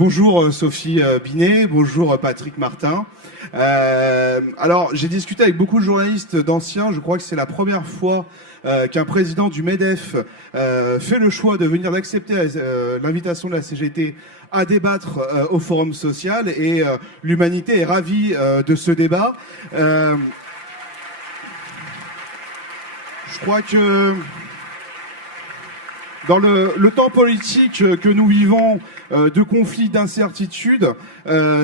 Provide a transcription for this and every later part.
Bonjour Sophie Binet, bonjour Patrick Martin. Alors j'ai discuté avec beaucoup de journalistes d'anciens, je crois que c'est la première fois qu'un président du MEDEF fait le choix de venir d'accepter l'invitation de la CGT à débattre au Forum social et l'humanité est ravie de ce débat. Je crois que dans le temps politique que nous vivons, de conflits, d'incertitudes,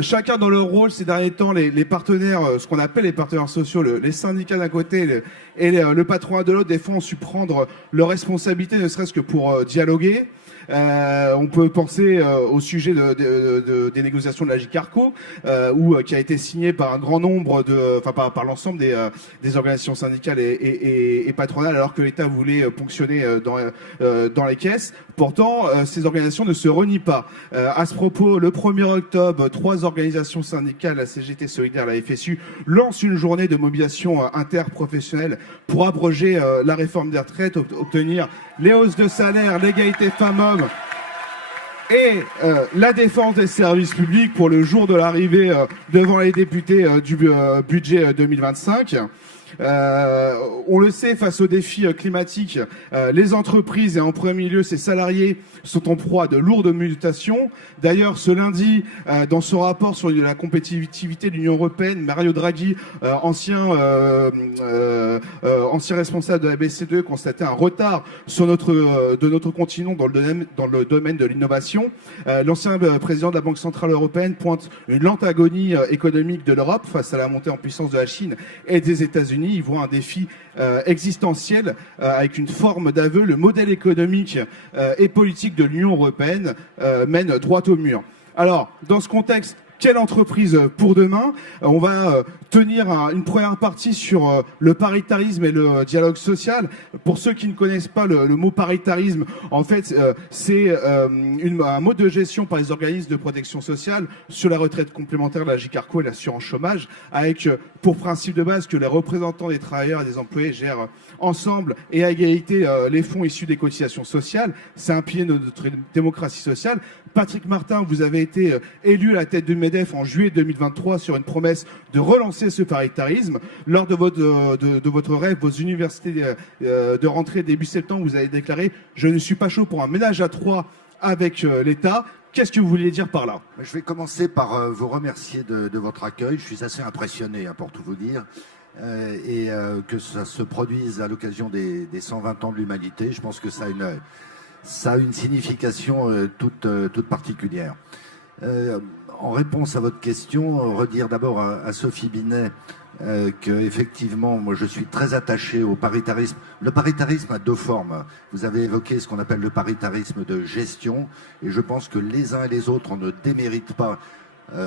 chacun dans leur rôle ces derniers temps, les partenaires, ce qu'on appelle les partenaires sociaux, les syndicats d'un côté et le patronat de l'autre, des fois ont su prendre leurs responsabilités, ne serait-ce que pour dialoguer. On peut penser au sujet des négociations de la JCARCO, qui a été signé par un grand nombre par l'ensemble des organisations syndicales et patronales, alors que l'État voulait ponctionner dans les caisses. Pourtant, ces organisations ne se renient pas. À ce propos, le 1er octobre, 3 organisations syndicales, la CGT Solidaire, la FSU, lancent une journée de mobilisation interprofessionnelle pour abroger la réforme des retraites, obtenir les hausses de salaire, l'égalité femmes-hommes et la défense des services publics pour le jour de l'arrivée devant les députés du budget 2025. On le sait, face aux défis climatiques, les entreprises et en premier lieu ses salariés sont en proie à de lourdes mutations. D'ailleurs, ce lundi, dans son rapport sur la compétitivité de l'Union européenne, Mario Draghi, ancien responsable de la BCE, constatait un retard sur de notre continent dans le domaine de l'innovation. L'ancien président de la Banque centrale européenne pointe une lente agonie économique de l'Europe face à la montée en puissance de la Chine et des États-Unis. Il voit un défi existentiel avec une forme d'aveu. Le modèle économique et politique de l'Union européenne mène droit au mur. Alors, dans ce contexte, quelle entreprise pour demain? On va tenir une première partie sur le paritarisme et le dialogue social. Pour ceux qui ne connaissent pas le mot paritarisme, en fait, c'est un mode de gestion par les organismes de protection sociale sur la retraite complémentaire de la JCARCO et l'assurance chômage, avec pour principe de base que les représentants des travailleurs et des employés gèrent ensemble et à égalité les fonds issus des cotisations sociales. C'est un pilier de notre démocratie sociale. Patrick Martin, vous avez été élu à la tête du MEDEF en juillet 2023 sur une promesse de relancer ce paritarisme. Lors de votre rêve, vos universités de rentrée début septembre, vous avez déclaré « Je ne suis pas chaud pour un ménage à 3 avec l'État ». Qu'est-ce que vous vouliez dire par là? Je vais commencer par vous remercier de votre accueil. Je suis assez impressionné, pour tout vous dire. Que ça se produise à l'occasion des 120 ans de l'humanité, je pense que ça a une signification toute particulière. En réponse à votre question, redire d'abord à Sophie Binet qu'effectivement, moi je suis très attaché au paritarisme. Le paritarisme a 2 formes. Vous avez évoqué ce qu'on appelle le paritarisme de gestion, et je pense que les uns et les autres, on ne démérite pas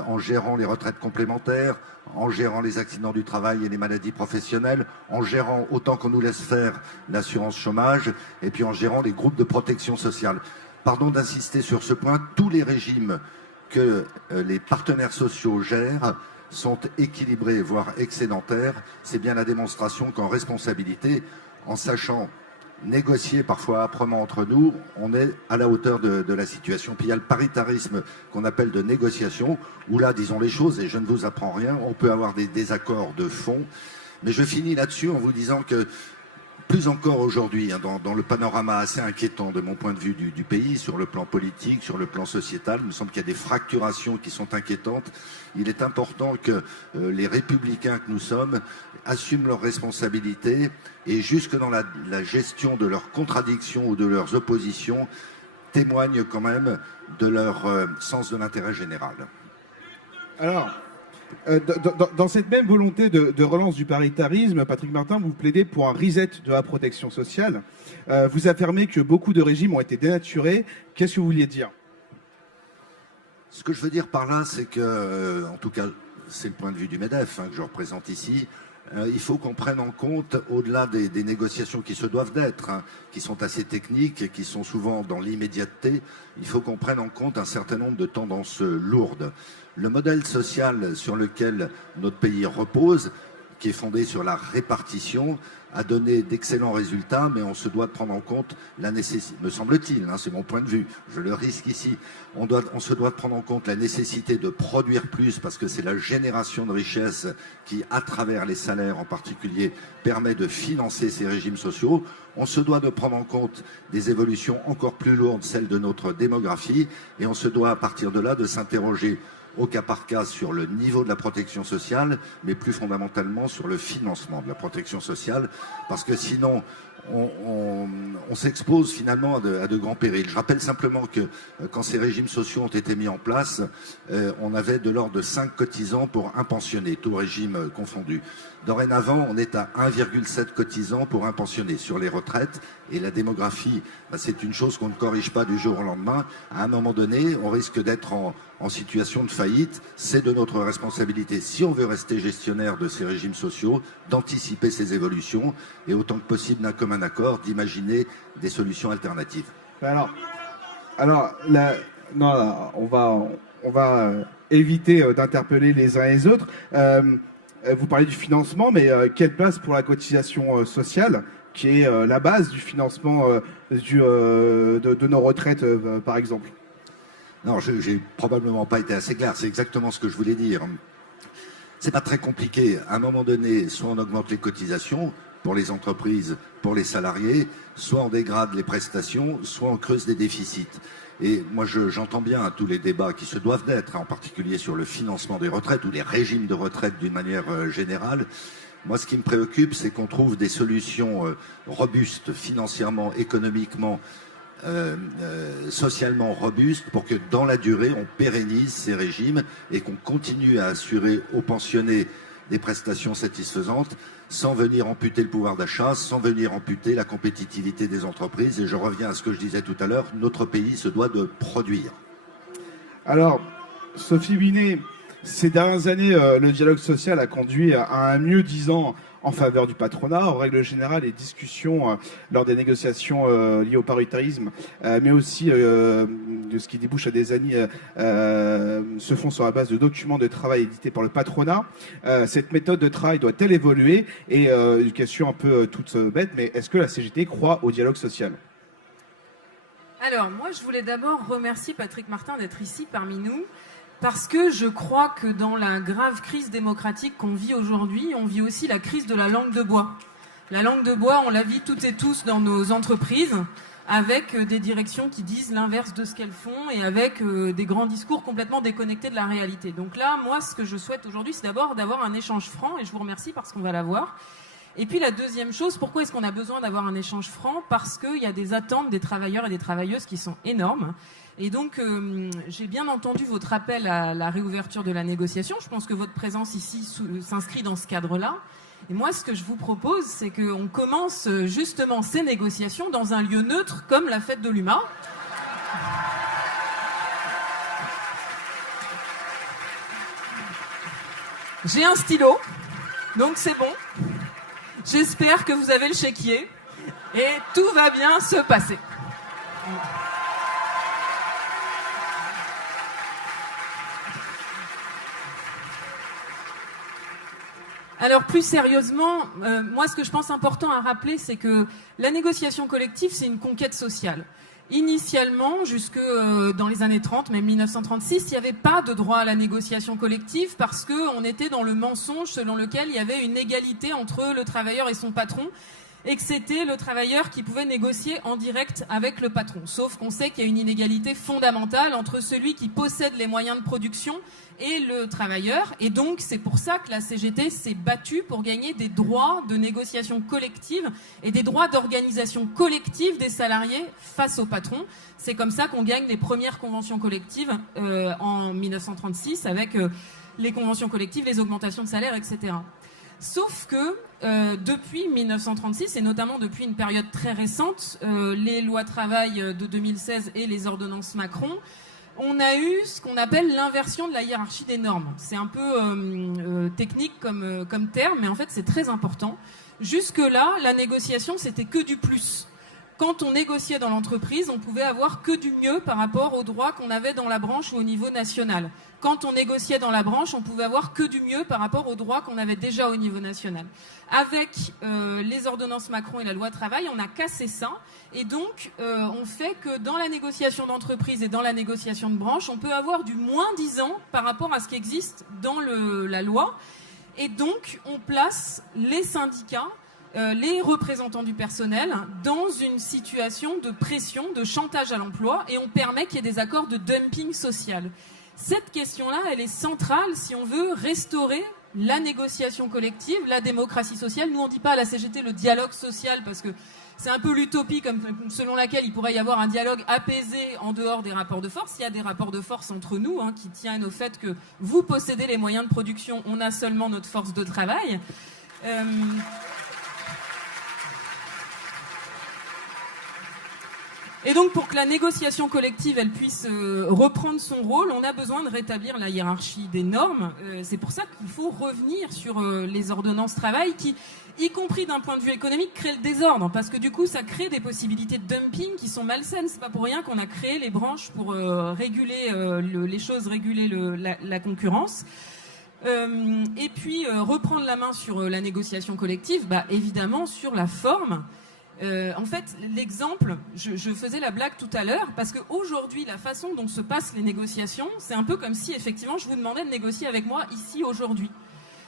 en gérant les retraites complémentaires, en gérant les accidents du travail et les maladies professionnelles, en gérant autant qu'on nous laisse faire l'assurance chômage, et puis en gérant les groupes de protection sociale. Pardon d'insister sur ce point, tous les régimes que les partenaires sociaux gèrent sont équilibrés, voire excédentaires. C'est bien la démonstration qu'en responsabilité, en sachant négocier parfois âprement entre nous, on est à la hauteur de la situation. Puis il y a le paritarisme qu'on appelle de négociation, où là, disons les choses, et je ne vous apprends rien, on peut avoir des désaccords de fond. Mais je finis là-dessus en vous disant que, plus encore aujourd'hui, dans le panorama assez inquiétant de mon point de vue du pays, sur le plan politique, sur le plan sociétal, il me semble qu'il y a des fracturations qui sont inquiétantes. Il est important que les républicains que nous sommes assument leurs responsabilités et jusque dans la gestion de leurs contradictions ou de leurs oppositions, témoignent quand même de leur sens de l'intérêt général. Alors, dans cette même volonté de relance du paritarisme, Patrick Martin, vous plaidez pour un reset de la protection sociale. Vous affirmez que beaucoup de régimes ont été dénaturés. Qu'est-ce que vous vouliez dire? Ce que je veux dire par là, c'est que, en tout cas, c'est le point de vue du MEDEF que je représente ici, il faut qu'on prenne en compte, au-delà des négociations qui se doivent d'être, qui sont assez techniques et qui sont souvent dans l'immédiateté, il faut qu'on prenne en compte un certain nombre de tendances lourdes. Le modèle social sur lequel notre pays repose, qui est fondé sur la répartition, a donné d'excellents résultats, mais on se doit de prendre en compte la nécessité, me semble-t-il, c'est mon point de vue, je le risque ici, on se doit de prendre en compte la nécessité de produire plus, parce que c'est la génération de richesse qui, à travers les salaires en particulier, permet de financer ces régimes sociaux. On se doit de prendre en compte des évolutions encore plus lourdes, celles de notre démographie, et on se doit à partir de là de s'interroger au cas par cas sur le niveau de la protection sociale, mais plus fondamentalement sur le financement de la protection sociale, parce que sinon on s'expose finalement à de grands périls. Je rappelle simplement que quand ces régimes sociaux ont été mis en place, on avait de l'ordre de 5 cotisants pour un pensionné, tout régime confondu. Dorénavant, on est à 1,7 cotisants pour un pensionné sur les retraites, et la démographie, c'est une chose qu'on ne corrige pas du jour au lendemain. À un moment donné, on risque d'être en situation de faillite. C'est de notre responsabilité, si on veut rester gestionnaire de ces régimes sociaux, d'anticiper ces évolutions et autant que possible d'un commun accord d'imaginer des solutions alternatives. Alors on va éviter d'interpeller les uns et les autres. Vous parlez du financement, mais quelle place pour la cotisation sociale, qui est la base du financement de nos retraites, par exemple? Non, j'ai probablement pas été assez clair. C'est exactement ce que je voulais dire. C'est pas très compliqué. À un moment donné, soit on augmente les cotisations pour les entreprises, pour les salariés, soit on dégrade les prestations, soit on creuse des déficits. Et moi, j'entends bien tous les débats qui se doivent d'être, en particulier sur le financement des retraites ou les régimes de retraite d'une manière générale. Moi, ce qui me préoccupe, c'est qu'on trouve des solutions robustes, financièrement, économiquement, socialement robustes, pour que dans la durée, on pérennise ces régimes et qu'on continue à assurer aux pensionnés des prestations satisfaisantes, sans venir amputer le pouvoir d'achat, sans venir amputer la compétitivité des entreprises. Et je reviens à ce que je disais tout à l'heure, notre pays se doit de produire. Alors, Sophie Binet, ces dernières années, le dialogue social a conduit à un mieux-disant en faveur du patronat. En règle générale, les discussions lors des négociations liées au paritarisme, mais aussi de ce qui débouche à des années, se font sur la base de documents de travail édités par le patronat. Cette méthode de travail doit-elle évoluer? Et une question un peu toute bête, mais est-ce que la CGT croit au dialogue social? Alors, moi, je voulais d'abord remercier Patrick Martin d'être ici parmi nous, parce que je crois que dans la grave crise démocratique qu'on vit aujourd'hui, on vit aussi la crise de la langue de bois. La langue de bois, on la vit toutes et tous dans nos entreprises, avec des directions qui disent l'inverse de ce qu'elles font et avec des grands discours complètement déconnectés de la réalité. Donc là, moi, ce que je souhaite aujourd'hui, c'est d'abord d'avoir un échange franc, et je vous remercie parce qu'on va l'avoir. Et puis la deuxième chose, pourquoi est-ce qu'on a besoin d'avoir un échange franc? Parce qu'il y a des attentes des travailleurs et des travailleuses qui sont énormes. Et donc, j'ai bien entendu votre appel à la réouverture de la négociation. Je pense que votre présence ici s'inscrit dans ce cadre-là. Et moi, ce que je vous propose, c'est qu'on commence justement ces négociations dans un lieu neutre comme la fête de l'UMA. J'ai un stylo, donc c'est bon. J'espère que vous avez le chéquier et tout va bien se passer. Alors plus sérieusement, moi ce que je pense important à rappeler, c'est que la négociation collective, c'est une conquête sociale. Initialement, jusque dans les années 30, même 1936, il n'y avait pas de droit à la négociation collective parce qu'on était dans le mensonge selon lequel il y avait une égalité entre le travailleur et son patron et que c'était le travailleur qui pouvait négocier en direct avec le patron. Sauf qu'on sait qu'il y a une inégalité fondamentale entre celui qui possède les moyens de production et le travailleur. Et donc, c'est pour ça que la CGT s'est battue pour gagner des droits de négociation collective et des droits d'organisation collective des salariés face au patron. C'est comme ça qu'on gagne les premières conventions collectives en 1936 avec les conventions collectives, les augmentations de salaire, etc. Sauf que depuis 1936, et notamment depuis une période très récente, les lois travail de 2016 et les ordonnances Macron, on a eu ce qu'on appelle l'inversion de la hiérarchie des normes. C'est un peu technique comme terme, mais en fait c'est très important. Jusque-là, la négociation, c'était que du plus. quand on négociait dans l'entreprise, on pouvait avoir que du mieux par rapport aux droits qu'on avait dans la branche ou au niveau national. Quand on négociait dans la branche, on pouvait avoir que du mieux par rapport aux droits qu'on avait déjà au niveau national. Avec les ordonnances Macron et la loi travail, on a cassé ça. Et donc, on fait que dans la négociation d'entreprise et dans la négociation de branche, on peut avoir du moins 10 ans par rapport à ce qui existe dans la loi. Et donc, on place les syndicats, les représentants du personnel dans une situation de pression, de chantage à l'emploi, et on permet qu'il y ait des accords de dumping social. Cette question-là, elle est centrale si on veut restaurer la négociation collective, la démocratie sociale. Nous, on ne dit pas à la CGT le dialogue social parce que c'est un peu l'utopie selon laquelle il pourrait y avoir un dialogue apaisé en dehors des rapports de force. Il y a des rapports de force entre nous qui tiennent au fait que vous possédez les moyens de production, on a seulement notre force de travail. Et donc, pour que la négociation collective, elle puisse reprendre son rôle, on a besoin de rétablir la hiérarchie des normes. C'est pour ça qu'il faut revenir sur les ordonnances travail qui, y compris d'un point de vue économique, créent le désordre. Parce que du coup, ça crée des possibilités de dumping qui sont malsaines. C'est pas pour rien qu'on a créé les branches pour réguler les choses, réguler la concurrence. Et puis, reprendre la main sur la négociation collective, évidemment, sur la forme. En fait, l'exemple, je faisais la blague tout à l'heure, parce qu'aujourd'hui, la façon dont se passent les négociations, c'est un peu comme si, effectivement, je vous demandais de négocier avec moi ici, aujourd'hui.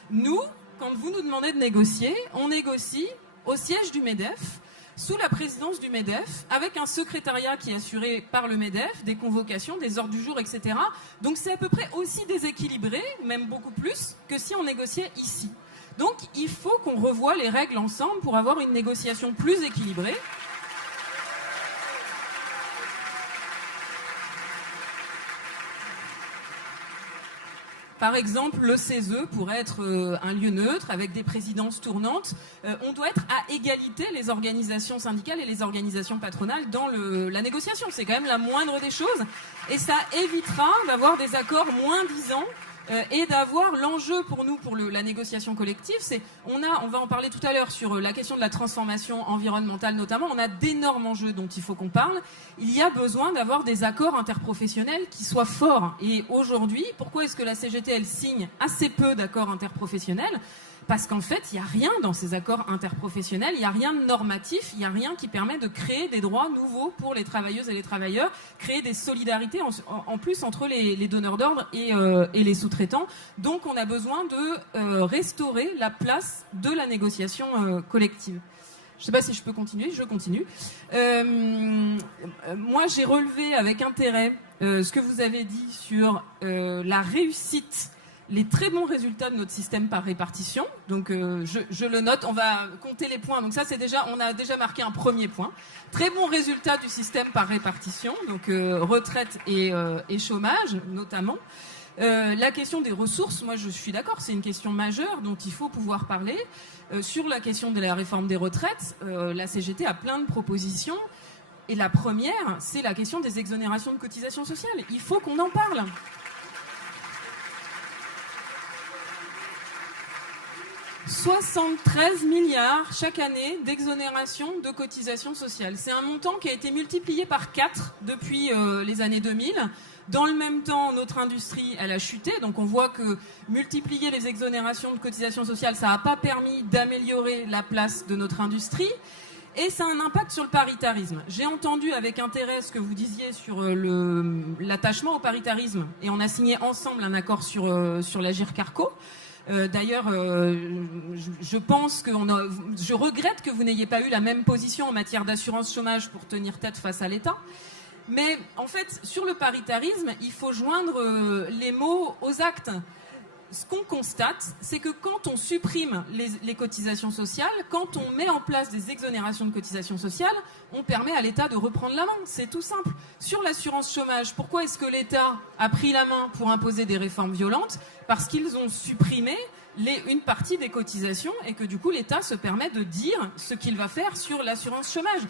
Nous, quand vous nous demandez de négocier, on négocie au siège du MEDEF, sous la présidence du MEDEF, avec un secrétariat qui est assuré par le MEDEF, des convocations, des ordres du jour, etc. Donc c'est à peu près aussi déséquilibré, même beaucoup plus, que si on négociait ici. Donc, il faut qu'on revoie les règles ensemble pour avoir une négociation plus équilibrée. Par exemple, le CESE pourrait être un lieu neutre avec des présidences tournantes. On doit être à égalité les organisations syndicales et les organisations patronales dans la négociation. C'est quand même la moindre des choses. Et ça évitera d'avoir des accords moins disants. Et d'avoir l'enjeu pour nous, pour la négociation collective, on va en parler tout à l'heure sur la question de la transformation environnementale notamment, on a d'énormes enjeux dont il faut qu'on parle. Il y a besoin d'avoir des accords interprofessionnels qui soient forts. Et aujourd'hui, pourquoi est-ce que la CGT, elle signe assez peu d'accords interprofessionnels ? Parce qu'en fait, il n'y a rien dans ces accords interprofessionnels, il n'y a rien de normatif, il n'y a rien qui permet de créer des droits nouveaux pour les travailleuses et les travailleurs, créer des solidarités en plus entre les donneurs d'ordre et les sous-traitants. Donc on a besoin de restaurer la place de la négociation collective. Je ne sais pas si je peux continuer, je continue. Moi, j'ai relevé avec intérêt ce que vous avez dit sur la réussite, les très bons résultats de notre système par répartition. Donc je le note, on va compter les points. Donc ça, on a déjà marqué un premier point. Très bons résultats du système par répartition, donc retraite et chômage notamment. La question des ressources, moi je suis d'accord, c'est une question majeure dont il faut pouvoir parler. Sur la question de la réforme des retraites, la CGT a plein de propositions. Et la première, c'est la question des exonérations de cotisations sociales. Il faut qu'on en parle. 73 milliards chaque année d'exonération de cotisations sociales. C'est un montant qui a été multiplié par 4 depuis les années 2000. Dans le même temps, notre industrie, elle a chuté. Donc on voit que multiplier les exonérations de cotisations sociales, ça n'a pas permis d'améliorer la place de notre industrie. Et ça a un impact sur le paritarisme. J'ai entendu avec intérêt ce que vous disiez sur l'attachement au paritarisme. Et on a signé ensemble un accord sur l'Agirc-Arrco. D'ailleurs, je pense je regrette que vous n'ayez pas eu la même position en matière d'assurance chômage pour tenir tête face à l'État. Mais en fait, sur le paritarisme, il faut joindre les mots aux actes. Ce qu'on constate, c'est que quand on supprime les cotisations sociales, quand on met en place des exonérations de cotisations sociales, on permet à l'État de reprendre la main. C'est tout simple. Sur l'assurance chômage, pourquoi est-ce que l'État a pris la main pour imposer des réformes violentes ? Parce qu'ils ont supprimé une partie des cotisations et que du coup l'État se permet de dire ce qu'il va faire sur l'assurance chômage.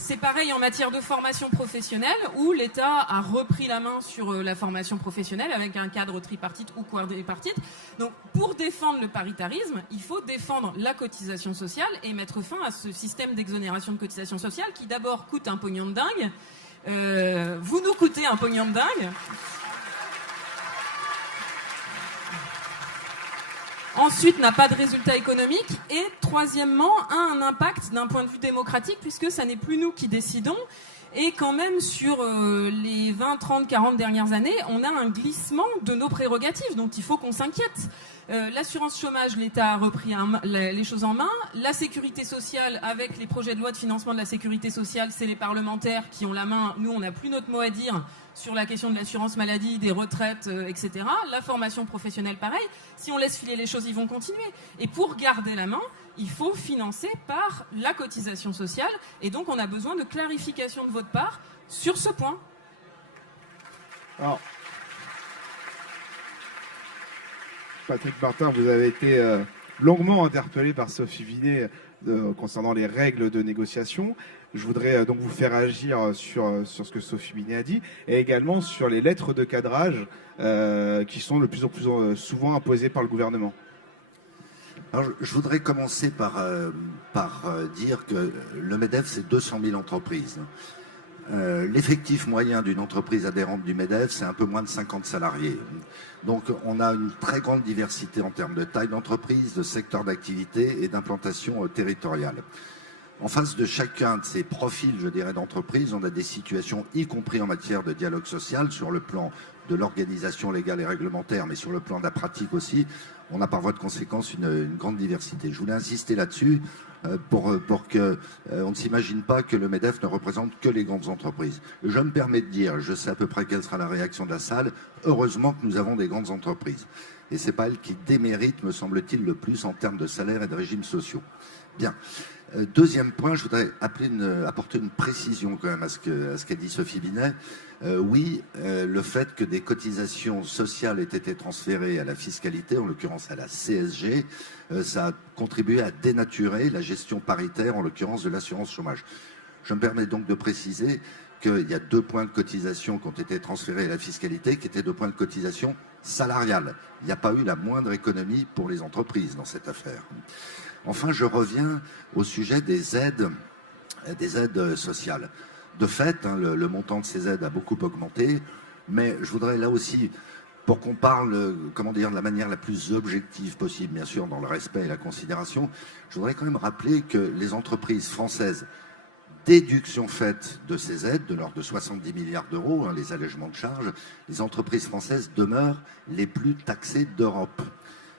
C'est pareil en matière de formation professionnelle où l'État a repris la main sur la formation professionnelle avec un cadre tripartite ou quadripartite. Donc pour défendre le paritarisme, il faut défendre la cotisation sociale et mettre fin à ce système d'exonération de cotisation sociale qui d'abord coûte un pognon de dingue. Vous nous coûtez un pognon de dingue. Ensuite, n'a pas de résultat économique. Et troisièmement, a un impact d'un point de vue démocratique, puisque ça n'est plus nous qui décidons. Et quand même, sur les 20, 30, 40 dernières années, on a un glissement de nos prérogatives, dont il faut qu'on s'inquiète. L'assurance chômage, l'État a repris les choses en main. La sécurité sociale, avec les projets de loi de financement de la sécurité sociale, c'est les parlementaires qui ont la main. Nous, on n'a plus notre mot à dire sur la question de l'assurance maladie, des retraites, etc. La formation professionnelle, pareil. Si on laisse filer les choses, ils vont continuer. Et pour garder la main, il faut financer par la cotisation sociale. Et donc, on a besoin de clarification de votre part sur ce point. Alors, Patrick Martin, vous avez été longuement interpellé par Sophie Binet concernant les règles de négociation. Je voudrais donc vous faire agir sur ce que Sophie Binet a dit et également sur les lettres de cadrage qui sont de plus en plus souvent imposées par le gouvernement. Alors, je voudrais commencer par dire que le MEDEF, c'est 200 000 entreprises. L'effectif moyen d'une entreprise adhérente du MEDEF, c'est un peu moins de 50 salariés. Donc on a une très grande diversité en termes de taille d'entreprise, de secteur d'activité et d'implantation territoriale. En face de chacun de ces profils, je dirais, d'entreprise, on a des situations, y compris en matière de dialogue social, sur le plan de l'organisation légale et réglementaire, mais sur le plan de la pratique aussi, on a par voie de conséquence une grande diversité. Je voulais insister là-dessus pour que on ne s'imagine pas que le MEDEF ne représente que les grandes entreprises. Je me permets de dire, je sais à peu près quelle sera la réaction de la salle, heureusement que nous avons des grandes entreprises. Et ce n'est pas elles qui déméritent, me semble-t-il, le plus en termes de salaire et de régimes sociaux. Bien. Deuxième point, je voudrais apporter une précision quand même à ce qu'a dit Sophie Binet. Oui, le fait que des cotisations sociales aient été transférées à la fiscalité, en l'occurrence à la CSG, ça a contribué à dénaturer la gestion paritaire, en l'occurrence de l'assurance chômage. Je me permets donc de préciser qu'il y a 2 points de cotisation qui ont été transférés à la fiscalité, qui étaient 2 points de cotisation salariale. Il n'y a pas eu la moindre économie pour les entreprises dans cette affaire. Enfin, je reviens au sujet des aides sociales. De fait, le montant de ces aides a beaucoup augmenté, mais je voudrais là aussi, pour qu'on parle, de la manière la plus objective possible, bien sûr, dans le respect et la considération, je voudrais quand même rappeler que les entreprises françaises, déduction faite de ces aides, de l'ordre de 70 milliards d'euros, les allègements de charges, les entreprises françaises demeurent les plus taxées d'Europe.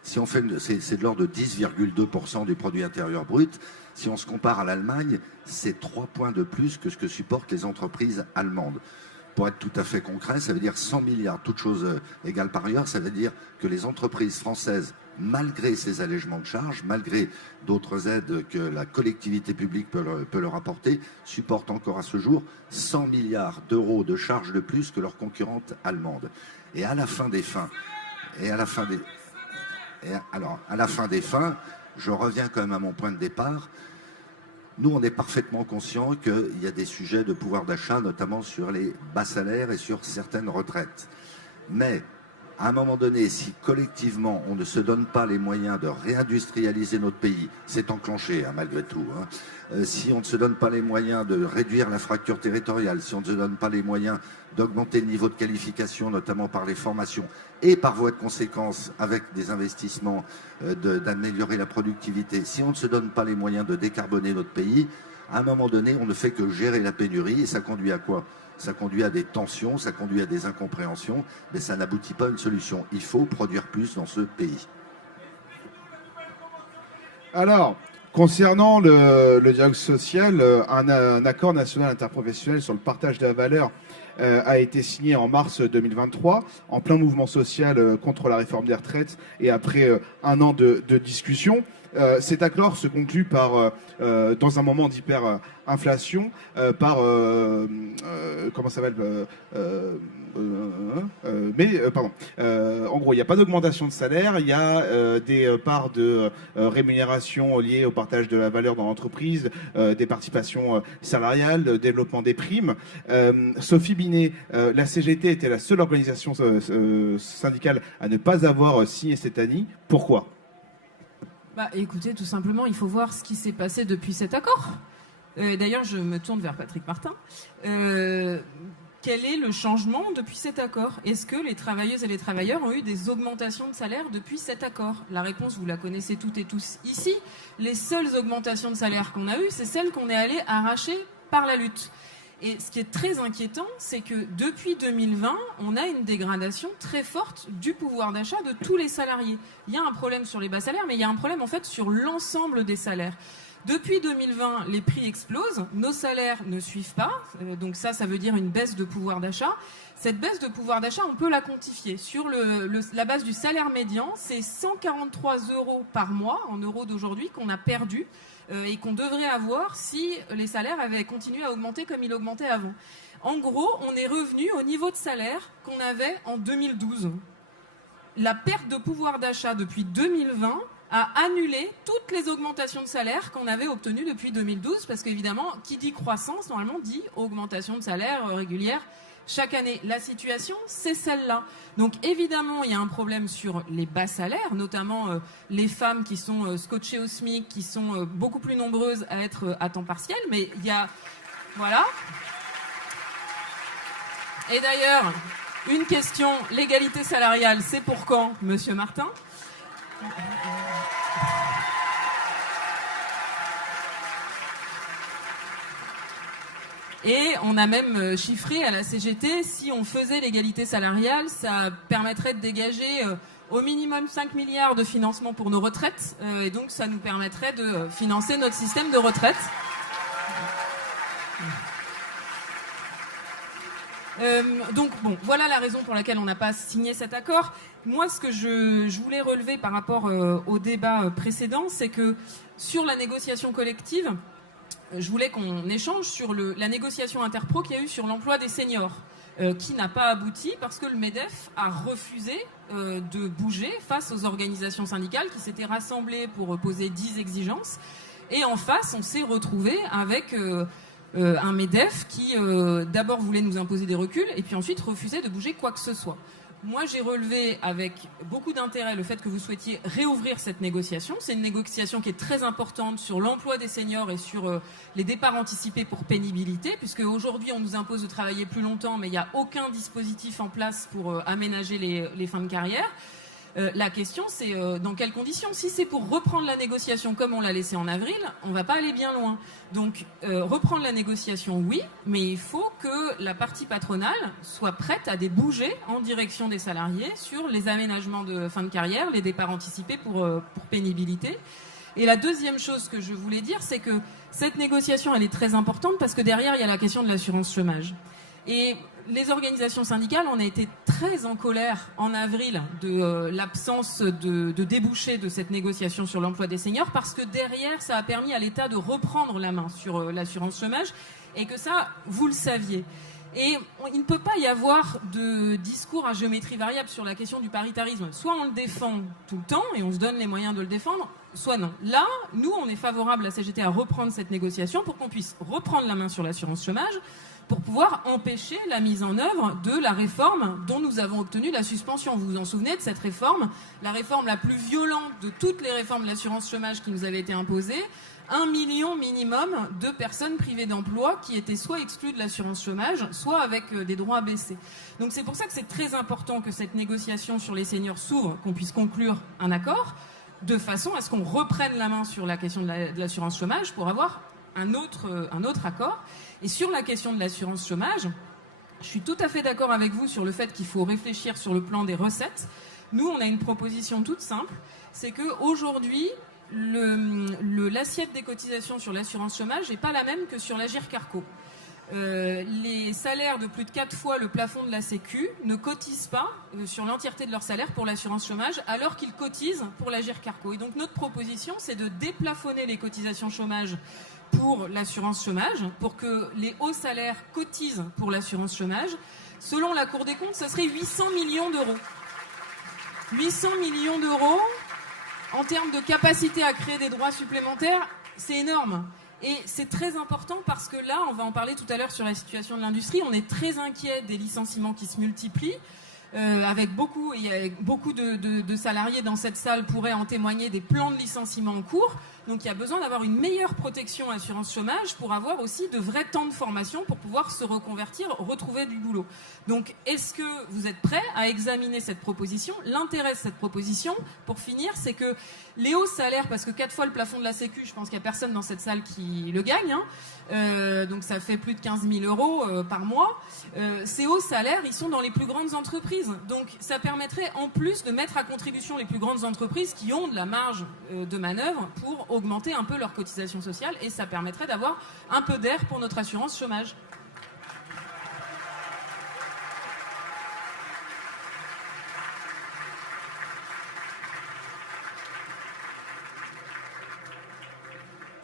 Si on fait, c'est de l'ordre de 10,2% du produit intérieur brut. Si on se compare à l'Allemagne, c'est 3 points de plus que ce que supportent les entreprises allemandes. Pour être tout à fait concret, ça veut dire 100 milliards, toutes choses égales par ailleurs. Ça veut dire que les entreprises françaises, malgré ces allègements de charges, malgré d'autres aides que la collectivité publique peut leur apporter, supportent encore à ce jour 100 milliards d'euros de charges de plus que leurs concurrentes allemandes. Et à la fin des fins, je reviens quand même à mon point de départ. Nous, on est parfaitement conscient qu'il y a des sujets de pouvoir d'achat, notamment sur les bas salaires et sur certaines retraites. Mais, à un moment donné, si collectivement, on ne se donne pas les moyens de réindustrialiser notre pays, c'est enclenché, malgré tout, si on ne se donne pas les moyens de réduire la fracture territoriale, si on ne se donne pas les moyens d'augmenter le niveau de qualification, notamment par les formations, et par voie de conséquence, avec des investissements, d'améliorer la productivité, si on ne se donne pas les moyens de décarboner notre pays, à un moment donné, on ne fait que gérer la pénurie, et ça conduit à quoi ? Ça conduit à des tensions, ça conduit à des incompréhensions, mais ça n'aboutit pas à une solution. Il faut produire plus dans ce pays. Alors, concernant le dialogue social, un accord national interprofessionnel sur le partage de la valeur a été signé en mars 2023, en plein mouvement social contre la réforme des retraites et après un an de discussion. Cet accord se conclut par, dans un moment d'hyperinflation, par comment ça s'appelle en gros, il n'y a pas d'augmentation de salaire, il y a des parts de rémunération liées au partage de la valeur dans l'entreprise, des participations salariales, développement des primes. Sophie Binet, la CGT était la seule organisation syndicale à ne pas avoir signé cette année. Pourquoi ? Écoutez, tout simplement, il faut voir ce qui s'est passé depuis cet accord. D'ailleurs, je me tourne vers Patrick Martin. Quel est le changement depuis cet accord ? Est-ce que les travailleuses et les travailleurs ont eu des augmentations de salaire depuis cet accord ? La réponse, vous la connaissez toutes et tous ici. Les seules augmentations de salaire qu'on a eues, c'est celles qu'on est allé arracher par la lutte. Et ce qui est très inquiétant, c'est que depuis 2020, on a une dégradation très forte du pouvoir d'achat de tous les salariés. Il y a un problème sur les bas salaires, mais il y a un problème en fait sur l'ensemble des salaires. Depuis 2020, les prix explosent, nos salaires ne suivent pas, donc ça veut dire une baisse de pouvoir d'achat. Cette baisse de pouvoir d'achat, on peut la quantifier. Sur la base du salaire médian, c'est 143 € par mois, en euros d'aujourd'hui, qu'on a perdu et qu'on devrait avoir si les salaires avaient continué à augmenter comme ils augmentaient avant. En gros, on est revenu au niveau de salaire qu'on avait en 2012. La perte de pouvoir d'achat depuis 2020 a annulé toutes les augmentations de salaire qu'on avait obtenues depuis 2012, parce qu'évidemment, qui dit croissance, normalement, dit augmentation de salaire régulière chaque année. La situation, c'est celle-là. Donc évidemment, il y a un problème sur les bas salaires, notamment les femmes qui sont scotchées au SMIC, qui sont beaucoup plus nombreuses à être à temps partiel, mais il y a... Voilà. Et d'ailleurs, une question, l'égalité salariale, c'est pour quand, Monsieur Martin ? Et on a même chiffré à la CGT, si on faisait l'égalité salariale, ça permettrait de dégager au minimum 5 milliards de financement pour nos retraites. Et donc ça nous permettrait de financer notre système de retraite. Donc bon, voilà la raison pour laquelle on n'a pas signé cet accord. Moi, ce que je voulais relever par rapport au débat précédent, c'est que sur la négociation collective, je voulais qu'on échange sur la négociation interpro qu'il y a eu sur l'emploi des seniors, qui n'a pas abouti parce que le MEDEF a refusé de bouger face aux organisations syndicales qui s'étaient rassemblées pour poser 10 exigences. Et en face, on s'est retrouvé avec un MEDEF qui d'abord voulait nous imposer des reculs et puis ensuite refusait de bouger quoi que ce soit. Moi, j'ai relevé avec beaucoup d'intérêt le fait que vous souhaitiez réouvrir cette négociation. C'est une négociation qui est très importante sur l'emploi des seniors et sur les départs anticipés pour pénibilité, puisque aujourd'hui, on nous impose de travailler plus longtemps, mais il n'y a aucun dispositif en place pour aménager les fins de carrière. La question, c'est dans quelles conditions ? Si c'est pour reprendre la négociation comme on l'a laissé en avril, on ne va pas aller bien loin. Donc, reprendre la négociation, oui, mais il faut que la partie patronale soit prête à bouger en direction des salariés sur les aménagements de fin de carrière, les départs anticipés pour pénibilité. Et la deuxième chose que je voulais dire, c'est que cette négociation, elle est très importante parce que derrière, il y a la question de l'assurance chômage. Et les organisations syndicales, on a été très en colère en avril de l'absence de débouchés de cette négociation sur l'emploi des seniors parce que derrière, ça a permis à l'État de reprendre la main sur l'assurance chômage et que ça, vous le saviez. Et il ne peut pas y avoir de discours à géométrie variable sur la question du paritarisme. Soit on le défend tout le temps et on se donne les moyens de le défendre, soit non. Là, nous, on est favorable à CGT à reprendre cette négociation pour qu'on puisse reprendre la main sur l'assurance chômage, pour pouvoir empêcher la mise en œuvre de la réforme dont nous avons obtenu la suspension. Vous vous en souvenez de cette réforme, la réforme la plus violente de toutes les réformes de l'assurance chômage qui nous avait été imposée. 1 million minimum de personnes privées d'emploi qui étaient soit exclues de l'assurance chômage, soit avec des droits baissés. Donc c'est pour ça que c'est très important que cette négociation sur les seniors s'ouvre, qu'on puisse conclure un accord, de façon à ce qu'on reprenne la main sur la question de l'assurance chômage pour avoir un autre accord. Et sur la question de l'assurance chômage, je suis tout à fait d'accord avec vous sur le fait qu'il faut réfléchir sur le plan des recettes. Nous, on a une proposition toute simple, c'est qu'aujourd'hui, l'assiette des cotisations sur l'assurance chômage n'est pas la même que sur l'Agirc-Arrco. les salaires de plus de 4 fois le plafond de la Sécu ne cotisent pas sur l'entièreté de leur salaire pour l'assurance chômage, alors qu'ils cotisent pour l'Agirc Arrco. Et donc notre proposition, c'est de déplafonner les cotisations chômage pour l'assurance chômage, pour que les hauts salaires cotisent pour l'assurance chômage. Selon la Cour des comptes, ça serait 800 millions d'euros. 800 millions d'euros en termes de capacité à créer des droits supplémentaires, c'est énorme. Et c'est très important parce que là, on va en parler tout à l'heure sur la situation de l'industrie, on est très inquiet des licenciements qui se multiplient. Avec beaucoup de salariés dans cette salle pourraient en témoigner, des plans de licenciement en cours. Donc il y a besoin d'avoir une meilleure protection assurance chômage pour avoir aussi de vrais temps de formation pour pouvoir se reconvertir, retrouver du boulot. Donc est-ce que vous êtes prêts à examiner cette proposition? L'intérêt de cette proposition, pour finir, c'est que les hauts salaires, parce que 4 fois le plafond de la Sécu, je pense qu'il n'y a personne dans cette salle qui le gagne, donc ça fait plus de 15 000 euros par mois. Ces hauts salaires, ils sont dans les plus grandes entreprises. Donc ça permettrait en plus de mettre à contribution les plus grandes entreprises qui ont de la marge de manœuvre pour augmenter un peu leur cotisation sociale, et ça permettrait d'avoir un peu d'air pour notre assurance chômage.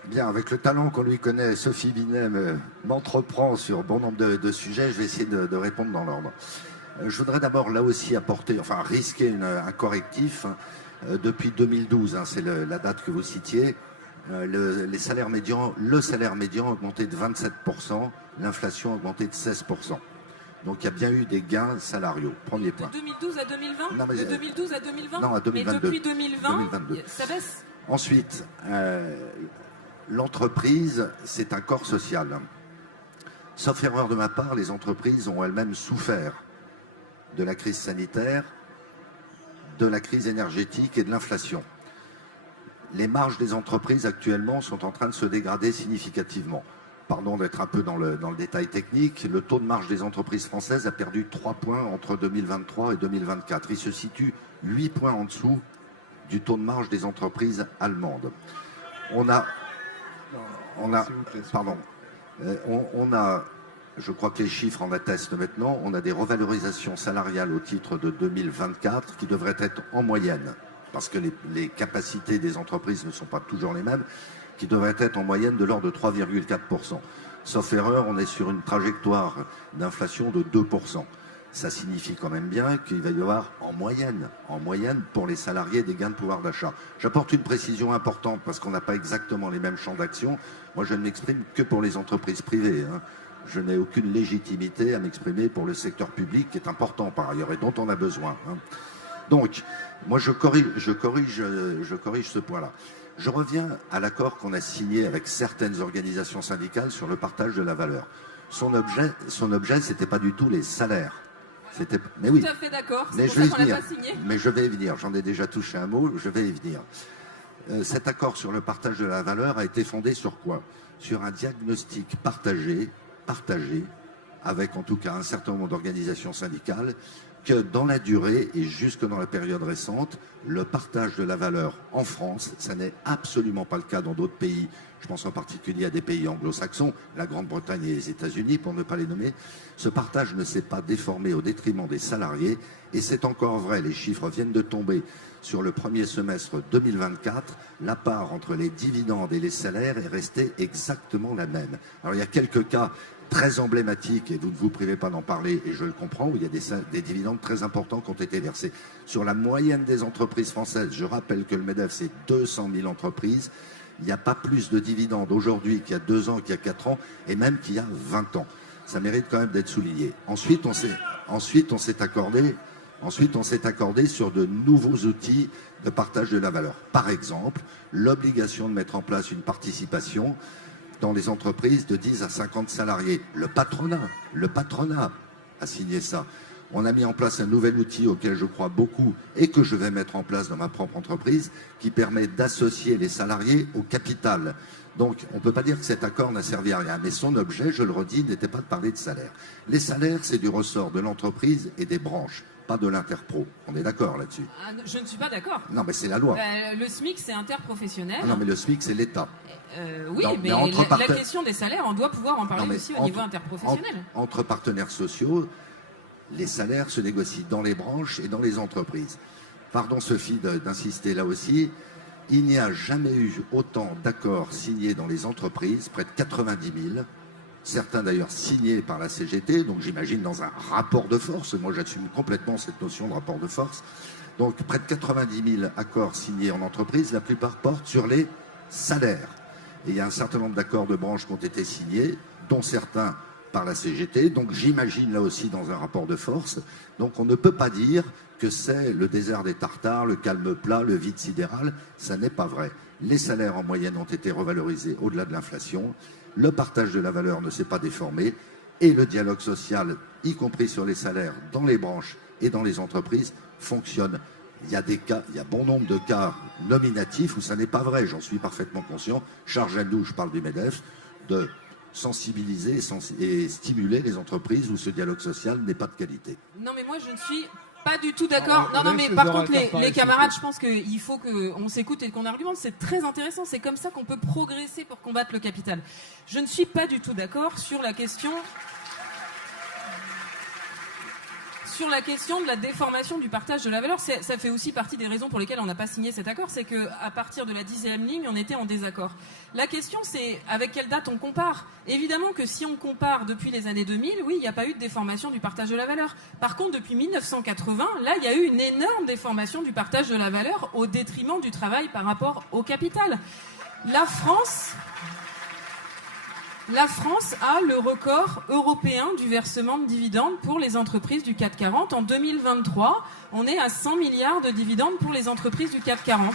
Bien, avec le talent qu'on lui connaît, Sophie Binet m'entreprend sur bon nombre de sujets. Je vais essayer de répondre dans l'ordre. Je voudrais d'abord là aussi apporter, enfin risquer un correctif. Depuis 2012, c'est la date que vous citiez, le salaire médian a augmenté de 27%, l'inflation a augmenté de 16%. Donc il y a bien eu des gains salariaux. Premier point. De 2012 à 2020 non, mais, de 2012 à 2020 Non, à 2022. Mais depuis 2022. Ça baisse. Ensuite, l'entreprise, c'est un corps social. Sauf erreur de ma part, les entreprises ont elles-mêmes souffert de la crise sanitaire, de la crise énergétique et de l'inflation. Les marges des entreprises actuellement sont en train de se dégrader significativement. Pardon d'être un peu dans le détail technique, le taux de marge des entreprises françaises a perdu 3 points entre 2023 et 2024. Il se situe 8 points en dessous du taux de marge des entreprises allemandes. On a, je crois que les chiffres en attestent maintenant, on a des revalorisations salariales au titre de 2024 qui devraient être en moyenne, parce que les capacités des entreprises ne sont pas toujours les mêmes, qui devraient être en moyenne de l'ordre de 3,4%. Sauf erreur, on est sur une trajectoire d'inflation de 2%. Ça signifie quand même bien qu'il va y avoir en moyenne pour les salariés des gains de pouvoir d'achat. J'apporte une précision importante parce qu'on n'a pas exactement les mêmes champs d'action. Moi, je ne m'exprime que pour les entreprises privées. Je n'ai aucune légitimité à m'exprimer pour le secteur public, qui est important par ailleurs et dont on a besoin. Donc, moi, je corrige ce point-là. Je reviens à l'accord qu'on a signé avec certaines organisations syndicales sur le partage de la valeur. Son objet, c'était pas du tout les salaires. Mais oui. Tout à fait d'accord. Mais c'est pour ça qu'on l'a pas signé. Mais je vais y venir. J'en ai déjà touché un mot. Je vais y venir. Cet accord sur le partage de la valeur a été fondé sur quoi? Sur un diagnostic partagé, avec en tout cas un certain nombre d'organisations syndicales, que dans la durée et jusque dans la période récente, le partage de la valeur en France, ça n'est absolument pas le cas dans d'autres pays. Je pense en particulier à des pays anglo-saxons, la Grande-Bretagne et les États-Unis, pour ne pas les nommer. Ce partage ne s'est pas déformé au détriment des salariés, et c'est encore vrai, les chiffres viennent de tomber sur le premier semestre 2024, la part entre les dividendes et les salaires est restée exactement la même. Alors il y a quelques cas très emblématiques, et vous ne vous privez pas d'en parler, et je le comprends, où il y a des dividendes très importants qui ont été versés. Sur la moyenne des entreprises françaises, je rappelle que le MEDEF, c'est 200 000 entreprises, il n'y a pas plus de dividendes aujourd'hui qu'il y a 2 ans, qu'il y a 4 ans, et même qu'il y a 20 ans. Ça mérite quand même d'être souligné. Ensuite, on s'est accordé sur de nouveaux outils de partage de la valeur. Par exemple, l'obligation de mettre en place une participation dans les entreprises de 10 à 50 salariés. Le patronat a signé ça. On a mis en place un nouvel outil auquel je crois beaucoup et que je vais mettre en place dans ma propre entreprise, qui permet d'associer les salariés au capital. Donc, on ne peut pas dire que cet accord n'a servi à rien, mais son objet, je le redis, n'était pas de parler de salaire. Les salaires, c'est du ressort de l'entreprise et des branches. pas de l'interpro. On est d'accord là-dessus? Je ne suis pas d'accord. Non, mais c'est la loi. Le SMIC, c'est interprofessionnel. Ah non, mais le SMIC, c'est l'État. Oui, Non, mais la question des salaires, on doit pouvoir en parler aussi au niveau interprofessionnel. Entre partenaires sociaux, les salaires se négocient dans les branches et dans les entreprises. Pardon Sophie d'insister là aussi, il n'y a jamais eu autant d'accords signés dans les entreprises, près de 90 000, certains d'ailleurs signés par la CGT, donc j'imagine dans un rapport de force, moi j'assume complètement cette notion de rapport de force, donc près de 90 000 accords signés en entreprise, la plupart portent sur les salaires. Et il y a un certain nombre d'accords de branche qui ont été signés, dont certains par la CGT, donc j'imagine là aussi dans un rapport de force. Donc on ne peut pas dire que c'est le désert des Tartares, le calme plat, le vide sidéral, ça n'est pas vrai. Les salaires en moyenne ont été revalorisés au-delà de l'inflation, le partage de la valeur ne s'est pas déformé et le dialogue social, y compris sur les salaires dans les branches et dans les entreprises, fonctionne. Il y a des cas, il y a bon nombre de cas nominatifs où ça n'est pas vrai, j'en suis parfaitement conscient. Charles Jadot, je parle du MEDEF, de sensibiliser et stimuler les entreprises où ce dialogue social n'est pas de qualité. Non, mais moi je ne suis pas du tout d'accord. Non, mais par contre, les camarades, je pense qu'il faut qu'on s'écoute et qu'on argumente. C'est très intéressant. C'est comme ça qu'on peut progresser pour combattre le capital. Je ne suis pas du tout d'accord sur la question de la déformation du partage de la valeur. Ça fait aussi partie des raisons pour lesquelles on n'a pas signé cet accord, c'est qu'à partir de la 10e ligne, on était en désaccord. La question, c'est avec quelle date on compare. Évidemment que si on compare depuis les années 2000, oui, il n'y a pas eu de déformation du partage de la valeur. Par contre, depuis 1980, là, il y a eu une énorme déformation du partage de la valeur au détriment du travail par rapport au capital. La France a le record européen du versement de dividendes pour les entreprises du CAC 40. En 2023, on est à 100 milliards de dividendes pour les entreprises du CAC 40.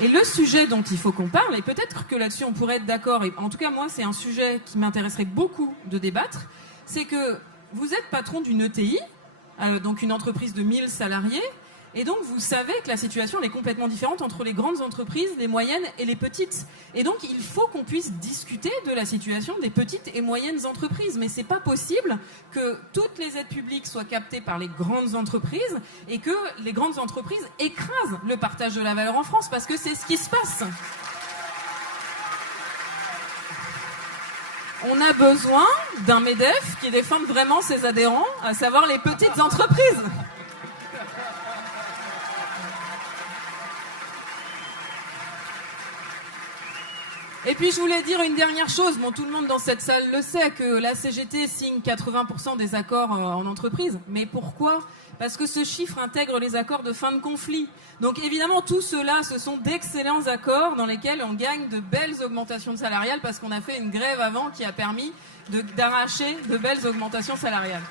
Et le sujet dont il faut qu'on parle, et peut-être que là-dessus on pourrait être d'accord, et en tout cas moi c'est un sujet qui m'intéresserait beaucoup de débattre, c'est que vous êtes patron d'une ETI, donc une entreprise de 1000 salariés, et donc, vous savez que la situation est complètement différente entre les grandes entreprises, les moyennes et les petites. Et donc, il faut qu'on puisse discuter de la situation des petites et moyennes entreprises. Mais c'est pas possible que toutes les aides publiques soient captées par les grandes entreprises et que les grandes entreprises écrasent le partage de la valeur en France, parce que c'est ce qui se passe. On a besoin d'un MEDEF qui défende vraiment ses adhérents, à savoir les petites entreprises. Et puis je voulais dire une dernière chose, bon tout le monde dans cette salle le sait, que la CGT signe 80% des accords en entreprise. Mais pourquoi ? Parce que ce chiffre intègre les accords de fin de conflit. Donc évidemment tout cela, ce sont d'excellents accords dans lesquels on gagne de belles augmentations salariales parce qu'on a fait une grève avant qui a permis d'arracher de belles augmentations salariales.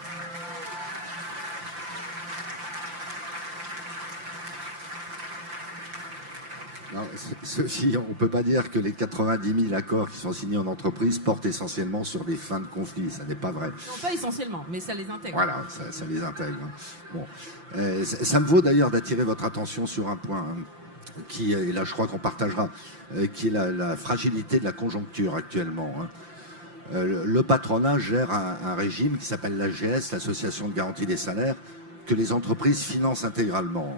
Ceci, on ne peut pas dire que les 90 000 accords qui sont signés en entreprise portent essentiellement sur des fins de conflit. Ça n'est pas vrai. Non, pas essentiellement, mais ça les intègre. Voilà, ça les intègre. Bon. Ça me vaut d'ailleurs d'attirer votre attention sur un point qui, et là je crois qu'on partagera, qui est la fragilité de la conjoncture actuellement. Le patronat gère un régime qui s'appelle l'AGS, l'Association de garantie des salaires, que les entreprises financent intégralement.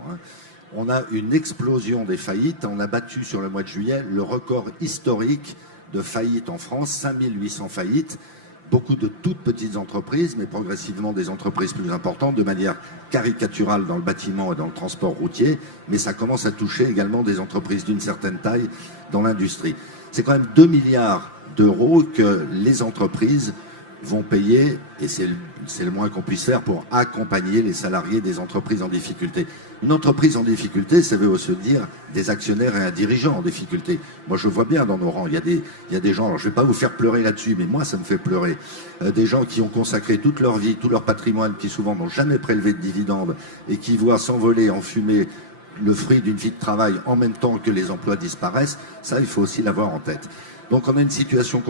On a une explosion des faillites. On a battu sur le mois de juillet le record historique de faillites en France, 5800 faillites. Beaucoup de toutes petites entreprises, mais progressivement des entreprises plus importantes, de manière caricaturale dans le bâtiment et dans le transport routier. Mais ça commence à toucher également des entreprises d'une certaine taille dans l'industrie. C'est quand même 2 milliards d'euros que les entreprises vont payer, et c'est le moins qu'on puisse faire pour accompagner les salariés des entreprises en difficulté. Une entreprise en difficulté, ça veut aussi dire des actionnaires et un dirigeant en difficulté. Moi, je vois bien dans nos rangs, il y a des gens, alors je ne vais pas vous faire pleurer là-dessus, mais moi, ça me fait pleurer. Des gens qui ont consacré toute leur vie, tout leur patrimoine, qui souvent n'ont jamais prélevé de dividendes et qui voient s'envoler en fumée le fruit d'une vie de travail en même temps que les emplois disparaissent. Ça, il faut aussi l'avoir en tête. Donc on a une situation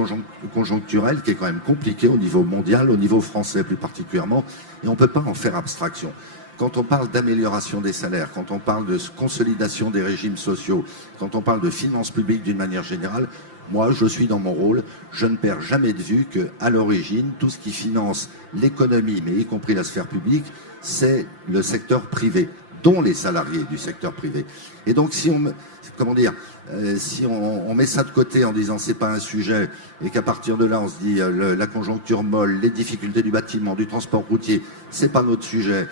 conjoncturelle qui est quand même compliquée au niveau mondial, au niveau français plus particulièrement, et on ne peut pas en faire abstraction. Quand on parle d'amélioration des salaires, quand on parle de consolidation des régimes sociaux, quand on parle de finances publiques d'une manière générale, Moi, je suis dans mon rôle, je ne perds jamais de vue qu'à l'origine, tout ce qui finance l'économie, mais y compris la sphère publique, c'est le secteur privé, dont les salariés du secteur privé. Et donc, si on met ça de côté en disant c'est pas un sujet et qu'à partir de là on se dit la conjoncture molle, les difficultés du bâtiment, du transport routier, c'est pas notre sujet,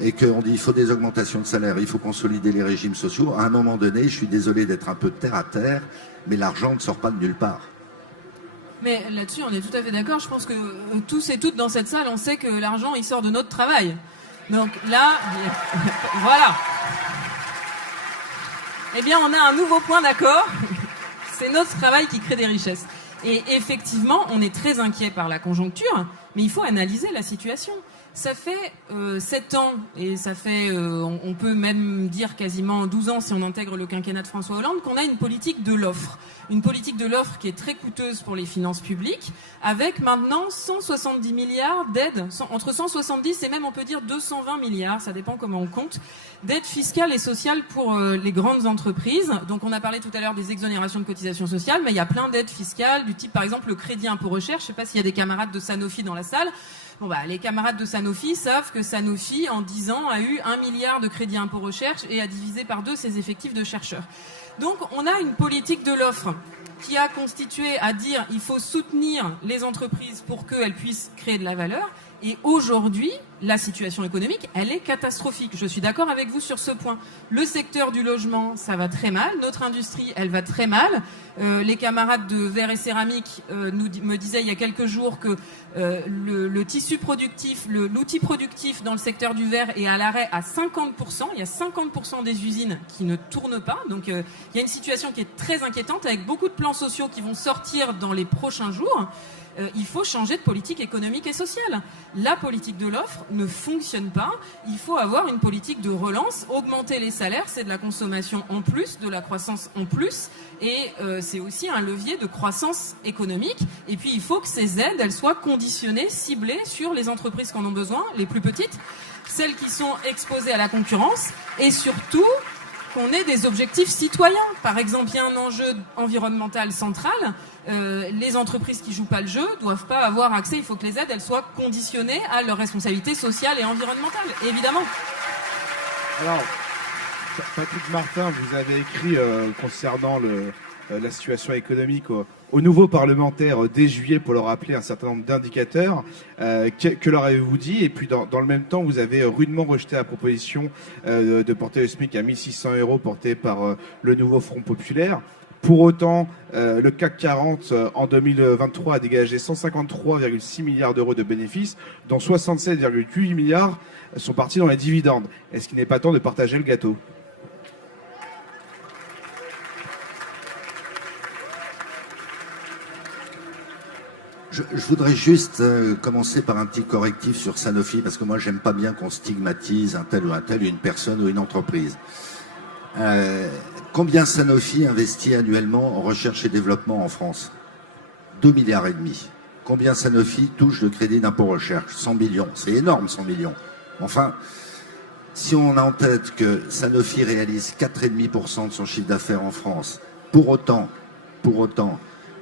et qu'on dit il faut des augmentations de salaire, il faut consolider les régimes sociaux, à un moment donné, je suis désolé d'être un peu terre à terre, mais l'argent ne sort pas de nulle part. Mais là-dessus, on est tout à fait d'accord. Je pense que tous et toutes dans cette salle, on sait que l'argent, il sort de notre travail. Donc là, voilà. Eh bien, on a un nouveau point d'accord. C'est notre travail qui crée des richesses. Et effectivement, on est très inquiet par la conjoncture, mais il faut analyser la situation. Ça fait 7 ans, et ça fait, on peut même dire quasiment 12 ans si on intègre le quinquennat de François Hollande, qu'on a une politique de l'offre. Une politique de l'offre qui est très coûteuse pour les finances publiques, avec maintenant 170 milliards d'aides, entre 170 et même on peut dire 220 milliards, ça dépend comment on compte, d'aides fiscales et sociales pour les grandes entreprises. Donc on a parlé tout à l'heure des exonérations de cotisations sociales, mais il y a plein d'aides fiscales, du type par exemple le crédit impôt recherche. Je ne sais pas s'il y a des camarades de Sanofi dans la salle. Bon bah, les camarades de Sanofi savent que Sanofi, en 10 ans, a eu 1 milliard de crédit impôt recherche et a divisé par 2 ses effectifs de chercheurs. Donc on a une politique de l'offre qui a constitué à dire il faut soutenir les entreprises pour qu'elles puissent créer de la valeur. Et aujourd'hui, la situation économique, elle est catastrophique. Je suis d'accord avec vous sur ce point. Le secteur du logement, ça va très mal. Notre industrie, elle va très mal. Les camarades de Verre et Céramique me disaient il y a quelques jours que le tissu productif, l'outil productif dans le secteur du verre est à l'arrêt à 50%. Il y a 50% des usines qui ne tournent pas. Donc il y a une situation qui est très inquiétante avec beaucoup de plans sociaux qui vont sortir dans les prochains jours. Il faut changer de politique économique et sociale. La politique de l'offre ne fonctionne pas. Il faut avoir une politique de relance. Augmenter les salaires, c'est de la consommation en plus, de la croissance en plus. Et c'est aussi un levier de croissance économique. Et puis, il faut que ces aides, elles soient conditionnées, ciblées sur les entreprises qui en ont besoin, les plus petites, celles qui sont exposées à la concurrence. Et surtout, qu'on ait des objectifs citoyens. Par exemple, il y a un enjeu environnemental central. Les entreprises qui jouent pas le jeu doivent pas avoir accès. Il faut que les aides, elles soient conditionnées à leurs responsabilités sociales et environnementales, évidemment. Alors, Patrick Martin, vous avez écrit concernant la situation économique aux nouveaux parlementaires dès juillet pour leur rappeler un certain nombre d'indicateurs. Que leur avez-vous dit? Et puis dans le même temps, vous avez rudement rejeté la proposition de porter le SMIC à 1 600 € portée par le nouveau Front Populaire. Pour autant, le CAC 40 en 2023 a dégagé 153,6 milliards d'euros de bénéfices, dont 67,8 milliards sont partis dans les dividendes. Est-ce qu'il n'est pas temps de partager le gâteau ? Je voudrais juste commencer par un petit correctif sur Sanofi, parce que moi, j'aime pas bien qu'on stigmatise un tel ou un tel, une personne ou une entreprise. Combien Sanofi investit annuellement en recherche et développement en France? 2,5 milliards. Combien Sanofi touche de crédit d'impôt recherche? 100 millions. C'est énorme, 100 millions. Enfin, si on a en tête que Sanofi réalise 4,5% de son chiffre d'affaires en France, pour autant,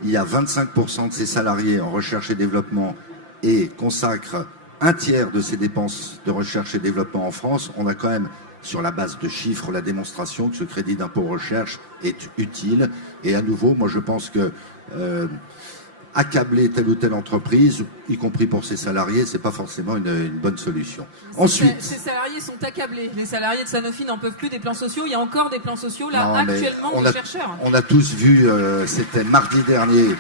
il y a 25% de ses salariés en recherche et développement et consacre un tiers de ses dépenses de recherche et développement en France, on a quand même, sur la base de chiffres, la démonstration que ce crédit d'impôt recherche est utile. Et à nouveau, moi je pense que accabler telle ou telle entreprise, y compris pour ses salariés, c'est pas forcément une bonne solution. Ensuite, ces salariés sont accablés. Les salariés de Sanofi n'en peuvent plus des plans sociaux. Il y a encore des plans sociaux là actuellement des chercheurs. On a tous vu, c'était mardi dernier,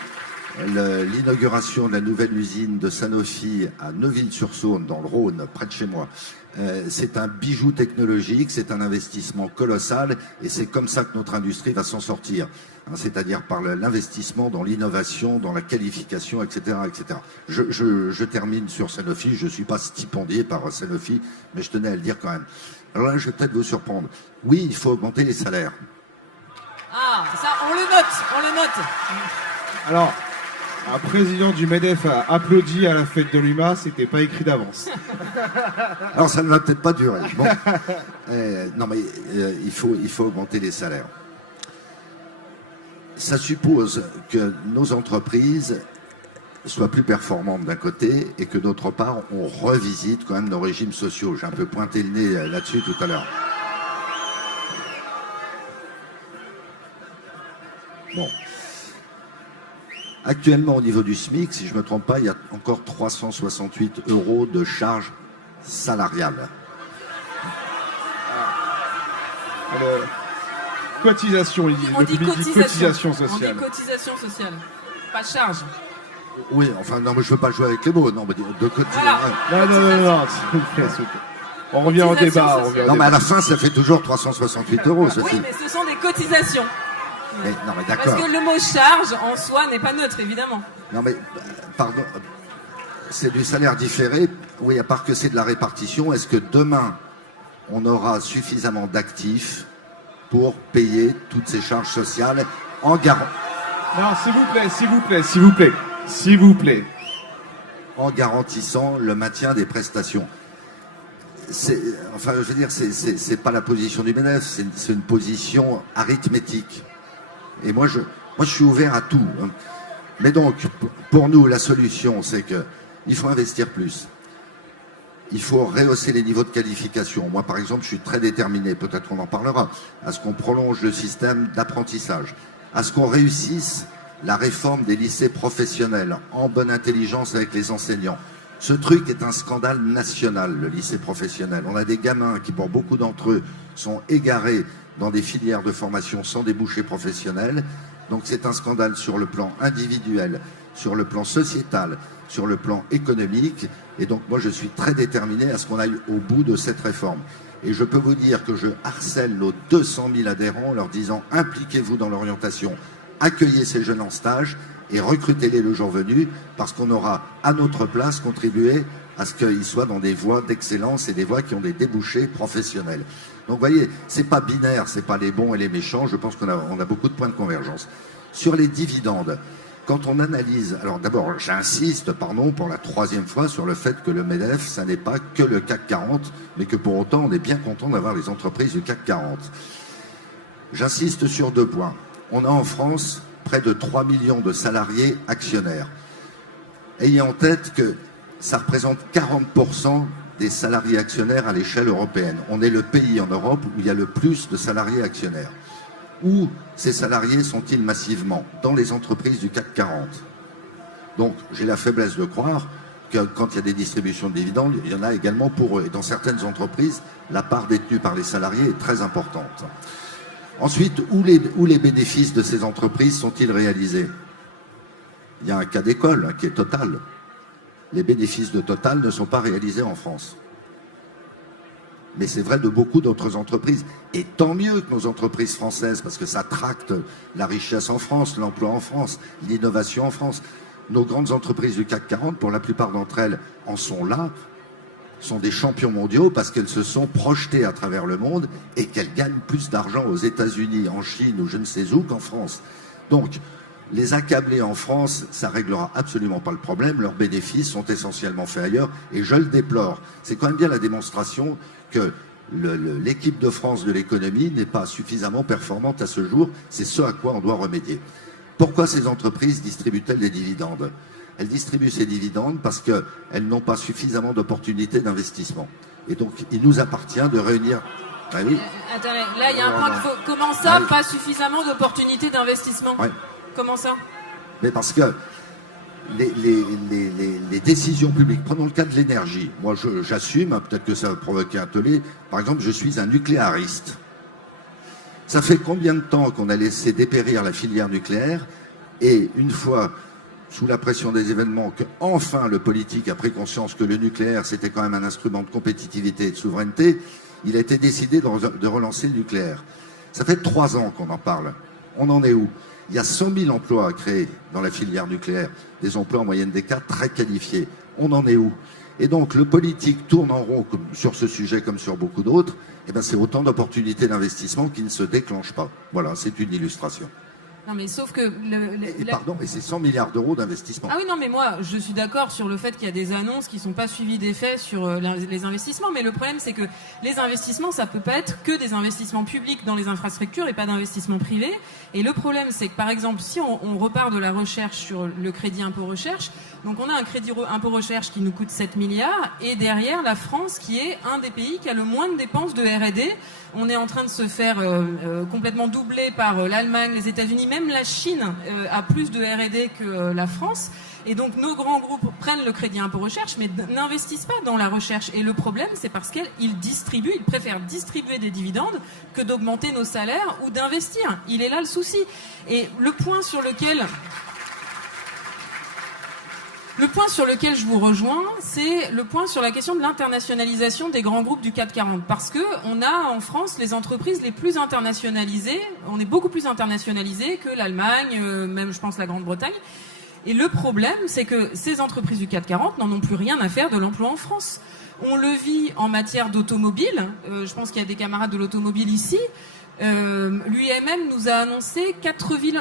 l'inauguration de la nouvelle usine de Sanofi à Neuville-sur-Saône, dans le Rhône, près de chez moi. C'est un bijou technologique, c'est un investissement colossal, et c'est comme ça que notre industrie va s'en sortir. C'est-à-dire par l'investissement dans l'innovation, dans la qualification, etc. etc. Je termine sur Sanofi, je ne suis pas stipendié par Sanofi, mais je tenais à le dire quand même. Alors là, je vais peut-être vous surprendre. Oui, il faut augmenter les salaires. Ah, ça, on le note. Alors, un président du MEDEF a applaudi à la fête de l'UMA, c'était pas écrit d'avance. Alors ça ne va peut-être pas durer. Bon. Non mais il faut augmenter les salaires. ça suppose que nos entreprises soient plus performantes d'un côté et que d'autre part, on revisite quand même nos régimes sociaux. J'ai un peu pointé le nez là-dessus tout à l'heure. Bon. Actuellement, au niveau du SMIC, si je ne me trompe pas, il y a encore 368 € de charges salariales. Cotisation, On dit cotisation sociale. On dit cotisation sociale, pas charge. Oui, enfin, non, mais je ne veux pas jouer avec les mots. Non, mais de cotisation. Voilà. Non, s'il vous plaît. On revient au débat. Non, mais à la fin, ça fait toujours 368 €, Sophie. Oui, mais ce sont des cotisations. Mais, non, mais d'accord. Parce que le mot charge, en soi, n'est pas neutre, évidemment. Non, mais, pardon, c'est du salaire différé. Oui, à part que c'est de la répartition, est-ce que demain, on aura suffisamment d'actifs pour payer toutes ces charges sociales en garant... Non, s'il vous plaît. En garantissant le maintien des prestations. Enfin, je veux dire, c'est pas la position du MEDEF, c'est une position arithmétique. Et moi, je suis ouvert à tout. Hein. Mais donc, pour nous, la solution, c'est qu'il faut investir plus. Il faut rehausser les niveaux de qualification. Moi, par exemple, je suis très déterminé, peut-être qu'on en parlera, à ce qu'on prolonge le système d'apprentissage, à ce qu'on réussisse la réforme des lycées professionnels en bonne intelligence avec les enseignants. Ce truc est un scandale national, le lycée professionnel. On a des gamins qui, pour beaucoup d'entre eux, sont égarés dans des filières de formation sans débouché professionnel. Donc c'est un scandale sur le plan individuel, sur le plan sociétal, sur le plan économique. Et donc moi je suis très déterminé à ce qu'on aille au bout de cette réforme. Et je peux vous dire que je harcèle nos 200 000 adhérents en leur disant impliquez-vous dans l'orientation, accueillez ces jeunes en stage et recrutez-les le jour venu, parce qu'on aura à notre place contribué à ce qu'ils soient dans des voies d'excellence et des voies qui ont des débouchés professionnels. Donc vous voyez, c'est pas binaire, c'est pas les bons et les méchants, je pense qu'on a beaucoup de points de convergence. Sur les dividendes, quand on analyse, alors d'abord j'insiste, pardon, pour la 3e fois sur le fait que le MEDEF, ça n'est pas que le CAC 40, mais que pour autant on est bien content d'avoir les entreprises du CAC 40. J'insiste sur 2 points. On a en France près de 3 millions de salariés actionnaires. Ayez en tête que ça représente 40% des salariés actionnaires à l'échelle européenne. On est le pays en Europe où il y a le plus de salariés actionnaires. Où ces salariés sont-ils massivement? Dans les entreprises du CAC 40. Donc j'ai la faiblesse de croire que quand il y a des distributions de dividendes, il y en a également pour eux. Et dans certaines entreprises, la part détenue par les salariés est très importante. Ensuite, où les bénéfices de ces entreprises sont-ils réalisés? Il y a un cas d'école qui est Total. Les bénéfices de Total ne sont pas réalisés en France. Mais c'est vrai de beaucoup d'autres entreprises. Et tant mieux que nos entreprises françaises, parce que ça tracte la richesse en France, l'emploi en France, l'innovation en France. Nos grandes entreprises du CAC 40, pour la plupart d'entre elles, en sont là, sont des champions mondiaux parce qu'elles se sont projetées à travers le monde et qu'elles gagnent plus d'argent aux États-Unis, en Chine ou je ne sais où qu'en France. Donc, les accabler en France, ça réglera absolument pas le problème. Leurs bénéfices sont essentiellement faits ailleurs et je le déplore. C'est quand même bien la démonstration que l'équipe de France de l'économie n'est pas suffisamment performante à ce jour. C'est ce à quoi on doit remédier. Pourquoi ces entreprises distribuent-elles des dividendes? Elles distribuent ces dividendes parce qu'elles n'ont pas suffisamment d'opportunités d'investissement. Et donc, il nous appartient de réunir... Ah oui. Attendez, là, il y a un point qu'il faut... Comment ça, pas suffisamment d'opportunités d'investissement? Ouais. Comment ça? Mais parce que les décisions publiques, prenons le cas de l'énergie. Moi, j'assume, peut-être que ça va provoquer un tollé. Par exemple, je suis un nucléariste. Ça fait combien de temps qu'on a laissé dépérir la filière nucléaire? Et une fois, sous la pression des événements, que enfin le politique a pris conscience que le nucléaire, c'était quand même un instrument de compétitivité et de souveraineté, il a été décidé de relancer le nucléaire. Ça fait 3 ans qu'on en parle. On en est où? Il y a 100 000 emplois à créer dans la filière nucléaire, des emplois en moyenne des cas très qualifiés. On en est où? Et donc le politique tourne en rond sur ce sujet comme sur beaucoup d'autres. Et ben c'est autant d'opportunités d'investissement qui ne se déclenchent pas. Voilà, c'est une illustration. Non, mais sauf que... Pardon, et c'est 100 milliards d'euros d'investissement. Ah oui, non, mais moi, je suis d'accord sur le fait qu'il y a des annonces qui ne sont pas suivies d'effets sur les investissements, mais le problème, c'est que les investissements, ça peut pas être que des investissements publics dans les infrastructures et pas d'investissements privés. Et le problème, c'est que, par exemple, si on repart de la recherche sur le crédit impôt recherche, donc on a un crédit impôt recherche qui nous coûte 7 milliards, et derrière, la France, qui est un des pays qui a le moins de dépenses de R&D. On est en train de se faire complètement doubler par l'Allemagne, les États-Unis, même la Chine a plus de R&D que la France. Et donc nos grands groupes prennent le crédit impôt recherche, mais n'investissent pas dans la recherche. Et le problème, c'est parce qu'ils préfèrent distribuer des dividendes que d'augmenter nos salaires ou d'investir. Il est là le souci. Et le point sur lequel je vous rejoins, c'est le point sur la question de l'internationalisation des grands groupes du CAC 40. Parce que on a en France les entreprises les plus internationalisées. On est beaucoup plus internationalisé que l'Allemagne, même je pense la Grande-Bretagne. Et le problème, c'est que ces entreprises du CAC 40 n'en ont plus rien à faire de l'emploi en France. On le vit en matière d'automobile. Je pense qu'il y a des camarades de l'automobile ici. L'UIMM nous a annoncé 80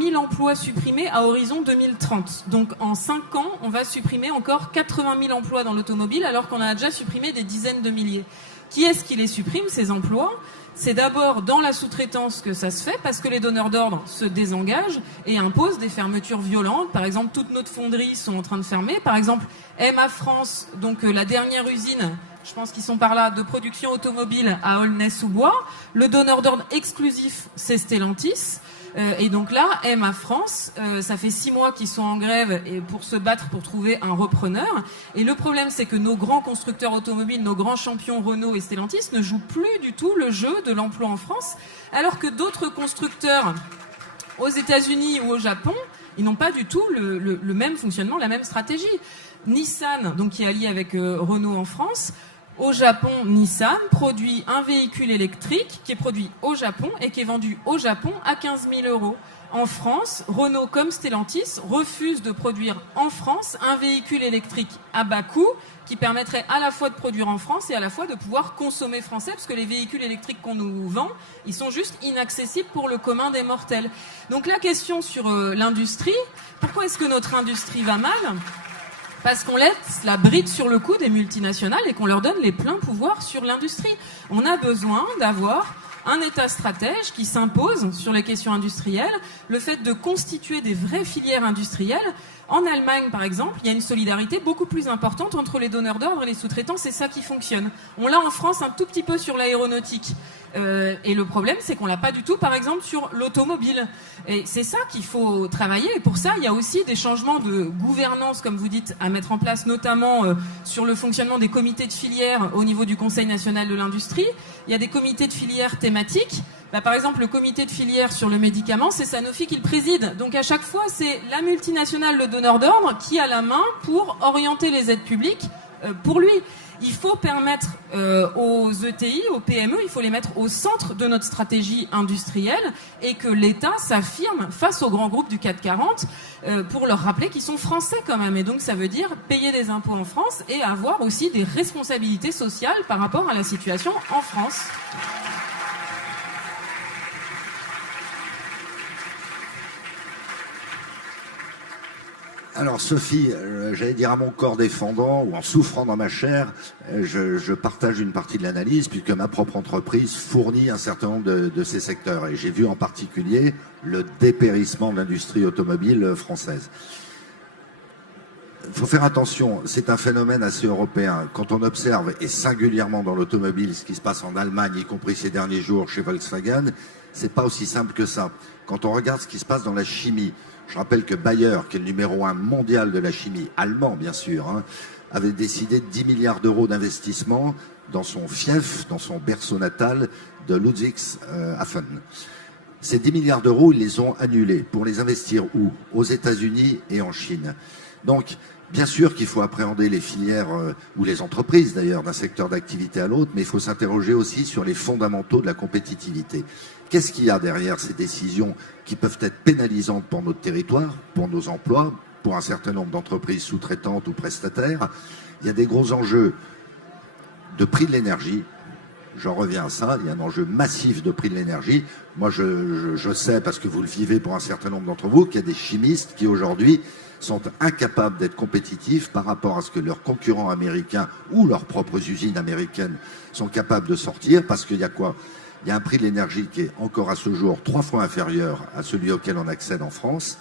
000 emplois supprimés à horizon 2030. Donc en 5 ans, on va supprimer encore 80 000 emplois dans l'automobile alors qu'on a déjà supprimé des dizaines de milliers. Qui est-ce qui les supprime, ces emplois ? C'est d'abord dans la sous-traitance que ça se fait parce que les donneurs d'ordre se désengagent et imposent des fermetures violentes. Par exemple, toutes nos fonderies sont en train de fermer. Par exemple, MA France, donc la dernière usine, je pense qu'ils sont par là, de production automobile à Aulnay-sous-Bois. Le donneur d'ordre exclusif, c'est Stellantis. Et donc là, MA France, ça fait 6 mois qu'ils sont en grève et pour se battre pour trouver un repreneur. Et le problème, c'est que nos grands constructeurs automobiles, nos grands champions Renault et Stellantis ne jouent plus du tout le jeu de l'emploi en France, alors que d'autres constructeurs aux États-Unis ou au Japon, ils n'ont pas du tout le même fonctionnement, la même stratégie. Nissan, donc qui est allié avec Renault en France, au Japon, Nissan produit un véhicule électrique qui est produit au Japon et qui est vendu au Japon à 15 000 €. En France, Renault comme Stellantis refusent de produire en France un véhicule électrique à bas coût qui permettrait à la fois de produire en France et à la fois de pouvoir consommer français, parce que les véhicules électriques qu'on nous vend, ils sont juste inaccessibles pour le commun des mortels. Donc la question sur l'industrie, pourquoi est-ce que notre industrie va mal ? Parce qu'on laisse la bride sur le cou des multinationales et qu'on leur donne les pleins pouvoirs sur l'industrie. On a besoin d'avoir un État stratège qui s'impose sur les questions industrielles, le fait de constituer des vraies filières industrielles. En Allemagne, par exemple, il y a une solidarité beaucoup plus importante entre les donneurs d'ordre et les sous-traitants, c'est ça qui fonctionne. On l'a en France un tout petit peu sur l'aéronautique. Et le problème, c'est qu'on l'a pas du tout, par exemple, sur l'automobile. Et c'est ça qu'il faut travailler. Et pour ça, il y a aussi des changements de gouvernance, comme vous dites, à mettre en place, notamment sur le fonctionnement des comités de filière au niveau du Conseil national de l'industrie. Il y a des comités de filière thématiques. Par exemple, le comité de filière sur le médicament, c'est Sanofi qui le préside. Donc à chaque fois, c'est la multinationale, le donneur d'ordre, qui a la main pour orienter les aides publiques pour lui. Il faut permettre aux ETI, aux PME, il faut les mettre au centre de notre stratégie industrielle et que l'État s'affirme face aux grands groupes du CAC 40 pour leur rappeler qu'ils sont français quand même. Et donc ça veut dire payer des impôts en France et avoir aussi des responsabilités sociales par rapport à la situation en France. Alors Sophie, j'allais dire à mon corps défendant ou en souffrant dans ma chair, je partage une partie de l'analyse puisque ma propre entreprise fournit un certain nombre de ces secteurs et j'ai vu en particulier le dépérissement de l'industrie automobile française. Il faut faire attention, c'est un phénomène assez européen. Quand on observe, et singulièrement dans l'automobile, ce qui se passe en Allemagne, y compris ces derniers jours chez Volkswagen, c'est pas aussi simple que ça. Quand on regarde ce qui se passe dans la chimie, je rappelle que Bayer, qui est le numéro 1 mondial de la chimie, allemand bien sûr, avait décidé de 10 milliards d'euros d'investissement dans son fief, dans son berceau natal de Ludwigshafen. Ces 10 milliards d'euros, ils les ont annulés pour les investir où ? Aux États-Unis et en Chine. Donc, bien sûr qu'il faut appréhender les filières, ou les entreprises d'ailleurs, d'un secteur d'activité à l'autre, mais il faut s'interroger aussi sur les fondamentaux de la compétitivité. Qu'est-ce qu'il y a derrière ces décisions qui peuvent être pénalisantes pour notre territoire, pour nos emplois, pour un certain nombre d'entreprises sous-traitantes ou prestataires ? Il y a des gros enjeux de prix de l'énergie, J'en reviens à ça, il y a un enjeu massif de prix de l'énergie. Moi, je sais, parce que vous le vivez pour un certain nombre d'entre vous, qu'il y a des chimistes qui aujourd'hui sont incapables d'être compétitifs par rapport à ce que leurs concurrents américains ou leurs propres usines américaines sont capables de sortir, parce qu'il y a quoi? Il y a un prix de l'énergie qui est encore à ce jour 3 fois inférieur à celui auquel on accède en France.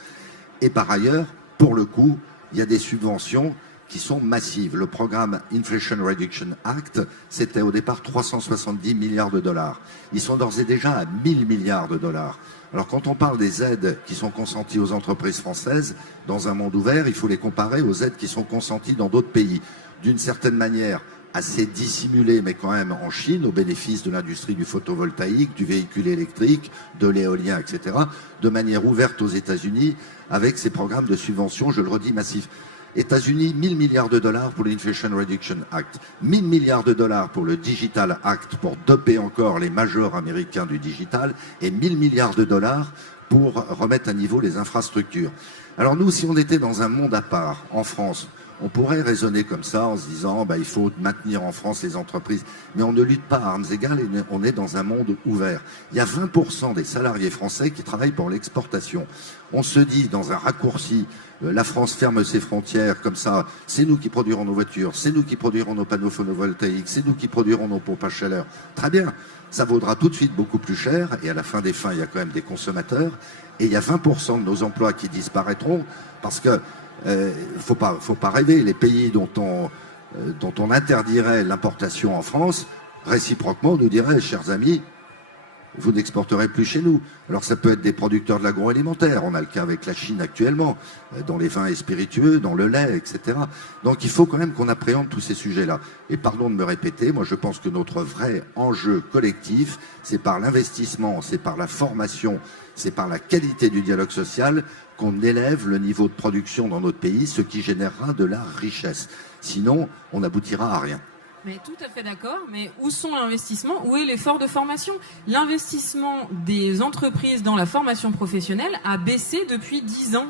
Et par ailleurs, pour le coup, il y a des subventions qui sont massives. Le programme Inflation Reduction Act, c'était au départ 370 milliards de dollars. Ils sont d'ores et déjà à 1000 milliards de dollars. Alors quand on parle des aides qui sont consenties aux entreprises françaises, dans un monde ouvert, il faut les comparer aux aides qui sont consenties dans d'autres pays. D'une certaine manière, assez dissimulées, mais quand même en Chine, au bénéfice de l'industrie du photovoltaïque, du véhicule électrique, de l'éolien, etc., de manière ouverte aux États-Unis, avec ces programmes de subvention, je le redis, massifs. États-Unis, 1000 milliards de dollars pour l'Inflation Reduction Act, 1000 milliards de dollars pour le Digital Act, pour doper encore les majors américains du digital, et 1000 milliards de dollars pour remettre à niveau les infrastructures. Alors nous, si on était dans un monde à part, en France, on pourrait raisonner comme ça en se disant il faut maintenir en France les entreprises. Mais on ne lutte pas à armes égales et on est dans un monde ouvert. Il y a 20% des salariés français qui travaillent pour l'exportation. On se dit dans un raccourci, la France ferme ses frontières comme ça, c'est nous qui produirons nos voitures, c'est nous qui produirons nos panneaux photovoltaïques, c'est nous qui produirons nos pompes à chaleur. Très bien, ça vaudra tout de suite beaucoup plus cher et à la fin des fins, il y a quand même des consommateurs et il y a 20% de nos emplois qui disparaîtront parce que faut pas rêver. Les pays dont on interdirait l'importation en France, réciproquement, nous dirait, chers amis, vous n'exporterez plus chez nous. Alors ça peut être des producteurs de l'agroalimentaire, on a le cas avec la Chine actuellement, dans les vins et spiritueux, dans le lait, etc. Donc il faut quand même qu'on appréhende tous ces sujets-là. Et pardon de me répéter, moi je pense que notre vrai enjeu collectif, c'est par l'investissement, c'est par la formation, c'est par la qualité du dialogue social qu'on élève le niveau de production dans notre pays, ce qui générera de la richesse. Sinon, on n'aboutira à rien. Mais tout à fait d'accord, mais où sont l'investissement? Où est l'effort de formation? L'investissement des entreprises dans la formation professionnelle a baissé depuis 10 ans.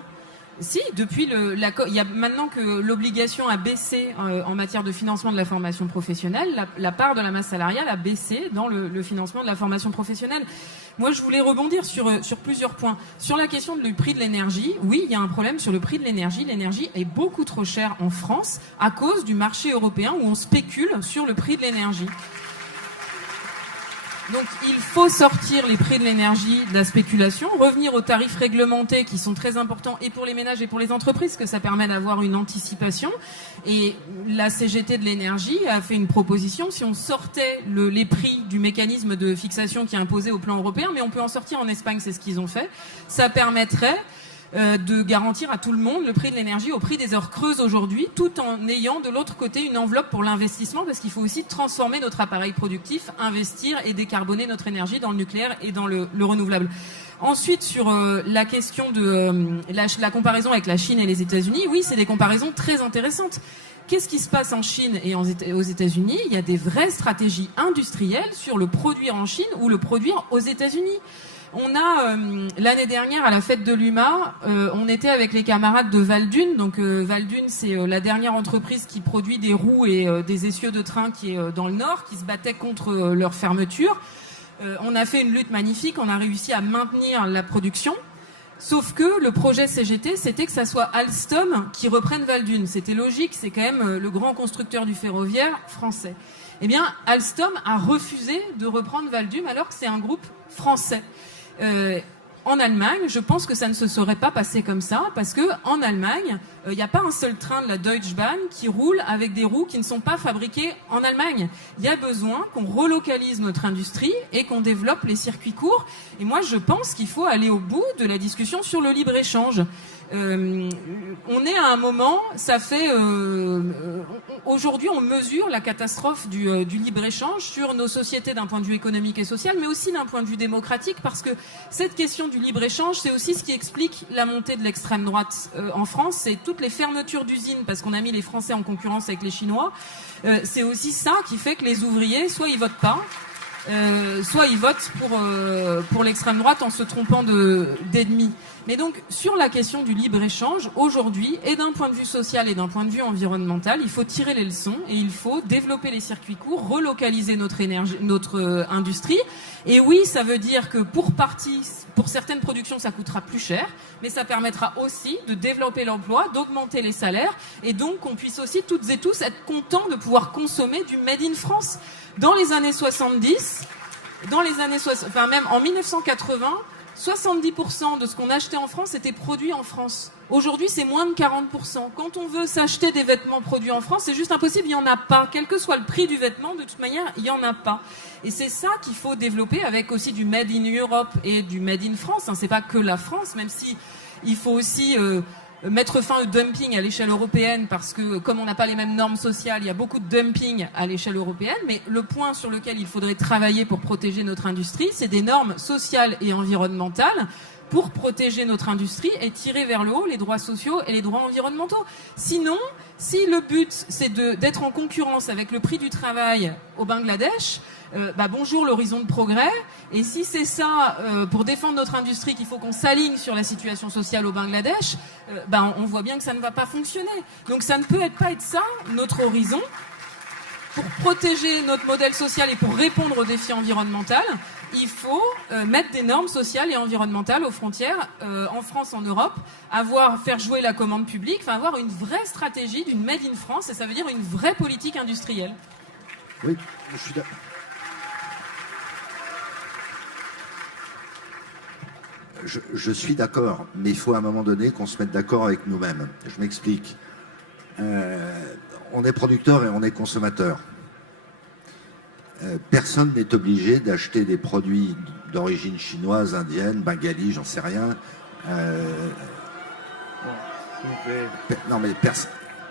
Si, depuis il y a maintenant que l'obligation a baissé en matière de financement de la formation professionnelle, la part de la masse salariale a baissé dans le financement de la formation professionnelle. Moi, je voulais rebondir sur plusieurs points. Sur la question du prix de l'énergie, oui, il y a un problème sur le prix de l'énergie. L'énergie est beaucoup trop chère en France à cause du marché européen où on spécule sur le prix de l'énergie. Donc il faut sortir les prix de l'énergie de la spéculation, revenir aux tarifs réglementés qui sont très importants et pour les ménages et pour les entreprises, que ça permet d'avoir une anticipation. Et la CGT de l'énergie a fait une proposition, si on sortait les prix du mécanisme de fixation qui est imposé au plan européen, mais on peut en sortir en Espagne, c'est ce qu'ils ont fait, ça permettrait de garantir à tout le monde le prix de l'énergie au prix des heures creuses aujourd'hui, tout en ayant de l'autre côté une enveloppe pour l'investissement, parce qu'il faut aussi transformer notre appareil productif, investir et décarboner notre énergie dans le nucléaire et dans le renouvelable. Ensuite, sur la question de la comparaison avec la Chine et les États-Unis, oui, c'est des comparaisons très intéressantes. Qu'est-ce qui se passe en Chine et aux États-Unis? Il y a des vraies stratégies industrielles sur le produire en Chine ou le produire aux États-Unis. On a, l'année dernière, à la fête de l'UMA, on était avec les camarades de Valdune. Donc Valdune, c'est la dernière entreprise qui produit des roues et des essieux de train qui est dans le Nord, qui se battait contre leur fermeture. On a fait une lutte magnifique, on a réussi à maintenir la production. Sauf que le projet CGT, c'était que ça soit Alstom qui reprenne Valdune. C'était logique, c'est quand même le grand constructeur du ferroviaire français. Eh bien, Alstom a refusé de reprendre Valdune alors que c'est un groupe français. En Allemagne, je pense que ça ne se serait pas passé comme ça, parce que en Allemagne, il n'y a pas un seul train de la Deutsche Bahn qui roule avec des roues qui ne sont pas fabriquées en Allemagne. Il y a besoin qu'on relocalise notre industrie et qu'on développe les circuits courts. Et moi, je pense qu'il faut aller au bout de la discussion sur le libre-échange. On est à un moment, ça fait aujourd'hui on mesure la catastrophe du libre-échange sur nos sociétés d'un point de vue économique et social, mais aussi d'un point de vue démocratique, parce que cette question du libre-échange, c'est aussi ce qui explique la montée de l'extrême droite en France. C'est toutes les fermetures d'usines parce qu'on a mis les Français en concurrence avec les Chinois. C'est aussi ça qui fait que les ouvriers, soit ils votent pas, soit ils votent pour l'extrême droite en se trompant d'ennemis. Mais donc, sur la question du libre-échange, aujourd'hui, et d'un point de vue social et d'un point de vue environnemental, il faut tirer les leçons et il faut développer les circuits courts, relocaliser notre industrie. Et oui, ça veut dire que pour certaines productions, ça coûtera plus cher, mais ça permettra aussi de développer l'emploi, d'augmenter les salaires, et donc qu'on puisse aussi toutes et tous être contents de pouvoir consommer du Made in France. Dans les années 70, même en 1980, 70% de ce qu'on achetait en France était produit en France. Aujourd'hui, c'est moins de 40%. Quand on veut s'acheter des vêtements produits en France, c'est juste impossible, il n'y en a pas. Quel que soit le prix du vêtement, de toute manière, il n'y en a pas. Et c'est ça qu'il faut développer avec aussi du Made in Europe et du Made in France. C'est pas que la France, même si il faut aussi mettre fin au dumping à l'échelle européenne, parce que comme on n'a pas les mêmes normes sociales, il y a beaucoup de dumping à l'échelle européenne. Mais le point sur lequel il faudrait travailler pour protéger notre industrie, c'est des normes sociales et environnementales pour protéger notre industrie et tirer vers le haut les droits sociaux et les droits environnementaux. Sinon, si le but c'est d'être en concurrence avec le prix du travail au Bangladesh, bonjour l'horizon de progrès. Et si c'est ça, pour défendre notre industrie, qu'il faut qu'on s'aligne sur la situation sociale au Bangladesh, on voit bien que ça ne va pas fonctionner. Donc ça ne peut pas être ça, notre horizon. Pour protéger notre modèle social et pour répondre aux défis environnementaux, il faut mettre des normes sociales et environnementales aux frontières, en France, en Europe, faire jouer la commande publique, avoir une vraie stratégie d'une Made in France, et ça veut dire une vraie politique industrielle. Oui, je suis d'accord. Je suis d'accord, mais il faut à un moment donné qu'on se mette d'accord avec nous-mêmes. Je m'explique. On est producteur et on est consommateur. Personne n'est obligé d'acheter des produits d'origine chinoise, indienne, bengali, j'en sais rien. Non, mais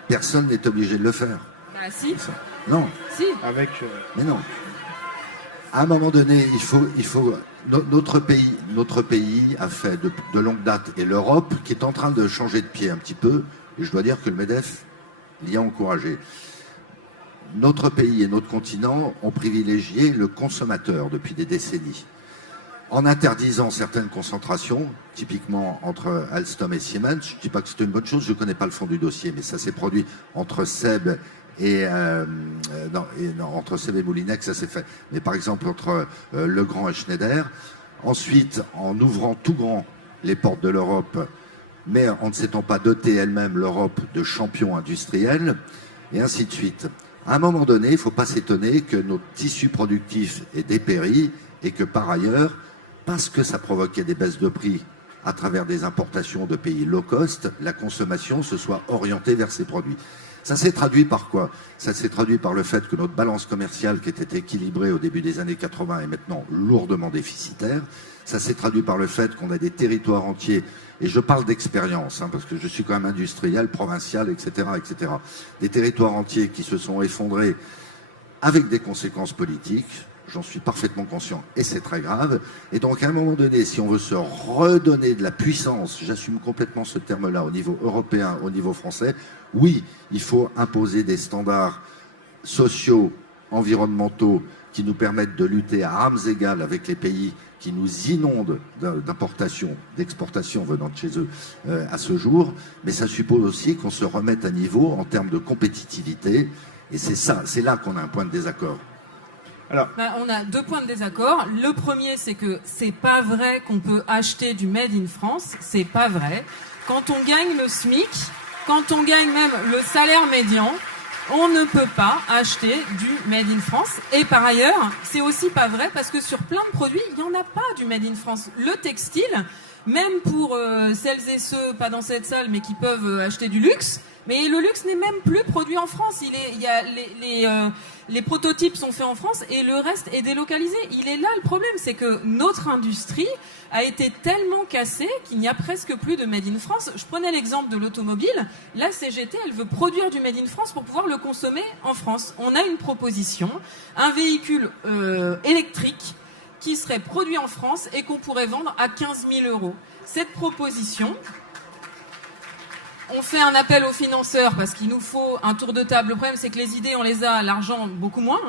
personne n'est obligé de le faire. Bah si. Non. Si. Mais non. À un moment donné, il faut notre pays a fait de longue date, et l'Europe qui est en train de changer de pied un petit peu, et je dois dire que le MEDEF l'y a encouragé. Notre pays et notre continent ont privilégié le consommateur depuis des décennies, en interdisant certaines concentrations, typiquement entre Alstom et Siemens. Je ne dis pas que c'est une bonne chose, je ne connais pas le fond du dossier, mais ça s'est produit entre SEB entre SEB et Moulinex, ça s'est fait. Mais par exemple entre Legrand et Schneider. Ensuite, en ouvrant tout grand les portes de l'Europe, mais en ne s'étant pas dotée elle-même l'Europe de champions industriels, et ainsi de suite. À un moment donné, il ne faut pas s'étonner que notre tissu productif ait dépéri, et que par ailleurs, parce que ça provoquait des baisses de prix à travers des importations de pays low cost, la consommation se soit orientée vers ces produits. Ça s'est traduit par quoi? Ça s'est traduit par le fait que notre balance commerciale, qui était équilibrée au début des années 80, est maintenant lourdement déficitaire. Ça s'est traduit par le fait qu'on a des territoires entiers, et je parle d'expérience, parce que je suis quand même industriel, provincial, etc., etc. Des territoires entiers qui se sont effondrés avec des conséquences politiques. J'en suis parfaitement conscient, et c'est très grave. Et donc, à un moment donné, si on veut se redonner de la puissance, j'assume complètement ce terme-là au niveau européen, au niveau français, oui, il faut imposer des standards sociaux, environnementaux, qui nous permettent de lutter à armes égales avec les pays qui nous inondent d'importations, d'exportations venant de chez eux à ce jour. Mais ça suppose aussi qu'on se remette à niveau en termes de compétitivité. Et c'est là qu'on a un point de désaccord. Alors, on a 2 points de désaccord. Le premier, c'est que c'est pas vrai qu'on peut acheter du Made in France. C'est pas vrai. Quand on gagne le SMIC, quand on gagne même le salaire médian, on ne peut pas acheter du Made in France. Et par ailleurs, c'est aussi pas vrai parce que sur plein de produits, il n'y en a pas du Made in France. Le textile, même pour celles et ceux, pas dans cette salle, mais qui peuvent acheter du luxe, mais le luxe n'est même plus produit en France. Les prototypes sont faits en France et le reste est délocalisé. Il est là le problème, c'est que notre industrie a été tellement cassée qu'il n'y a presque plus de Made in France. Je prenais l'exemple de l'automobile. La CGT, elle veut produire du Made in France pour pouvoir le consommer en France. On a une proposition, un véhicule électrique qui serait produit en France et qu'on pourrait vendre à 15 000 €. Cette proposition... On fait un appel aux financeurs parce qu'il nous faut un tour de table. Le problème, c'est que les idées, on les a, l'argent, beaucoup moins.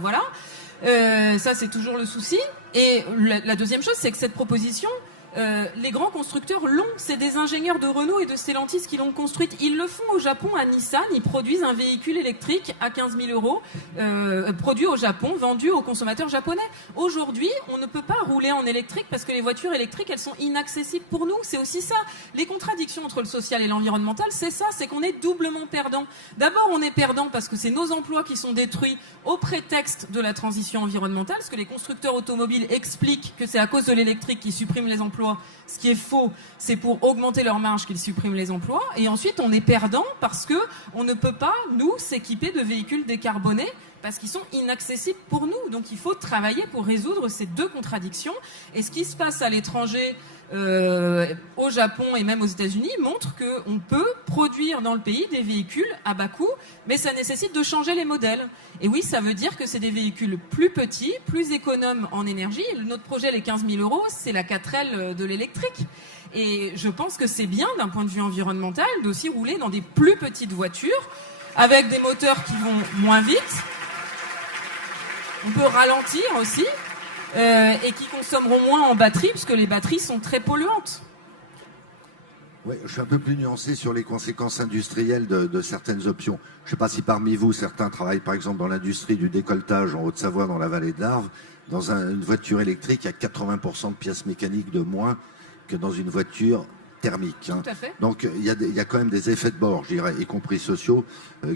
Voilà. Ça, c'est toujours le souci. Et la deuxième chose, c'est que cette proposition, les grands constructeurs l'ont. C'est des ingénieurs de Renault et de Stellantis qui l'ont construite. Ils le font au Japon, à Nissan. Ils produisent un véhicule électrique à 15 000 euros, produit au Japon, vendu aux consommateurs japonais. Aujourd'hui, on ne peut pas rouler en électrique parce que les voitures électriques, elles sont inaccessibles pour nous. C'est aussi ça. Les contradictions entre le social et l'environnemental, c'est ça. C'est qu'on est doublement perdant. D'abord, on est perdant parce que c'est nos emplois qui sont détruits au prétexte de la transition environnementale. Parce que les constructeurs automobiles expliquent que c'est à cause de l'électrique qu'ils suppriment les emplois. Ce qui est faux, c'est pour augmenter leur marge qu'ils suppriment les emplois. Et ensuite, on est perdant parce que on ne peut pas, nous, s'équiper de véhicules décarbonés parce qu'ils sont inaccessibles pour nous. Donc il faut travailler pour résoudre ces deux contradictions. Et ce qui se passe à l'étranger, au Japon et même aux États-Unis, montre qu'on peut produire dans le pays des véhicules à bas coût, mais ça nécessite de changer les modèles. Et oui, ça veut dire que c'est des véhicules plus petits, plus économes en énergie. Notre projet, les 15 000 euros, c'est la 4L de l'électrique. Et je pense que c'est bien, d'un point de vue environnemental, d'aussi rouler dans des plus petites voitures, avec des moteurs qui vont moins vite. On peut ralentir aussi. Et qui consommeront moins en batterie, puisque les batteries sont très polluantes. Oui, je suis un peu plus nuancé sur les conséquences industrielles de certaines options. Je ne sais pas si parmi vous, certains travaillent par exemple dans l'industrie du décolletage en Haute-Savoie, dans la vallée de l'Arve. Dans une voiture électrique, il y a 80% de pièces mécaniques de moins que dans une voiture thermique. Tout à fait. Donc il y a quand même des effets de bord, je dirais, y compris sociaux,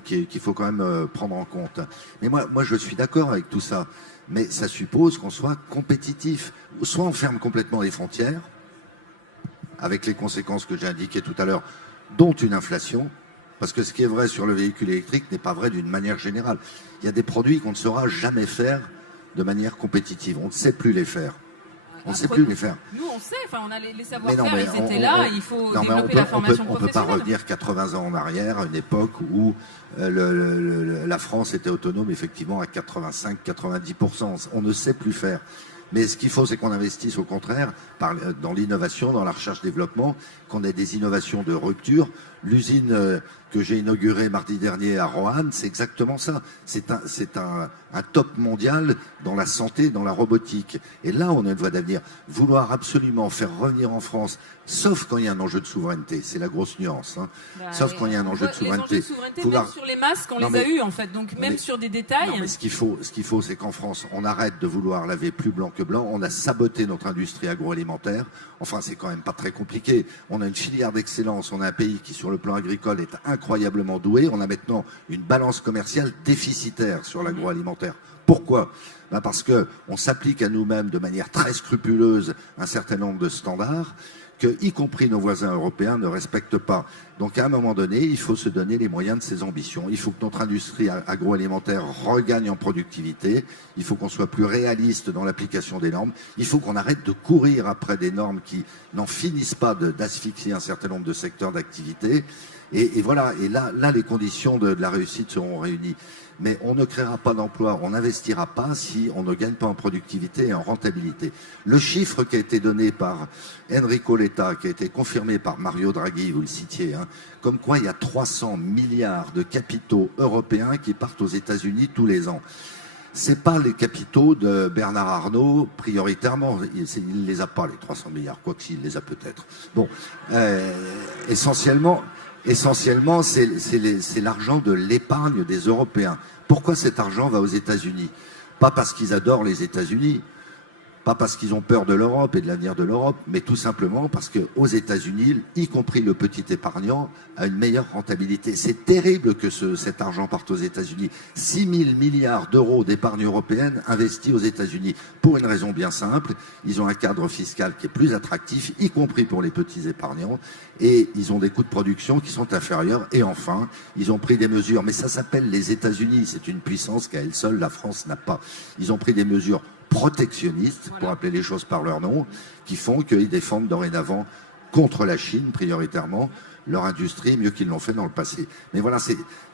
qu'il faut quand même prendre en compte. Mais moi je suis d'accord avec tout ça. Mais ça suppose qu'on soit compétitif. Soit on ferme complètement les frontières, avec les conséquences que j'ai indiquées tout à l'heure, dont une inflation, parce que ce qui est vrai sur le véhicule électrique n'est pas vrai d'une manière générale. Il y a des produits qu'on ne saura jamais faire de manière compétitive. On ne sait plus les faire. On ne sait plus les faire. Nous, on sait, enfin, on a les savoir-faire, ils étaient là, il faut développer la formation professionnelle. On ne peut pas revenir 80 ans en arrière, à une époque où la France était autonome, effectivement, à 85-90%. On ne sait plus faire. Mais ce qu'il faut, c'est qu'on investisse au contraire dans l'innovation, dans la recherche-développement, qu'on ait des innovations de rupture. L'usine que j'ai inaugurée mardi dernier à Roanne, c'est exactement ça. C'est un top mondial dans la santé, dans la robotique. Et là, on a une voie d'avenir. Vouloir absolument faire revenir en France, sauf quand il y a un enjeu de souveraineté, c'est la grosse nuance. Hein. Sauf quand il y a un enjeu de souveraineté. Les enjeux de souveraineté, même sur les masques, on les a eus en fait. Donc même sur des détails. Non, mais ce qu'il faut, c'est qu'en France, on arrête de vouloir laver plus blanc que blanc. On a saboté notre industrie agroalimentaire. Enfin, c'est quand même pas très compliqué. On a une filière d'excellence. On a un pays qui, sur le plan agricole, est incroyablement doué. On a maintenant une balance commerciale déficitaire sur l'agroalimentaire. Pourquoi ? Parce qu'on s'applique à nous-mêmes de manière très scrupuleuse un certain nombre de standards que, y compris nos voisins européens, ne respectent pas. Donc à un moment donné, il faut se donner les moyens de ses ambitions. Il faut que notre industrie agroalimentaire regagne en productivité. Il faut qu'on soit plus réaliste dans l'application des normes. Il faut qu'on arrête de courir après des normes qui n'en finissent pas d'asphyxier un certain nombre de secteurs d'activité. Et voilà, et là, les conditions de la réussite seront réunies. Mais on ne créera pas d'emplois, on n'investira pas si on ne gagne pas en productivité et en rentabilité. Le chiffre qui a été donné par Enrico Letta, qui a été confirmé par Mario Draghi, vous le citiez, hein, comme quoi il y a 300 milliards de capitaux européens qui partent aux États-Unis tous les ans. C'est pas les capitaux de Bernard Arnault prioritairement. Il les a pas, les 300 milliards, quoi qu'il les a peut-être. Bon, essentiellement, c'est l'argent de l'épargne des Européens. Pourquoi cet argent va aux États-Unis ? Pas parce qu'ils adorent les États-Unis, pas parce qu'ils ont peur de l'Europe et de l'avenir de l'Europe, mais tout simplement parce qu'aux États-Unis, y compris le petit épargnant, a une meilleure rentabilité. C'est terrible que cet argent parte aux États-Unis. 6 000 milliards d'euros d'épargne européenne investis aux États-Unis. Pour une raison bien simple, ils ont un cadre fiscal qui est plus attractif, y compris pour les petits épargnants, et ils ont des coûts de production qui sont inférieurs. Et enfin, ils ont pris des mesures, mais ça s'appelle les États-Unis, c'est une puissance qu'à elle seule, la France n'a pas. Ils ont pris des mesures protectionnistes, pour appeler les choses par leur nom, qui font qu'ils défendent dorénavant contre la Chine, prioritairement, leur industrie, mieux qu'ils l'ont fait dans le passé. Mais voilà,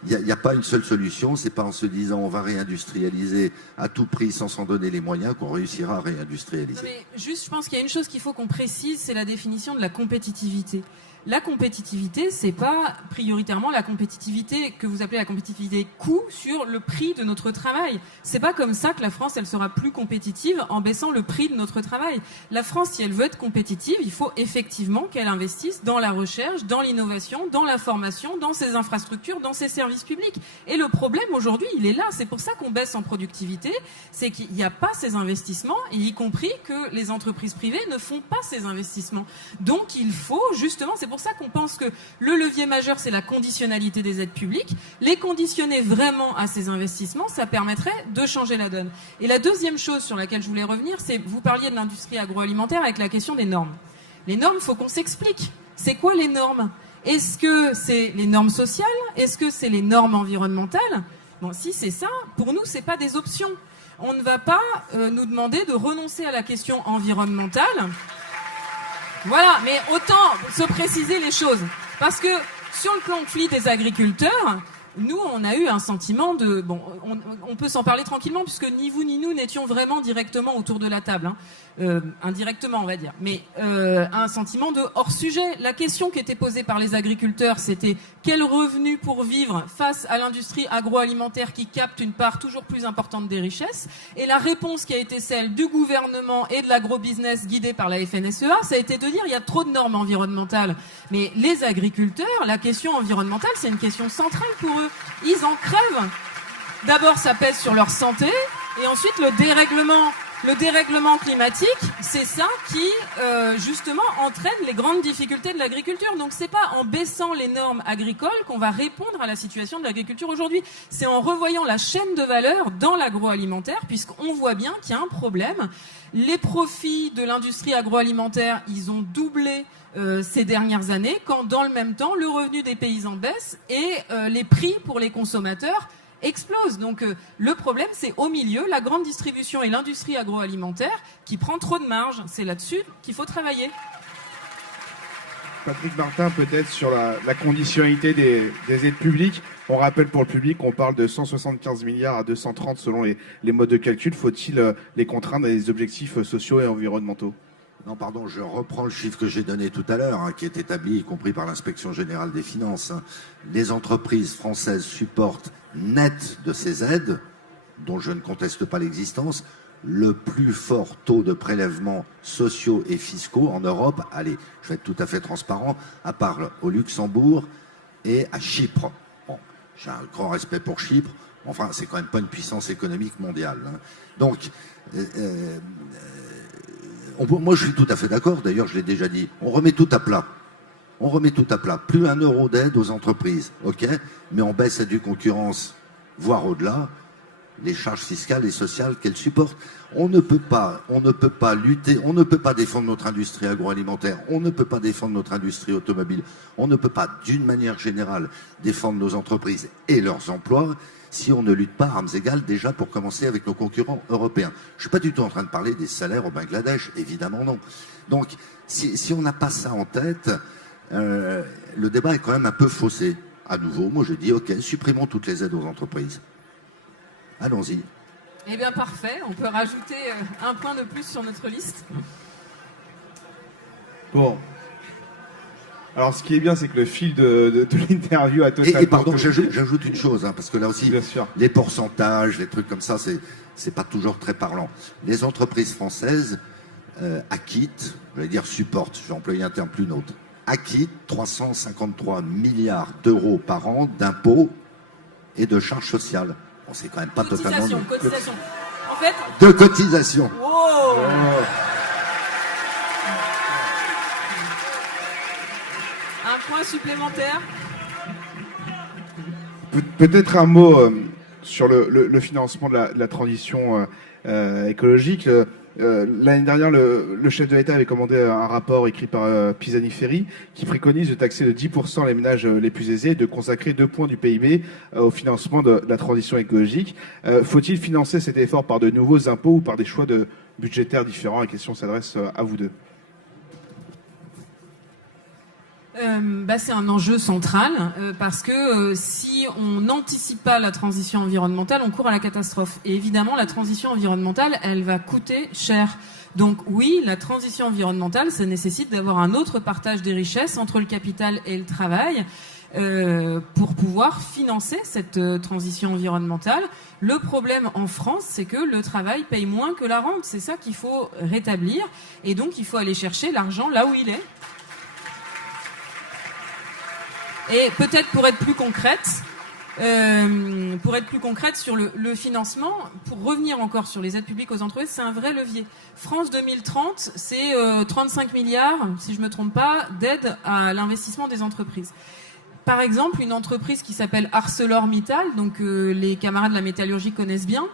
il n'y a pas une seule solution, c'est pas en se disant on va réindustrialiser à tout prix sans s'en donner les moyens qu'on réussira à réindustrialiser. Non mais juste, je pense qu'il y a une chose qu'il faut qu'on précise, c'est la définition de la compétitivité. La compétitivité, c'est pas prioritairement la compétitivité que vous appelez la compétitivité coût sur le prix de notre travail. C'est pas comme ça que la France, elle sera plus compétitive en baissant le prix de notre travail. La France, si elle veut être compétitive, il faut effectivement qu'elle investisse dans la recherche, dans l'innovation, dans la formation, dans ses infrastructures, dans ses services publics. Et le problème aujourd'hui, il est là. C'est pour ça qu'on baisse en productivité. C'est qu'il n'y a pas ces investissements, et y compris que les entreprises privées ne font pas ces investissements. Donc il faut justement, c'est pour ça qu'on pense que le levier majeur, c'est la conditionnalité des aides publiques. Les conditionner vraiment à ces investissements, ça permettrait de changer la donne. Et la deuxième chose sur laquelle je voulais revenir, c'est, vous parliez de l'industrie agroalimentaire avec la question des normes. Les normes, il faut qu'on s'explique. C'est quoi les normes? Est-ce que c'est les normes sociales? Est-ce que c'est les normes environnementales? Bon, si c'est ça, pour nous, c'est pas des options. On ne va pas nous demander de renoncer à la question environnementale. Voilà, mais autant se préciser les choses. Parce que sur le conflit des agriculteurs, nous, on a eu un sentiment de... Bon, on peut s'en parler tranquillement, puisque ni vous ni nous n'étions vraiment directement autour de la table. Indirectement, on va dire. Mais un sentiment de hors-sujet. La question qui était posée par les agriculteurs, c'était quel revenu pour vivre face à l'industrie agroalimentaire qui capte une part toujours plus importante des richesses. Et la réponse qui a été celle du gouvernement et de l'agrobusiness guidé par la FNSEA, ça a été de dire il y a trop de normes environnementales. Mais les agriculteurs, la question environnementale, c'est une question centrale pour eux. Ils en crèvent. D'abord, ça pèse sur leur santé, et ensuite le dérèglement climatique, c'est ça qui justement entraîne les grandes difficultés de l'agriculture. Donc c'est pas en baissant les normes agricoles qu'on va répondre à la situation de l'agriculture aujourd'hui. C'est en revoyant la chaîne de valeur dans l'agroalimentaire, puisqu'on voit bien qu'il y a un problème. Les profits de l'industrie agroalimentaire, ils ont doublé ces dernières années, quand dans le même temps, le revenu des paysans baisse et les prix pour les consommateurs explosent. Donc le problème, c'est au milieu, la grande distribution et l'industrie agroalimentaire qui prend trop de marge. C'est là-dessus qu'il faut travailler. Patrick Martin, peut-être sur la conditionnalité des aides publiques. On rappelle pour le public qu'on parle de 175 milliards à 230 selon les modes de calcul. Faut-il les contraindre à des objectifs sociaux et environnementaux? Non, pardon, je reprends le chiffre que j'ai donné tout à l'heure, qui est établi, y compris par l'Inspection générale des finances. Les entreprises françaises supportent net de ces aides, dont je ne conteste pas l'existence, le plus fort taux de prélèvements sociaux et fiscaux en Europe. Allez, je vais être tout à fait transparent, à part au Luxembourg et à Chypre. Bon, j'ai un grand respect pour Chypre, enfin, c'est quand même pas une puissance économique mondiale. Donc, moi, je suis tout à fait d'accord. D'ailleurs, je l'ai déjà dit. On remet tout à plat. On remet tout à plat. Plus un euro d'aide aux entreprises, ok, mais on baisse à due concurrence, voire au-delà, les charges fiscales et sociales qu'elles supportent. On ne peut pas lutter, on ne peut pas défendre notre industrie agroalimentaire, on ne peut pas défendre notre industrie automobile, on ne peut pas, d'une manière générale, défendre nos entreprises et leurs emplois si on ne lutte pas à armes égales, déjà pour commencer avec nos concurrents européens. Je ne suis pas du tout en train de parler des salaires au Bangladesh, évidemment non. Donc, si on n'a pas ça en tête, le débat est quand même un peu faussé. À nouveau, moi je dis, ok, supprimons toutes les aides aux entreprises. Allons-y. Eh bien, parfait. On peut rajouter un point de plus sur notre liste. Bon. Alors, ce qui est bien, c'est que le fil de l'interview a totalement... Et pardon, j'ajoute une chose, parce que là aussi, bien sûr, les pourcentages, les trucs comme ça, c'est pas toujours très parlant. Les entreprises françaises acquittent, j'allais dire supportent, je vais employer un terme plus neutre, acquittent 353 milliards d'euros par an d'impôts et de charges sociales. Bon, c'est quand même pas totalement... Cotisation. En fait... De cotisation. Wow. Un point supplémentaire. Peut-être un mot sur le financement de la transition écologique. L'année dernière, le chef de l'État avait commandé un rapport écrit par Pisani-Ferry qui préconise de taxer de 10% les ménages les plus aisés et de consacrer 2 points du PIB au financement de la transition écologique. Faut-il financer cet effort par de nouveaux impôts ou par des choix budgétaires différents? La question s'adresse à vous deux. C'est un enjeu central parce que si on n'anticipe pas la transition environnementale, on court à la catastrophe. Et évidemment, la transition environnementale, elle va coûter cher. Donc oui, la transition environnementale, ça nécessite d'avoir un autre partage des richesses entre le capital et le travail pour pouvoir financer cette transition environnementale. Le problème en France, c'est que le travail paye moins que la rente. C'est ça qu'il faut rétablir. Et donc, il faut aller chercher l'argent là où il est. Et peut-être pour être plus concrète sur le financement, pour revenir encore sur les aides publiques aux entreprises, c'est un vrai levier. France 2030, c'est 35 milliards, si je ne me trompe pas, d'aides à l'investissement des entreprises. Par exemple, une entreprise qui s'appelle ArcelorMittal, donc les camarades de la métallurgie connaissent bien,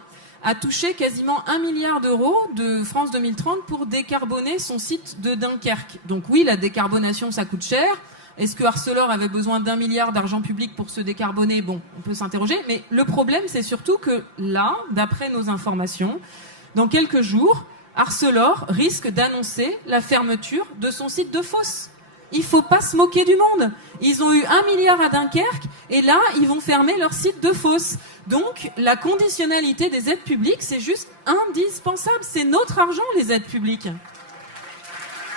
a touché quasiment 1 milliard d'euros de France 2030 pour décarboner son site de Dunkerque. Donc oui, la décarbonation, ça coûte cher. Est-ce que Arcelor avait besoin d'1 milliard d'argent public pour se décarboner? Bon, on peut s'interroger. Mais le problème, c'est surtout que là, d'après nos informations, dans quelques jours, Arcelor risque d'annoncer la fermeture de son site de Fos. Il ne faut pas se moquer du monde. Ils ont eu 1 milliard à Dunkerque et là, ils vont fermer leur site de Fos. Donc, la conditionnalité des aides publiques, c'est juste indispensable. C'est notre argent, les aides publiques.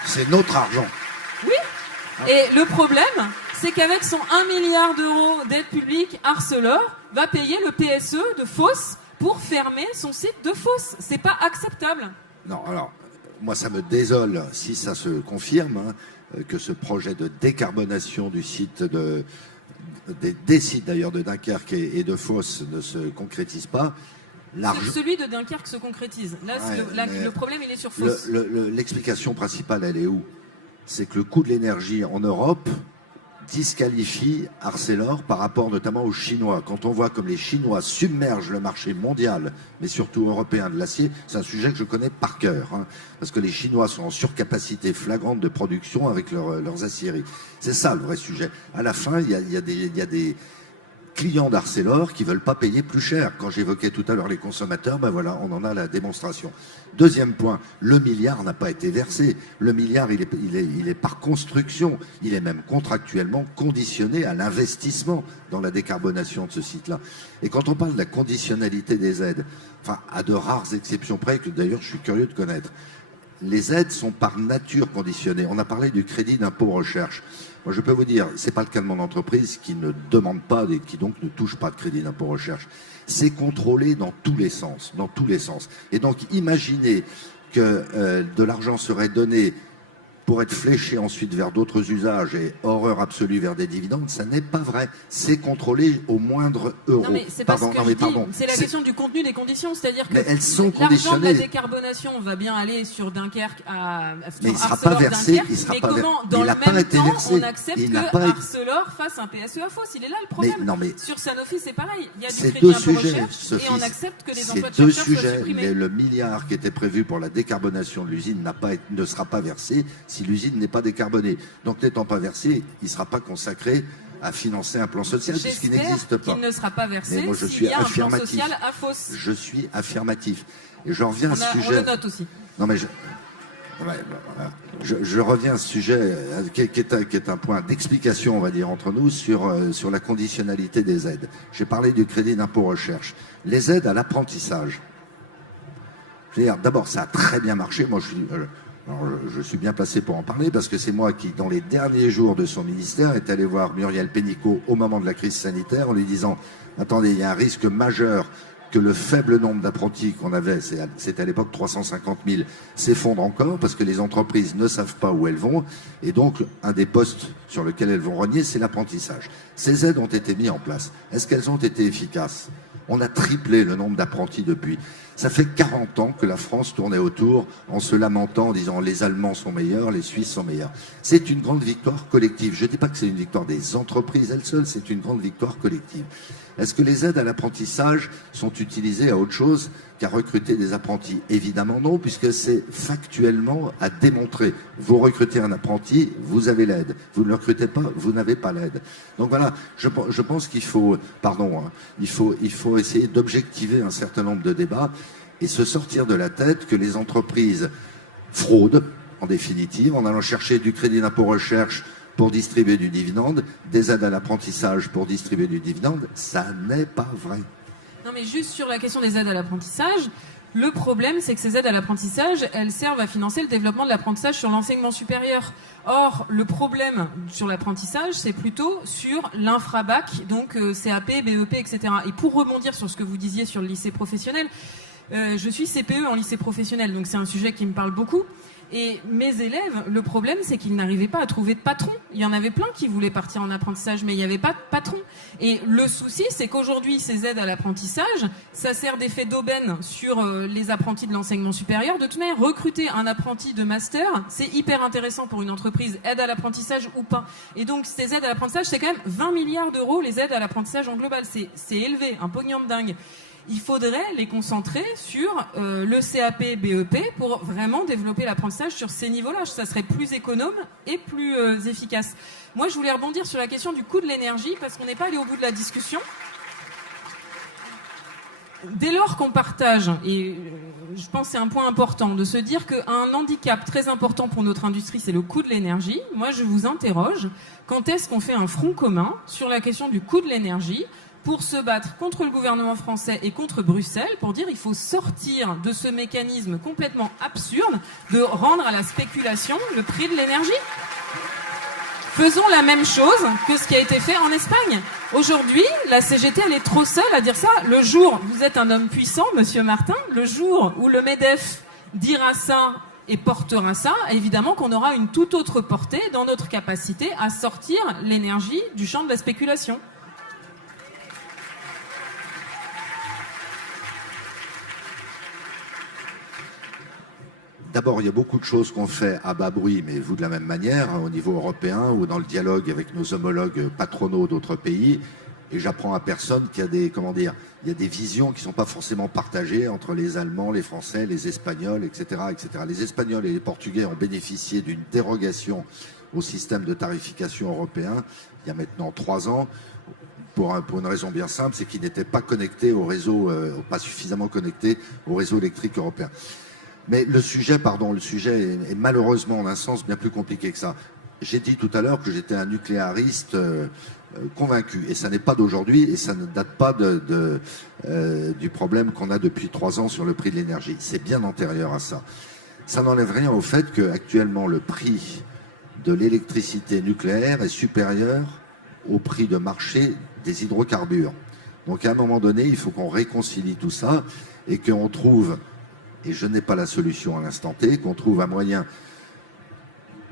C'est notre argent. Oui. Et le problème, c'est qu'avec son 1 milliard d'euros d'aide publique, Arcelor va payer le PSE de Fos pour fermer son site de Fos. C'est pas acceptable. Non, alors, moi, ça me désole, si ça se confirme, que ce projet de décarbonation du site des sites d'ailleurs de Dunkerque et de Fos ne se concrétise pas. Celui de Dunkerque se concrétise. Là, le problème, il est sur Fos. L'explication principale, elle est où? C'est que le coût de l'énergie en Europe disqualifie Arcelor par rapport notamment aux Chinois. Quand on voit comme les Chinois submergent le marché mondial, mais surtout européen de l'acier, c'est un sujet que je connais par cœur, parce que les Chinois sont en surcapacité flagrante de production avec leurs aciéries. C'est ça le vrai sujet. À la fin, il y a des clients d'Arcelor qui veulent pas payer plus cher. Quand j'évoquais tout à l'heure les consommateurs, ben voilà, on en a la démonstration. Deuxième point, le milliard n'a pas été versé. Le milliard, il est par construction, il est même contractuellement conditionné à l'investissement dans la décarbonation de ce site-là. Et quand on parle de la conditionnalité des aides, enfin, à de rares exceptions près, que d'ailleurs je suis curieux de connaître, les aides sont par nature conditionnées. On a parlé du crédit d'impôt recherche. Moi, je peux vous dire, c'est pas le cas de mon entreprise qui ne demande pas et qui donc ne touche pas de crédit d'impôt recherche. C'est contrôlé dans tous les sens, Et donc, imaginez que de l'argent serait donné pour être fléché ensuite vers d'autres usages et horreur absolue vers des dividendes, ça n'est pas vrai. C'est contrôlé au moindre euro. Non mais c'est pas ce que je dis. C'est la question du contenu des conditions, c'est-à-dire que elles sont l'argent de la décarbonation va bien aller sur Dunkerque mais il sera pas versé, Dunkerque, mais comment dans le même temps on accepte que Arcelor fasse un PSE à Fos? Il est là le problème. Sur Sanofi c'est pareil, il y a du crédit d'impôt recherche et on accepte que les emplois de chercheurs soient supprimés. Le milliard qui était prévu pour la décarbonation de l'usine ne sera pas versé si l'usine n'est pas décarbonée. Donc n'étant pas versé, il ne sera pas consacré à financer un plan social puisqu'il n'existe pas. Qu'il ne sera pas versé moi, s'il y a un plan social à Fos. Je suis affirmatif. Et je reviens à ce sujet. On le note aussi. Non mais je reviens à ce sujet qui est un point d'explication, on va dire, entre nous sur la conditionnalité des aides. J'ai parlé du crédit d'impôt recherche. Les aides à l'apprentissage. D'abord, ça a très bien marché. Moi, je suis bien placé pour en parler parce que c'est moi qui, dans les derniers jours de son ministère, est allé voir Muriel Pénicaud au moment de la crise sanitaire en lui disant « Attendez, il y a un risque majeur que le faible nombre d'apprentis qu'on avait, c'était à l'époque 350 000, s'effondre encore parce que les entreprises ne savent pas où elles vont et donc un des postes sur lequel elles vont rogner, c'est l'apprentissage. Ces aides ont été mises en place. Est-ce qu'elles ont été efficaces? On a triplé le nombre d'apprentis depuis. Ça fait 40 ans que la France tournait autour en se lamentant, en disant les Allemands sont meilleurs, les Suisses sont meilleurs. C'est une grande victoire collective. Je ne dis pas que c'est une victoire des entreprises elles seules, c'est une grande victoire collective. Est-ce que les aides à l'apprentissage sont utilisées à autre chose qu'à recruter des apprentis? Évidemment non, puisque c'est factuellement à démontrer. Vous recrutez un apprenti, vous avez l'aide. Vous ne le recrutez pas, vous n'avez pas l'aide. Donc voilà, je pense qu'il faut, il faut essayer d'objectiver un certain nombre de débats et se sortir de la tête que les entreprises fraudent, en définitive, en allant chercher du crédit d'impôt recherche pour distribuer du dividende, des aides à l'apprentissage pour distribuer du dividende, ça n'est pas vrai. Non, mais juste sur la question des aides à l'apprentissage, le problème, c'est que ces aides à l'apprentissage, elles servent à financer le développement de l'apprentissage sur l'enseignement supérieur. Or, le problème sur l'apprentissage, c'est plutôt sur l'infrabac, donc CAP, BEP, etc. Et pour rebondir sur ce que vous disiez sur le lycée professionnel, je suis CPE en lycée professionnel, donc c'est un sujet qui me parle beaucoup. Et mes élèves, le problème, c'est qu'ils n'arrivaient pas à trouver de patron. Il y en avait plein qui voulaient partir en apprentissage, mais il n'y avait pas de patron. Et le souci, c'est qu'aujourd'hui, ces aides à l'apprentissage, ça sert d'effet d'aubaine sur les apprentis de l'enseignement supérieur. De toute manière, recruter un apprenti de master, c'est hyper intéressant pour une entreprise, aide à l'apprentissage ou pas. Et donc, ces aides à l'apprentissage, c'est quand même 20 milliards d'euros, les aides à l'apprentissage en global. C'est élevé, un pognon de dingue. Il faudrait les concentrer sur le CAP, BEP pour vraiment développer l'apprentissage sur ces niveaux-là. Ça serait plus économe et plus efficace. Moi, je voulais rebondir sur la question du coût de l'énergie parce qu'on n'est pas allé au bout de la discussion. Dès lors qu'on partage, et je pense que c'est un point important, de se dire qu'un handicap très important pour notre industrie, c'est le coût de l'énergie. Moi, je vous interroge, quand est-ce qu'on fait un front commun sur la question du coût de l'énergie pour se battre contre le gouvernement français et contre Bruxelles, pour dire qu'il faut sortir de ce mécanisme complètement absurde de rendre à la spéculation le prix de l'énergie. Faisons la même chose que ce qui a été fait en Espagne. Aujourd'hui, la CGT, elle est trop seule à dire ça. Le jour, vous êtes un homme puissant, monsieur Martin, le jour où le MEDEF dira ça et portera ça, évidemment qu'on aura une toute autre portée dans notre capacité à sortir l'énergie du champ de la spéculation. D'abord, il y a beaucoup de choses qu'on fait à bas bruit, mais vous de la même manière, au niveau européen ou dans le dialogue avec nos homologues patronaux d'autres pays. Et j'apprends à personne qu'il y a des, il y a des visions qui ne sont pas forcément partagées entre les Allemands, les Français, les Espagnols, etc., etc. Les Espagnols et les Portugais ont bénéficié d'une dérogation au système de tarification européen il y a maintenant 3 ans. Pour une raison bien simple, c'est qu'ils n'étaient pas connectés au réseau, pas suffisamment connectés au réseau électrique européen. Mais le sujet est malheureusement en un sens bien plus compliqué que ça. J'ai dit tout à l'heure que j'étais un nucléariste convaincu, et ça n'est pas d'aujourd'hui, et ça ne date pas du problème qu'on a depuis 3 ans sur le prix de l'énergie. C'est bien antérieur à ça. Ça n'enlève rien au fait qu'actuellement le prix de l'électricité nucléaire est supérieur au prix de marché des hydrocarbures. Donc à un moment donné, il faut qu'on réconcilie tout ça et qu'on trouve, et je n'ai pas la solution à l'instant T, qu'on trouve un moyen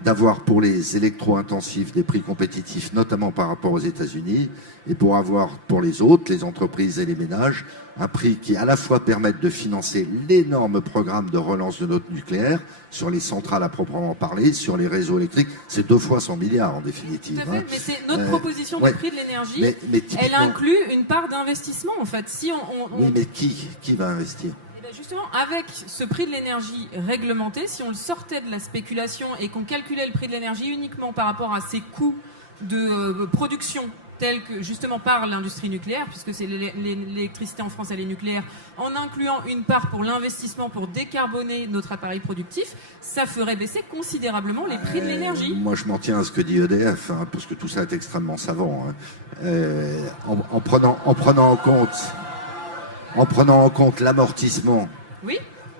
d'avoir pour les électro-intensifs des prix compétitifs, notamment par rapport aux États-Unis, et pour avoir pour les autres, les entreprises et les ménages, un prix qui à la fois permette de financer l'énorme programme de relance de notre nucléaire, sur les centrales à proprement parler, sur les réseaux électriques. C'est 2 fois 100 milliards en définitive. Tout à fait, mais c'est notre proposition du prix de l'énergie, elle inclut une part d'investissement en fait. Si Oui, mais qui va investir ? Justement, avec ce prix de l'énergie réglementé, si on le sortait de la spéculation et qu'on calculait le prix de l'énergie uniquement par rapport à ses coûts de production tels que justement par l'industrie nucléaire, puisque c'est l'électricité en France elle est nucléaire, en incluant une part pour l'investissement pour décarboner notre appareil productif, ça ferait baisser considérablement les prix de l'énergie. Moi je m'en tiens à ce que dit EDF, parce que tout ça est extrêmement savant. En prenant en compte l'amortissement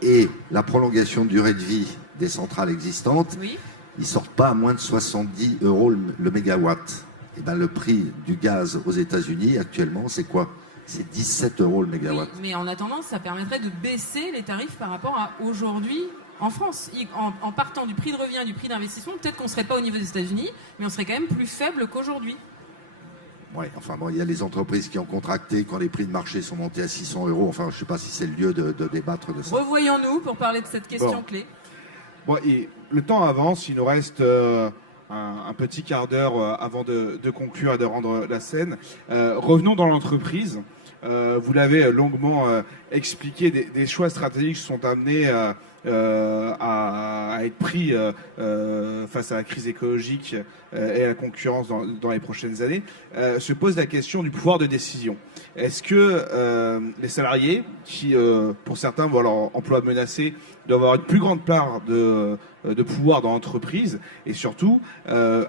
et la prolongation de durée de vie des centrales existantes, ils ne sortent pas à moins de 70 € le mégawatt. Et ben, le prix du gaz aux États-Unis actuellement, c'est quoi ? C'est 17 € le mégawatt. Oui, mais en attendant, ça permettrait de baisser les tarifs par rapport à aujourd'hui en France. En partant du prix de revient, du prix d'investissement, peut-être qu'on ne serait pas au niveau des États-Unis, mais on serait quand même plus faible qu'aujourd'hui. Oui, enfin bon, il y a les entreprises qui ont contracté quand les prix de marché sont montés à 600 €. Enfin, je ne sais pas si c'est le lieu de débattre de ça. Revoyons-nous pour parler de cette question clé. Bon, et le temps avance, il nous reste un petit quart d'heure avant de conclure et de rendre la scène. Revenons dans l'entreprise. Vous l'avez longuement expliqué, des choix stratégiques sont amenés à être pris face à la crise écologique et à la concurrence dans les prochaines années, se pose la question du pouvoir de décision. Est-ce que les salariés, qui pour certains voient leur emploi menacé, doivent avoir une plus grande part de pouvoir dans l'entreprise, et surtout,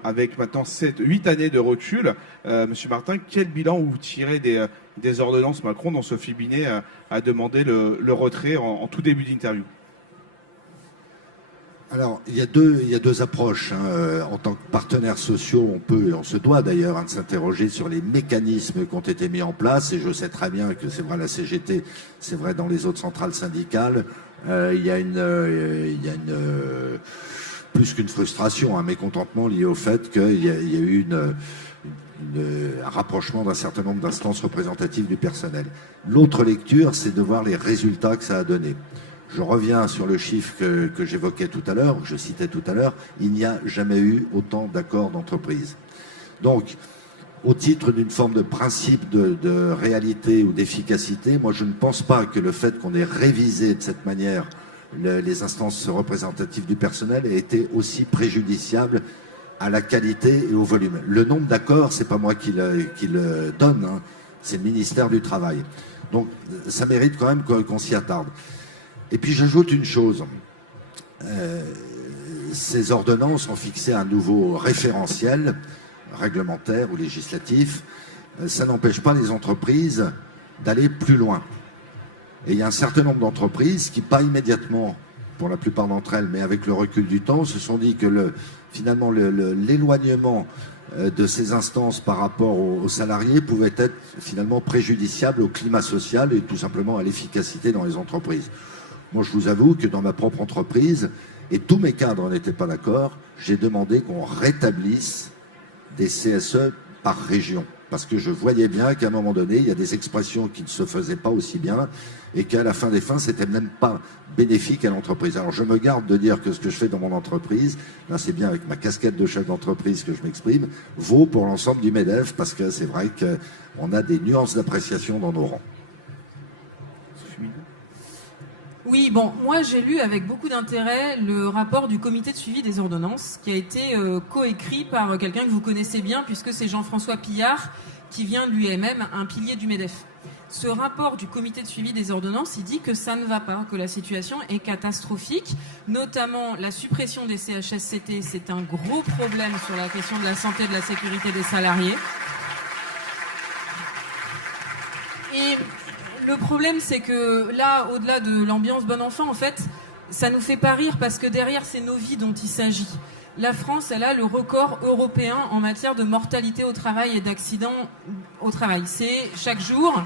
avec maintenant 8 années de recul, Monsieur Martin, quel bilan vous tirez des ordonnances Macron dont Sophie Binet a demandé le retrait en tout début d'interview? Alors, il y a deux approches. En tant que partenaires sociaux, on peut, et on se doit d'ailleurs, de s'interroger sur les mécanismes qui ont été mis en place. Et je sais très bien que c'est vrai à la CGT, c'est vrai dans les autres centrales syndicales. Il y a plus qu'une frustration, un mécontentement lié au fait qu'il y a eu un rapprochement d'un certain nombre d'instances représentatives du personnel. L'autre lecture, c'est de voir les résultats que ça a donné. Je reviens sur le chiffre que j'évoquais tout à l'heure, que je citais tout à l'heure, il n'y a jamais eu autant d'accords d'entreprise. Donc, au titre d'une forme de principe de réalité ou d'efficacité, moi je ne pense pas que le fait qu'on ait révisé de cette manière les instances représentatives du personnel ait été aussi préjudiciable à la qualité et au volume. Le nombre d'accords, c'est pas moi qui le donne, hein, c'est le ministère du Travail. Donc ça mérite quand même qu'on s'y attarde. Et puis j'ajoute une chose, ces ordonnances ont fixé un nouveau référentiel réglementaire ou législatif. Ça n'empêche pas les entreprises d'aller plus loin. Et il y a un certain nombre d'entreprises qui, pas immédiatement, pour la plupart d'entre elles, mais avec le recul du temps, se sont dit que finalement l'éloignement de ces instances par rapport aux salariés pouvait être finalement préjudiciable au climat social et tout simplement à l'efficacité dans les entreprises. Moi, je vous avoue que dans ma propre entreprise, et tous mes cadres n'étaient pas d'accord, j'ai demandé qu'on rétablisse des CSE par région. Parce que je voyais bien qu'à un moment donné, il y a des expressions qui ne se faisaient pas aussi bien et qu'à la fin des fins, c'était même pas bénéfique à l'entreprise. Alors, je me garde de dire que ce que je fais dans mon entreprise, là, c'est bien avec ma casquette de chef d'entreprise que je m'exprime, vaut pour l'ensemble du MEDEF parce que c'est vrai qu'on a des nuances d'appréciation dans nos rangs. Oui, bon, moi j'ai lu avec beaucoup d'intérêt le rapport du comité de suivi des ordonnances qui a été coécrit par quelqu'un que vous connaissez bien puisque c'est Jean-François Pillard qui vient de l'UMM, un pilier du MEDEF. Ce rapport du comité de suivi des ordonnances, il dit que ça ne va pas, que la situation est catastrophique, notamment la suppression des CHSCT, c'est un gros problème sur la question de la santé et de la sécurité des salariés. Et le problème, c'est que là, au-delà de l'ambiance bon enfant, en fait, ça nous fait pas rire parce que derrière, c'est nos vies dont il s'agit. La France, elle a le record européen en matière de mortalité au travail et d'accidents au travail. C'est chaque jour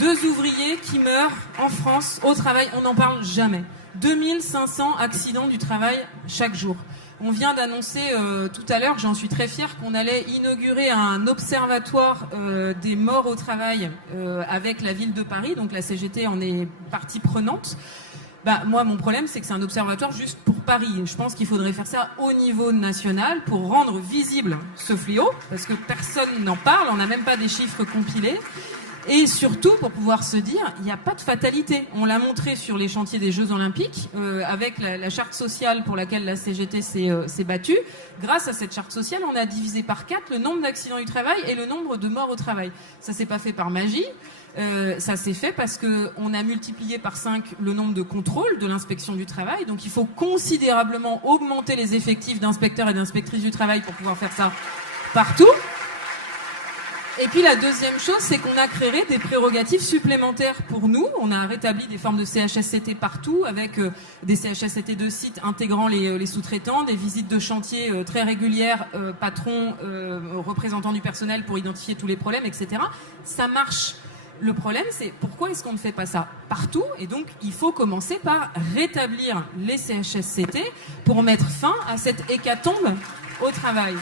2 ouvriers qui meurent en France au travail. On n'en parle jamais. 2500 accidents du travail chaque jour. On vient d'annoncer tout à l'heure, j'en suis très fière, qu'on allait inaugurer un observatoire des morts au travail avec la ville de Paris, donc la CGT en est partie prenante. Bah, moi, mon problème, c'est que c'est un observatoire juste pour Paris. Je pense qu'il faudrait faire ça au niveau national pour rendre visible ce fléau, parce que personne n'en parle, on n'a même pas des chiffres compilés. Et surtout, pour pouvoir se dire, il n'y a pas de fatalité. On l'a montré sur les chantiers des Jeux Olympiques, avec la charte sociale pour laquelle la CGT s'est battue. Grâce à cette charte sociale, on a divisé par 4 le nombre d'accidents du travail et le nombre de morts au travail. Ça s'est pas fait par magie. Ça s'est fait parce qu'on a multiplié par 5 le nombre de contrôles de l'inspection du travail. Donc il faut considérablement augmenter les effectifs d'inspecteurs et d'inspectrices du travail pour pouvoir faire ça partout. Et puis la deuxième chose, c'est qu'on a créé des prérogatives supplémentaires pour nous. On a rétabli des formes de CHSCT partout, avec des CHSCT de sites intégrant les sous-traitants, des visites de chantier très régulières, patrons, représentants du personnel pour identifier tous les problèmes, etc. Ça marche. Le problème, c'est pourquoi est-ce qu'on ne fait pas ça partout? Et donc, il faut commencer par rétablir les CHSCT pour mettre fin à cette hécatombe au travail.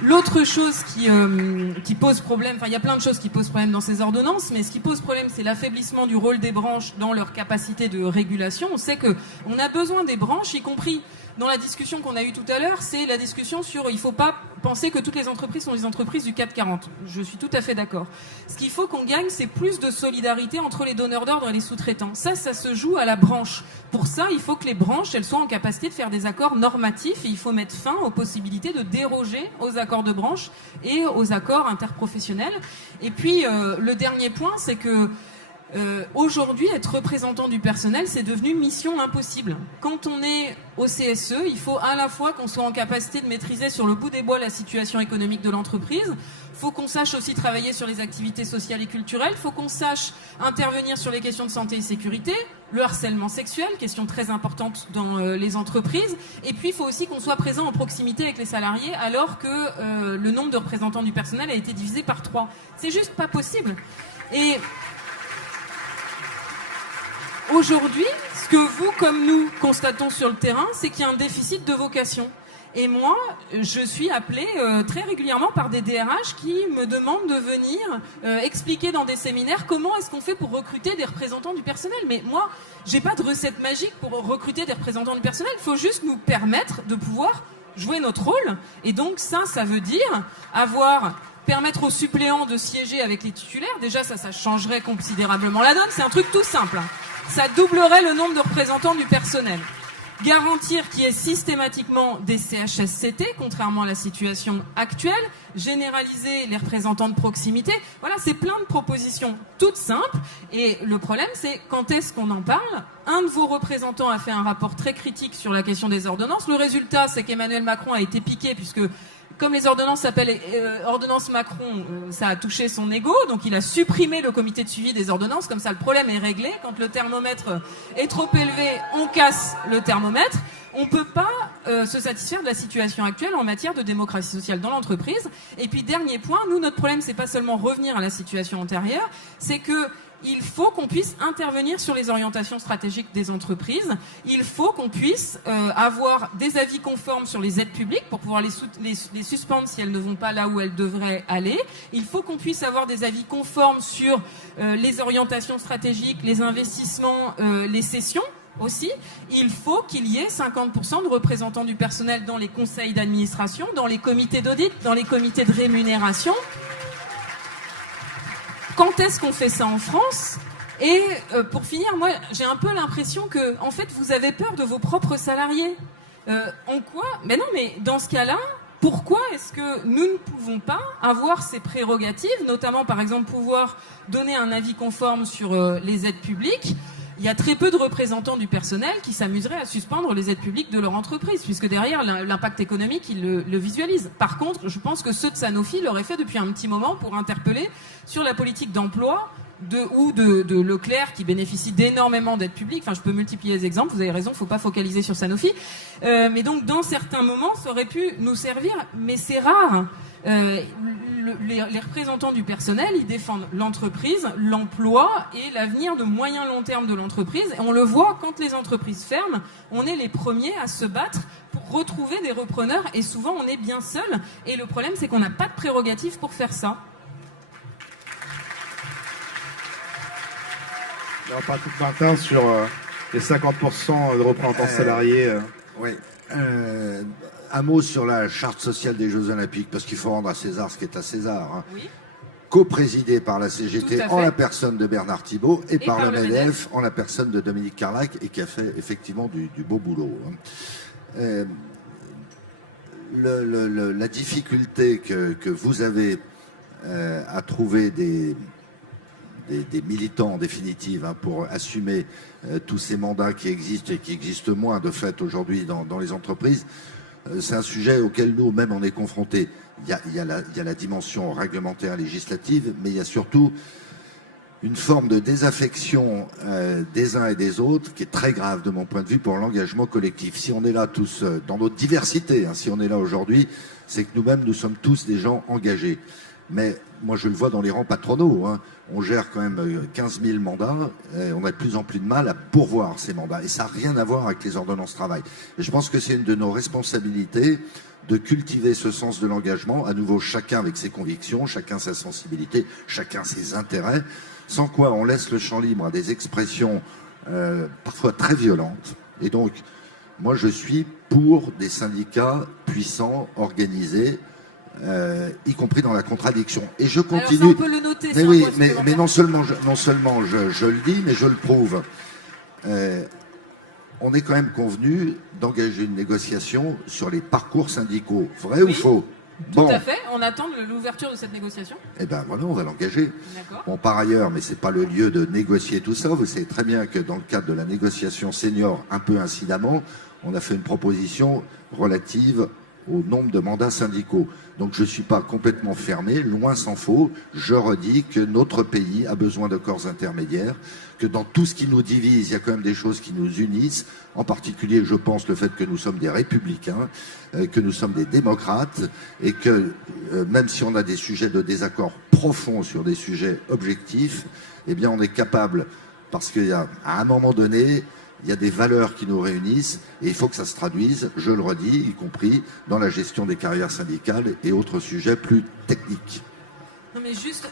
L'autre chose qui pose problème, enfin il y a plein de choses qui posent problème dans ces ordonnances, mais ce qui pose problème, c'est l'affaiblissement du rôle des branches dans leur capacité de régulation. On sait qu'on a besoin des branches, y compris dans la discussion qu'on a eue tout à l'heure, c'est la discussion sur il ne faut pas penser que toutes les entreprises sont des entreprises du CAC 40. Je suis tout à fait d'accord. Ce qu'il faut qu'on gagne, c'est plus de solidarité entre les donneurs d'ordre et les sous-traitants. Ça se joue à la branche. Pour ça, il faut que les branches, elles soient en capacité de faire des accords normatifs et il faut mettre fin aux possibilités de déroger aux accords de branche et aux accords interprofessionnels. Et puis, le dernier point, c'est que aujourd'hui, être représentant du personnel, c'est devenu mission impossible. Quand on est au CSE, il faut à la fois qu'on soit en capacité de maîtriser sur le bout des bois la situation économique de l'entreprise, il faut qu'on sache aussi travailler sur les activités sociales et culturelles, il faut qu'on sache intervenir sur les questions de santé et sécurité, le harcèlement sexuel, question très importante dans les entreprises, et puis il faut aussi qu'on soit présent en proximité avec les salariés alors que le nombre de représentants du personnel a été divisé par 3. C'est juste pas possible. Et aujourd'hui, ce que vous, comme nous, constatons sur le terrain, c'est qu'il y a un déficit de vocation. Et moi, je suis appelée très régulièrement par des DRH qui me demandent de venir expliquer dans des séminaires comment est-ce qu'on fait pour recruter des représentants du personnel. Mais moi, j'ai pas de recette magique pour recruter des représentants du personnel. Il faut juste nous permettre de pouvoir jouer notre rôle. Et donc ça veut dire permettre aux suppléants de siéger avec les titulaires. Déjà, ça changerait considérablement la donne. C'est un truc tout simple. Ça doublerait le nombre de représentants du personnel. Garantir qu'il y ait systématiquement des CHSCT, contrairement à la situation actuelle. Généraliser les représentants de proximité. Voilà, c'est plein de propositions toutes simples. Et le problème, c'est quand est-ce qu'on en parle ? Un de vos représentants a fait un rapport très critique sur la question des ordonnances. Le résultat, c'est qu'Emmanuel Macron a été piqué puisque comme les ordonnances s'appellent ordonnances Macron, ça a touché son ego, donc il a supprimé le comité de suivi des ordonnances, comme ça le problème est réglé. Quand le thermomètre est trop élevé, on casse le thermomètre. On ne peut pas se satisfaire de la situation actuelle en matière de démocratie sociale dans l'entreprise. Et puis dernier point, nous notre problème c'est pas seulement revenir à la situation antérieure, c'est que il faut qu'on puisse intervenir sur les orientations stratégiques des entreprises. Il faut qu'on puisse avoir des avis conformes sur les aides publiques pour pouvoir les suspendre si elles ne vont pas là où elles devraient aller. Il faut qu'on puisse avoir des avis conformes sur les orientations stratégiques, les investissements, les cessions aussi. Il faut qu'il y ait 50% de représentants du personnel dans les conseils d'administration, dans les comités d'audit, dans les comités de rémunération. Quand est-ce qu'on fait ça en France ? Et pour finir, moi, j'ai un peu l'impression que, en fait, vous avez peur de vos propres salariés. En quoi ? Mais non, mais dans ce cas-là, pourquoi est-ce que nous ne pouvons pas avoir ces prérogatives, notamment, par exemple, pouvoir donner un avis conforme sur les aides publiques ? Il y a très peu de représentants du personnel qui s'amuseraient à suspendre les aides publiques de leur entreprise, puisque derrière, l'impact économique, ils le visualisent. Par contre, je pense que ceux de Sanofi l'auraient fait depuis un petit moment pour interpeller sur la politique d'emploi de Leclerc, qui bénéficie d'énormément d'aides publiques. Enfin, je peux multiplier les exemples, vous avez raison, il ne faut pas focaliser sur Sanofi. Mais donc, dans certains moments, ça aurait pu nous servir, mais c'est rare. Les représentants du personnel, ils défendent l'entreprise, l'emploi et l'avenir de moyen long terme de l'entreprise. Et on le voit, quand les entreprises ferment, on est les premiers à se battre pour retrouver des repreneurs et souvent on est bien seul. Et le problème, c'est qu'on n'a pas de prérogative pour faire ça. On parle tout le matin sur les 50% de représentants salariés. Oui. Un mot sur la charte sociale des Jeux Olympiques, parce qu'il faut rendre à César ce qui est à César. Hein. Oui. Co-présidée par la CGT en la personne de Bernard Thibault et par le MEDEF en la personne de Dominique Carlac, et qui a fait effectivement du beau boulot. Hein. La difficulté que vous avez à trouver des militants en définitive hein, pour assumer tous ces mandats qui existent et qui existent moins de fait aujourd'hui dans les entreprises, c'est un sujet auquel nous-mêmes on est confrontés. Il y a la dimension réglementaire législative, mais il y a surtout une forme de désaffection des uns et des autres qui est très grave de mon point de vue pour l'engagement collectif. Si on est là tous dans notre diversité, hein, si on est là aujourd'hui, c'est que nous-mêmes nous sommes tous des gens engagés. Mais moi je le vois dans les rangs patronaux, hein. On gère quand même 15 000 mandats, et on a de plus en plus de mal à pourvoir ces mandats. Et ça n'a rien à voir avec les ordonnances travail. Et je pense que c'est une de nos responsabilités de cultiver ce sens de l'engagement, à nouveau chacun avec ses convictions, chacun sa sensibilité, chacun ses intérêts, sans quoi on laisse le champ libre à des expressions parfois très violentes. Et donc, moi je suis pour des syndicats puissants, organisés, y compris dans la contradiction. Et je continue. Alors ça, on peut le noter. Mais oui, mais non seulement je le dis, mais je le prouve. On est quand même convenu d'engager une négociation sur les parcours syndicaux. Vrai ou faux? Tout à fait. On attend l'ouverture de cette négociation. Eh bien voilà, on va l'engager. D'accord. Bon, par ailleurs, mais c'est pas le lieu de négocier tout ça. Vous savez très bien que dans le cadre de la négociation senior, un peu incidemment, on a fait une proposition relative au nombre de mandats syndicaux. Donc je ne suis pas complètement fermé, loin s'en faut. Je redis que notre pays a besoin de corps intermédiaires, que dans tout ce qui nous divise, il y a quand même des choses qui nous unissent. En particulier, je pense, le fait que nous sommes des républicains, que nous sommes des démocrates, et que même si on a des sujets de désaccord profonds sur des sujets objectifs, eh bien on est capable, parce qu'à un moment donné, il y a des valeurs qui nous réunissent et il faut que ça se traduise, je le redis, y compris dans la gestion des carrières syndicales et autres sujets plus techniques. Non mais juste,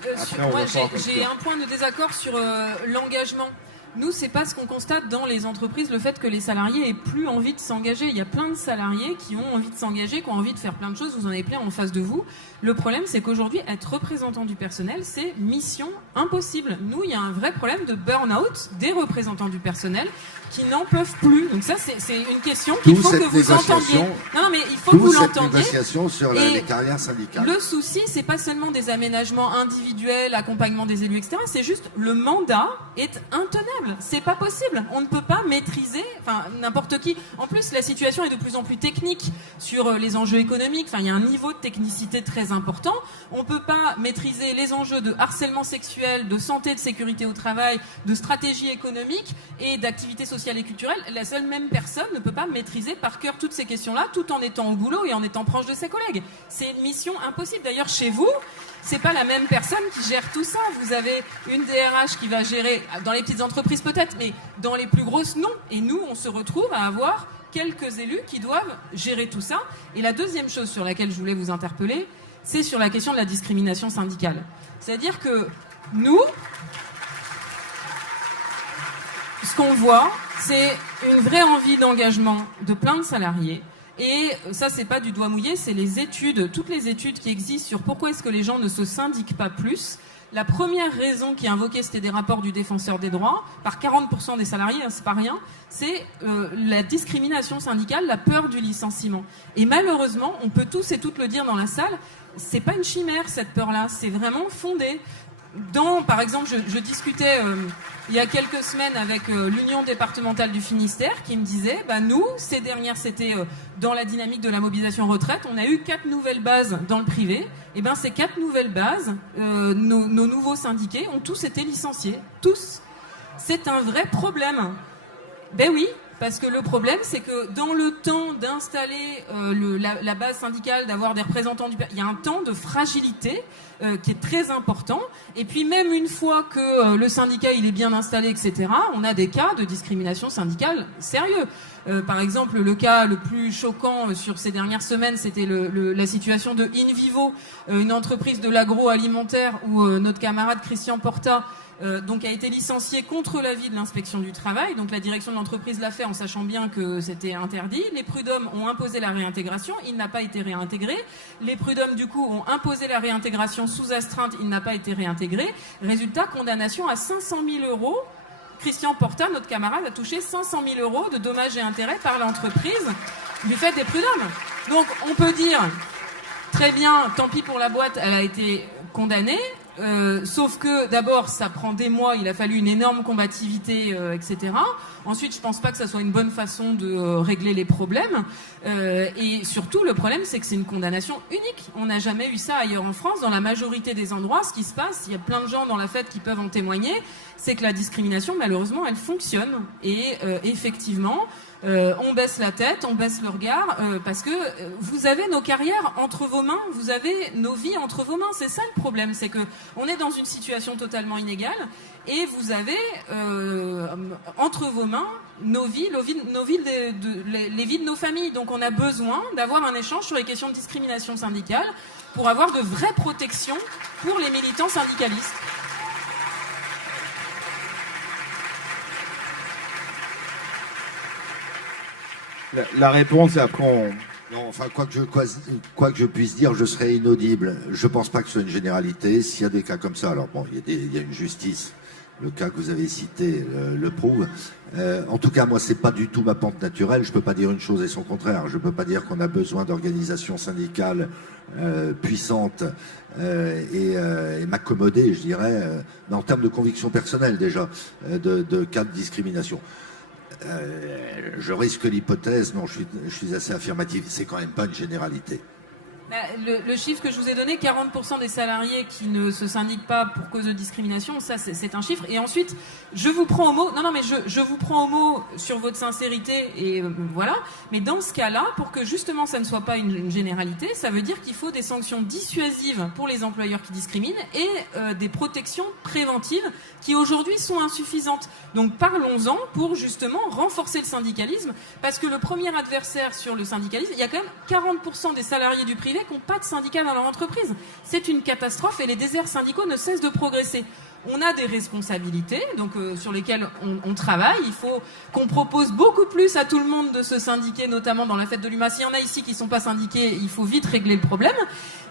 moi j'ai un point de désaccord sur l'engagement. Nous, c'est pas ce qu'on constate dans les entreprises, le fait que les salariés aient plus envie de s'engager. Il y a plein de salariés qui ont envie de s'engager, qui ont envie de faire plein de choses. Vous en avez plein en face de vous. Le problème, c'est qu'aujourd'hui, être représentant du personnel, c'est mission impossible. Nous, il y a un vrai problème de burn-out des représentants du personnel qui n'en peuvent plus. Donc ça, c'est une question qu'il faut que vous entendiez. Non, mais il faut que vous l'entendiez. Négociation sur les carrières syndicales. Le souci, c'est pas seulement des aménagements individuels, accompagnement des élus, etc. C'est juste le mandat est intenable. C'est pas possible. On ne peut pas maîtriser, enfin n'importe qui. En plus, la situation est de plus en plus technique sur les enjeux économiques. Enfin, il y a un niveau de technicité très important. On peut pas maîtriser les enjeux de harcèlement sexuel, de santé, de sécurité au travail, de stratégie économique et d'activité sociale et culturelle. La seule même personne ne peut pas maîtriser par cœur toutes ces questions-là, tout en étant au boulot et en étant proche de ses collègues. C'est une mission impossible. D'ailleurs, chez vous, c'est pas la même personne qui gère tout ça. Vous avez une DRH qui va gérer, dans les petites entreprises peut-être, mais dans les plus grosses, non. Et nous, on se retrouve à avoir quelques élus qui doivent gérer tout ça. Et la deuxième chose sur laquelle je voulais vous interpeller, c'est sur la question de la discrimination syndicale. C'est-à-dire que nous, ce qu'on voit, c'est une vraie envie d'engagement de plein de salariés. Et ça, c'est pas du doigt mouillé, c'est les études, toutes les études qui existent sur pourquoi est-ce que les gens ne se syndiquent pas plus. La première raison qui est invoquée, c'était des rapports du défenseur des droits, par 40% des salariés, hein, c'est pas rien, c'est la discrimination syndicale, la peur du licenciement. Et malheureusement, on peut tous et toutes le dire dans la salle, c'est pas une chimère cette peur-là, c'est vraiment fondé. Par exemple, je discutais il y a quelques semaines avec l'Union départementale du Finistère qui me disait, nous, ces dernières, c'était dans la dynamique de la mobilisation retraite, on a eu 4 nouvelles bases dans le privé. Et ces 4 nouvelles bases, nos nouveaux syndiqués ont tous été licenciés. Tous. C'est un vrai problème. Ben oui. Parce que le problème, c'est que dans le temps d'installer la base syndicale, d'avoir des représentants il y a un temps de fragilité qui est très important. Et puis même une fois que le syndicat il est bien installé, etc., on a des cas de discrimination syndicale sérieux. Par exemple, le cas le plus choquant sur ces dernières semaines, c'était la situation de InVivo, une entreprise de l'agroalimentaire où notre camarade Christian Porta donc a été licencié contre l'avis de l'inspection du travail. Donc la direction de l'entreprise l'a fait en sachant bien que c'était interdit. Les prud'hommes ont imposé la réintégration, il n'a pas été réintégré. Les prud'hommes du coup ont imposé la réintégration sous astreinte, il n'a pas été réintégré. Résultat, condamnation à 500 000 €. Christian Porta, notre camarade, a touché 500 000 € de dommages et intérêts par l'entreprise du fait des prud'hommes. Donc on peut dire, très bien, tant pis pour la boîte, elle a été condamnée. Sauf que d'abord ça prend des mois, il a fallu une énorme combativité, etc. Ensuite, je pense pas que ça soit une bonne façon de régler les problèmes. Et surtout, le problème, c'est que c'est une condamnation unique. On n'a jamais eu ça ailleurs en France. Dans la majorité des endroits, ce qui se passe, il y a plein de gens dans la fête qui peuvent en témoigner, c'est que la discrimination, malheureusement, elle fonctionne. Et effectivement, on baisse la tête, on baisse le regard, parce que vous avez nos carrières entre vos mains, vous avez nos vies entre vos mains. C'est ça le problème, c'est que on est dans une situation totalement inégale et vous avez entre vos mains nos vies, les vies de nos familles. Donc on a besoin d'avoir un échange sur les questions de discrimination syndicale pour avoir de vraies protections pour les militants syndicalistes. La réponse, et après Non, enfin, quoi que je puisse dire, je serai inaudible. Je pense pas que ce soit une généralité. S'il y a des cas comme ça, alors bon, il y a une justice. Le cas que vous avez cité le prouve. En tout cas, moi, c'est pas du tout ma pente naturelle. Je peux pas dire une chose et son contraire. Je peux pas dire qu'on a besoin d'organisations syndicales puissantes et m'accommoder, je dirais, mais en termes de conviction personnelle déjà, de cas de discrimination. Je risque l'hypothèse, non, je suis assez affirmatif, c'est quand même pas une généralité. Le chiffre que je vous ai donné, 40% des salariés qui ne se syndiquent pas pour cause de discrimination, ça c'est un chiffre. Et ensuite, je vous prends au mot, non mais je vous prends au mot sur votre sincérité et voilà. Mais dans ce cas-là, pour que justement ça ne soit pas une généralité, ça veut dire qu'il faut des sanctions dissuasives pour les employeurs qui discriminent et des protections préventives qui aujourd'hui sont insuffisantes. Donc parlons-en pour justement renforcer le syndicalisme, parce que le premier adversaire sur le syndicalisme, il y a quand même 40% des salariés du privé qui n'ont pas de syndicat dans leur entreprise. C'est une catastrophe et les déserts syndicaux ne cessent de progresser. On a des responsabilités donc sur lesquelles on travaille. Il faut qu'on propose beaucoup plus à tout le monde de se syndiquer, notamment dans la fête de l'UMA. S'il y en a ici qui ne sont pas syndiqués, il faut vite régler le problème.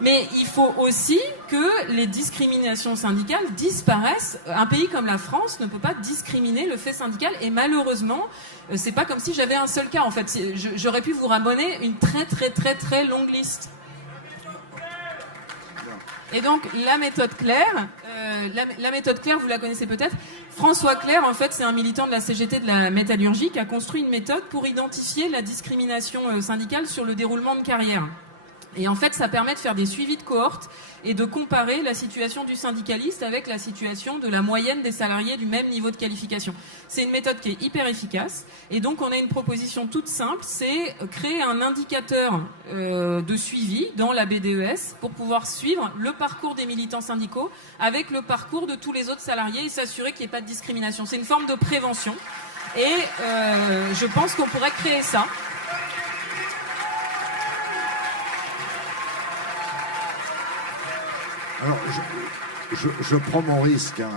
Mais il faut aussi que les discriminations syndicales disparaissent. Un pays comme la France ne peut pas discriminer le fait syndical. Et malheureusement, c'est pas comme si j'avais un seul cas. En fait, j'aurais pu vous ramener une très très très très longue liste. Et donc la méthode Claire, vous la connaissez peut-être. François Claire, en fait, c'est un militant de la CGT de la métallurgie qui a construit une méthode pour identifier la discrimination syndicale sur le déroulement de carrière. Et en fait, ça permet de faire des suivis de cohortes et de comparer la situation du syndicaliste avec la situation de la moyenne des salariés du même niveau de qualification. C'est une méthode qui est hyper efficace. Et donc, on a une proposition toute simple, c'est créer un indicateur de suivi dans la BDES pour pouvoir suivre le parcours des militants syndicaux avec le parcours de tous les autres salariés et s'assurer qu'il n'y ait pas de discrimination. C'est une forme de prévention. Et je pense qu'on pourrait créer ça. Alors, je prends mon risque, hein,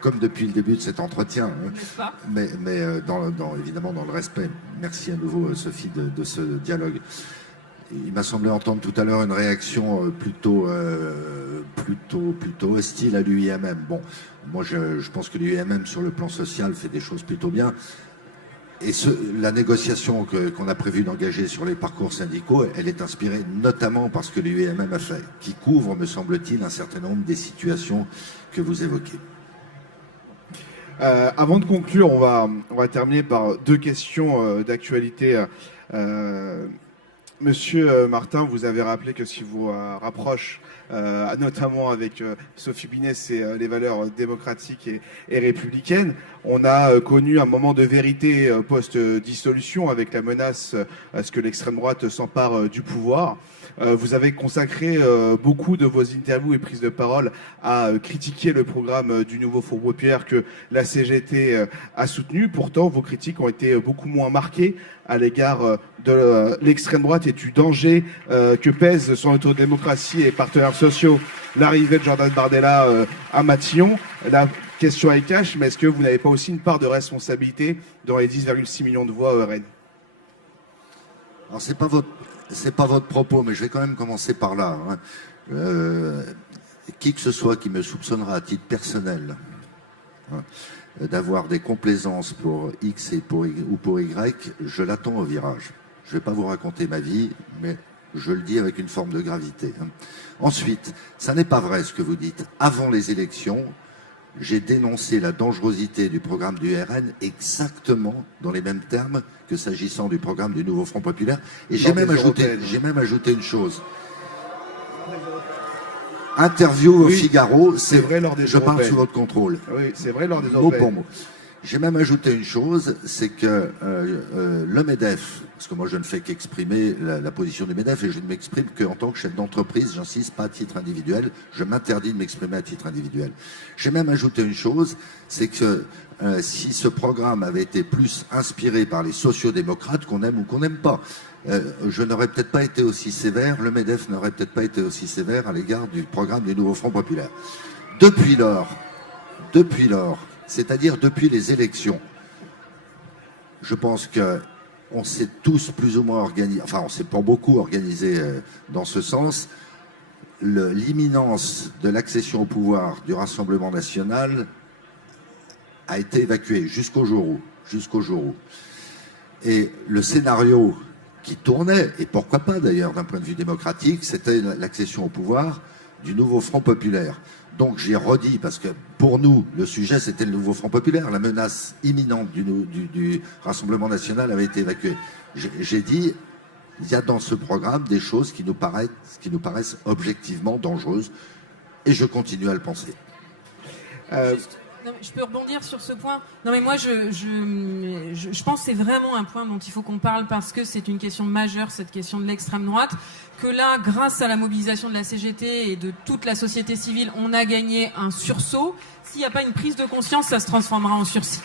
comme depuis le début de cet entretien, hein, mais évidemment dans le respect. Merci à nouveau, Sophie, de ce dialogue. Il m'a semblé entendre tout à l'heure une réaction plutôt hostile à l'UIMM. Bon, moi, je pense que l'UIMM, sur le plan social, fait des choses plutôt bien. Et la négociation qu'on a prévu d'engager sur les parcours syndicaux, elle est inspirée notamment par ce que l'UIMM a fait, qui couvre, me semble-t-il, un certain nombre des situations que vous évoquez. Avant de conclure, on va terminer par deux questions d'actualité. Monsieur Martin, vous avez rappelé que si vous rapproche, notamment avec Sophie Binet, c'est les valeurs démocratiques et républicaines. On a connu un moment de vérité post-dissolution avec la menace à ce que l'extrême droite s'empare du pouvoir. Vous avez consacré beaucoup de vos interviews et prises de parole à critiquer le programme du nouveau Front populaire que la CGT a soutenu. Pourtant, vos critiques ont été beaucoup moins marquées à l'égard de l'extrême droite et du danger que pèse sur notre démocratie et partenaires sociaux l'arrivée de Jordan Bardella à Matignon. La question est cash, mais est-ce que vous n'avez pas aussi une part de responsabilité dans les 10,6 millions de voix RN? Alors, c'est pas votre propos, mais je vais quand même commencer par là. Hein. Qui que ce soit qui me soupçonnera à titre personnel, hein, d'avoir des complaisances pour X ou pour Y, je l'attends au virage. Je ne vais pas vous raconter ma vie, mais je le dis avec une forme de gravité. Hein. Ensuite, ça n'est pas vrai ce que vous dites. Avant les élections, j'ai dénoncé la dangerosité du programme du RN exactement dans les mêmes termes que s'agissant du programme du nouveau Front populaire. Et j'ai même ajouté une chose. Interview au Figaro, c'est vrai lors des européennes. Parle sous votre contrôle. Oui, c'est vrai lors des européennes. Mot pour mot. J'ai même ajouté une chose, c'est que le MEDEF, parce que moi je ne fais qu'exprimer la position du MEDEF et je ne m'exprime qu'en tant que chef d'entreprise, j'insiste, pas à titre individuel, je m'interdis de m'exprimer à titre individuel. J'ai même ajouté une chose, c'est que si ce programme avait été plus inspiré par les sociodémocrates, qu'on aime ou qu'on n'aime pas, je n'aurais peut-être pas été aussi sévère, le MEDEF n'aurait peut-être pas été aussi sévère à l'égard du programme du nouveau Front populaire. Depuis lors, c'est-à-dire depuis les élections, je pense que on s'est tous plus ou moins organisés, enfin on s'est pour beaucoup organisés dans ce sens. L'imminence de l'accession au pouvoir du Rassemblement national a été évacuée jusqu'au jour où. Et le scénario qui tournait, et pourquoi pas d'ailleurs d'un point de vue démocratique, c'était l'accession au pouvoir du nouveau Front populaire. Donc j'ai redit, parce que pour nous, le sujet c'était le nouveau Front populaire, la menace imminente du Rassemblement national avait été évacuée. J'ai dit, il y a dans ce programme des choses qui nous paraissent objectivement dangereuses, et je continue à le penser. Non, mais je peux rebondir sur ce point. Non, mais moi, je pense que c'est vraiment un point dont il faut qu'on parle parce que c'est une question majeure, cette question de l'extrême droite. Que là, grâce à la mobilisation de la CGT et de toute la société civile, on a gagné un sursaut. S'il n'y a pas une prise de conscience, ça se transformera en sursis.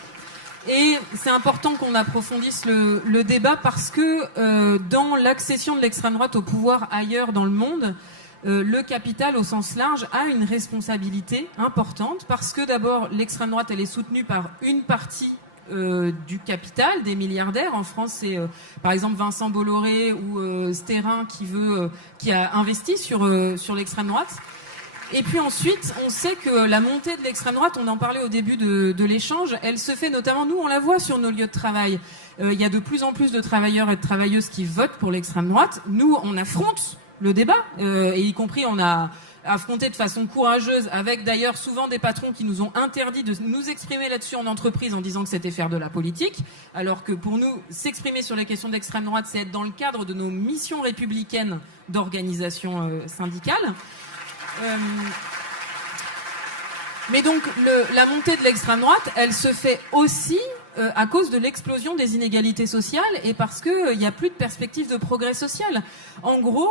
Et c'est important qu'on approfondisse le débat parce que dans l'accession de l'extrême droite au pouvoir ailleurs dans le monde, le capital au sens large a une responsabilité importante parce que d'abord l'extrême droite elle est soutenue par une partie du capital, des milliardaires. En France c'est par exemple Vincent Bolloré ou Sterrin qui a investi sur l'extrême droite. Et puis ensuite, on sait que la montée de l'extrême droite, on en parlait au début de l'échange, elle se fait notamment, nous on la voit sur nos lieux de travail. Il y a de plus en plus de travailleurs et de travailleuses qui votent pour l'extrême droite. Nous, on affronte le débat, et y compris on a affronté de façon courageuse, avec d'ailleurs souvent des patrons qui nous ont interdit de nous exprimer là-dessus en entreprise en disant que c'était faire de la politique, alors que pour nous, s'exprimer sur les questions d'extrême droite, c'est être dans le cadre de nos missions républicaines d'organisation syndicale. Mais donc la montée de l'extrême droite, elle se fait aussi à cause de l'explosion des inégalités sociales et parce qu'il n'y a plus de perspective de progrès social. En gros,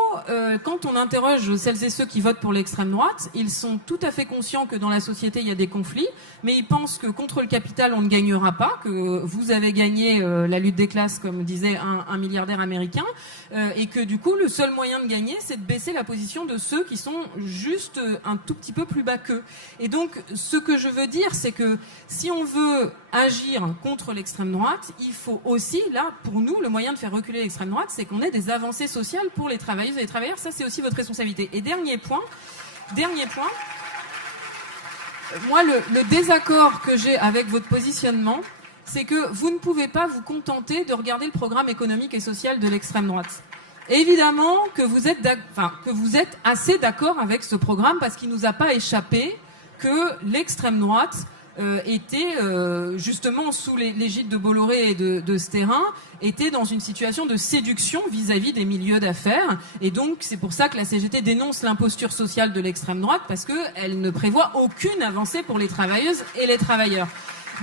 quand on interroge celles et ceux qui votent pour l'extrême droite, ils sont tout à fait conscients que dans la société, il y a des conflits, mais ils pensent que contre le capital, on ne gagnera pas, que vous avez gagné la lutte des classes, comme disait un milliardaire américain, et que du coup, le seul moyen de gagner, c'est de baisser la position de ceux qui sont juste un tout petit peu plus bas qu'eux. Et donc, ce que je veux dire, c'est que si on veut agir contre l'extrême droite, il faut aussi, là, pour nous, le moyen de faire reculer l'extrême droite, c'est qu'on ait des avancées sociales pour les travailleuses et les travailleurs. Ça, c'est aussi votre responsabilité. Et dernier point, moi, le désaccord que j'ai avec votre positionnement, c'est que vous ne pouvez pas vous contenter de regarder le programme économique et social de l'extrême droite. Évidemment que vous êtes assez d'accord avec ce programme parce qu'il ne nous a pas échappé que l'extrême droite était justement sous l'égide de Bolloré et de Sterrin, était dans une situation de séduction vis-à-vis des milieux d'affaires. Et donc, c'est pour ça que la CGT dénonce l'imposture sociale de l'extrême droite, parce qu'elle ne prévoit aucune avancée pour les travailleuses et les travailleurs.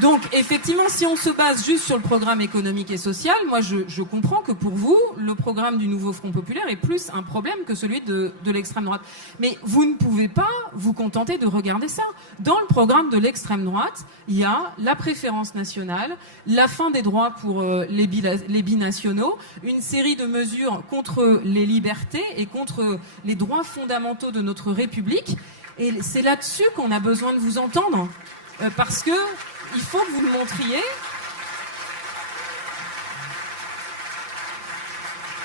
Donc, effectivement, si on se base juste sur le programme économique et social, moi, je comprends que pour vous, le programme du nouveau Front populaire est plus un problème que celui de l'extrême droite. Mais vous ne pouvez pas vous contenter de regarder ça. Dans le programme de l'extrême droite, il y a la préférence nationale, la fin des droits pour les binationaux, une série de mesures contre les libertés et contre les droits fondamentaux de notre République. Et c'est là-dessus qu'on a besoin de vous entendre. Parce que il faut que vous le montriez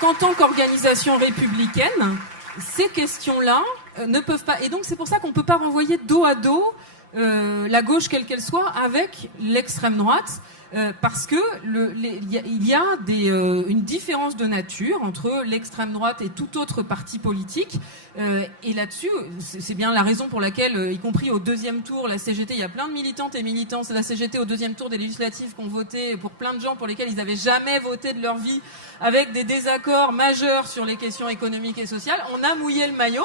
qu'en tant qu'organisation républicaine, ces questions-là ne peuvent pas... Et donc c'est pour ça qu'on ne peut pas renvoyer dos à dos la gauche, quelle qu'elle soit, avec l'extrême droite, parce que il y a une différence de nature entre l'extrême droite et tout autre parti politique, et là-dessus, c'est bien la raison pour laquelle, y compris au deuxième tour, la CGT, il y a plein de militantes et militants, c'est la CGT au deuxième tour des législatives qui ont voté pour plein de gens pour lesquels ils n'avaient jamais voté de leur vie, avec des désaccords majeurs sur les questions économiques et sociales. On a mouillé le maillot.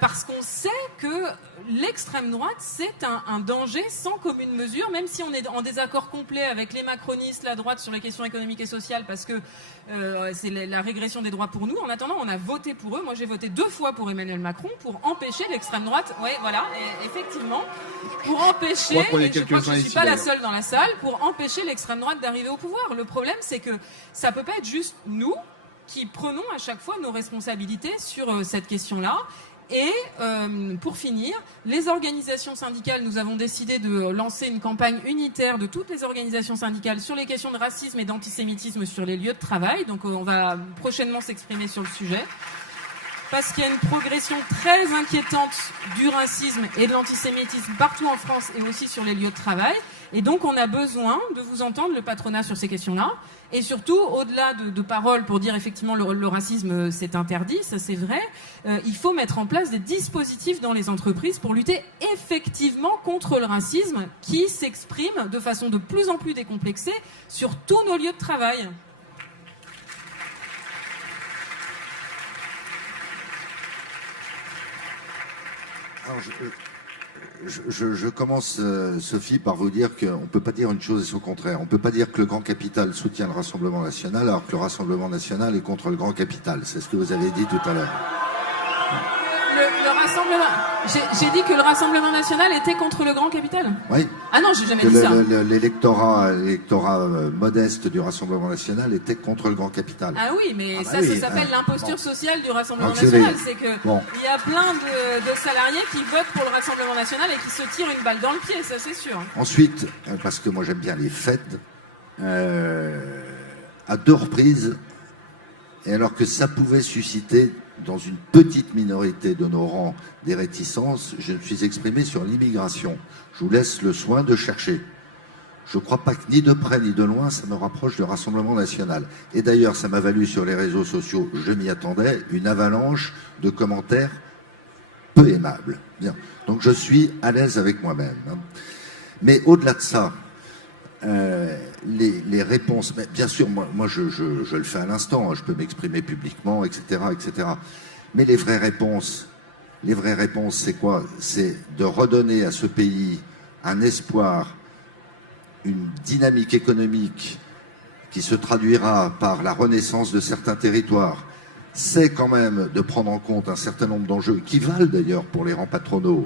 Parce qu'on sait que l'extrême droite, c'est un danger sans commune mesure, même si on est en désaccord complet avec les macronistes, la droite, sur les questions économiques et sociales, parce que c'est la régression des droits pour nous. En attendant, on a voté pour eux. Moi, j'ai voté 2 fois pour Emmanuel Macron pour empêcher l'extrême droite. Oui, voilà, effectivement, pour empêcher, et je crois que je ne suis pas la seule dans la salle, pour empêcher l'extrême droite d'arriver au pouvoir. Le problème, c'est que ça peut pas être juste nous qui prenons à chaque fois nos responsabilités sur cette question-là. Et pour finir, les organisations syndicales, nous avons décidé de lancer une campagne unitaire de toutes les organisations syndicales sur les questions de racisme et d'antisémitisme sur les lieux de travail. Donc on va prochainement s'exprimer sur le sujet. Parce qu'il y a une progression très inquiétante du racisme et de l'antisémitisme partout en France et aussi sur les lieux de travail. Et donc on a besoin de vous entendre, le patronat, sur ces questions-là. Et surtout, au-delà de paroles pour dire effectivement le racisme c'est interdit, ça c'est vrai, il faut mettre en place des dispositifs dans les entreprises pour lutter effectivement contre le racisme qui s'exprime de façon de plus en plus décomplexée sur tous nos lieux de travail. Alors, je commence, Sophie, par vous dire qu'on ne peut pas dire une chose et son contraire. On ne peut pas dire que le grand capital soutient le Rassemblement national alors que le Rassemblement national est contre le grand capital. C'est ce que vous avez dit tout à l'heure. Le Rassemblement... J'ai dit que le Rassemblement national était contre le grand capital ? Oui. Ah non, j'ai jamais dit ça. L'électorat modeste du Rassemblement national était contre le grand capital. Ah oui, mais ça s'appelle l'imposture sociale du Rassemblement Donc, national. C'est que il y a plein de salariés qui votent pour le Rassemblement national et qui se tirent une balle dans le pied, ça c'est sûr. Ensuite, parce que moi j'aime bien les fêtes, à 2 reprises, et alors que ça pouvait susciter dans une petite minorité de nos rangs des réticences, je me suis exprimé sur l'immigration. Je vous laisse le soin de chercher. Je ne crois pas que ni de près ni de loin, ça me rapproche du Rassemblement national. Et d'ailleurs, ça m'a valu sur les réseaux sociaux, je m'y attendais, une avalanche de commentaires peu aimables. Bien. Donc je suis à l'aise avec moi-même. Mais au-delà de ça, les réponses, mais bien sûr, moi je le fais à l'instant, je peux m'exprimer publiquement, etc., etc. Mais les vraies réponses, c'est quoi? C'est de redonner à ce pays un espoir, une dynamique économique qui se traduira par la renaissance de certains territoires. C'est quand même de prendre en compte un certain nombre d'enjeux qui valent d'ailleurs pour les rangs patronaux,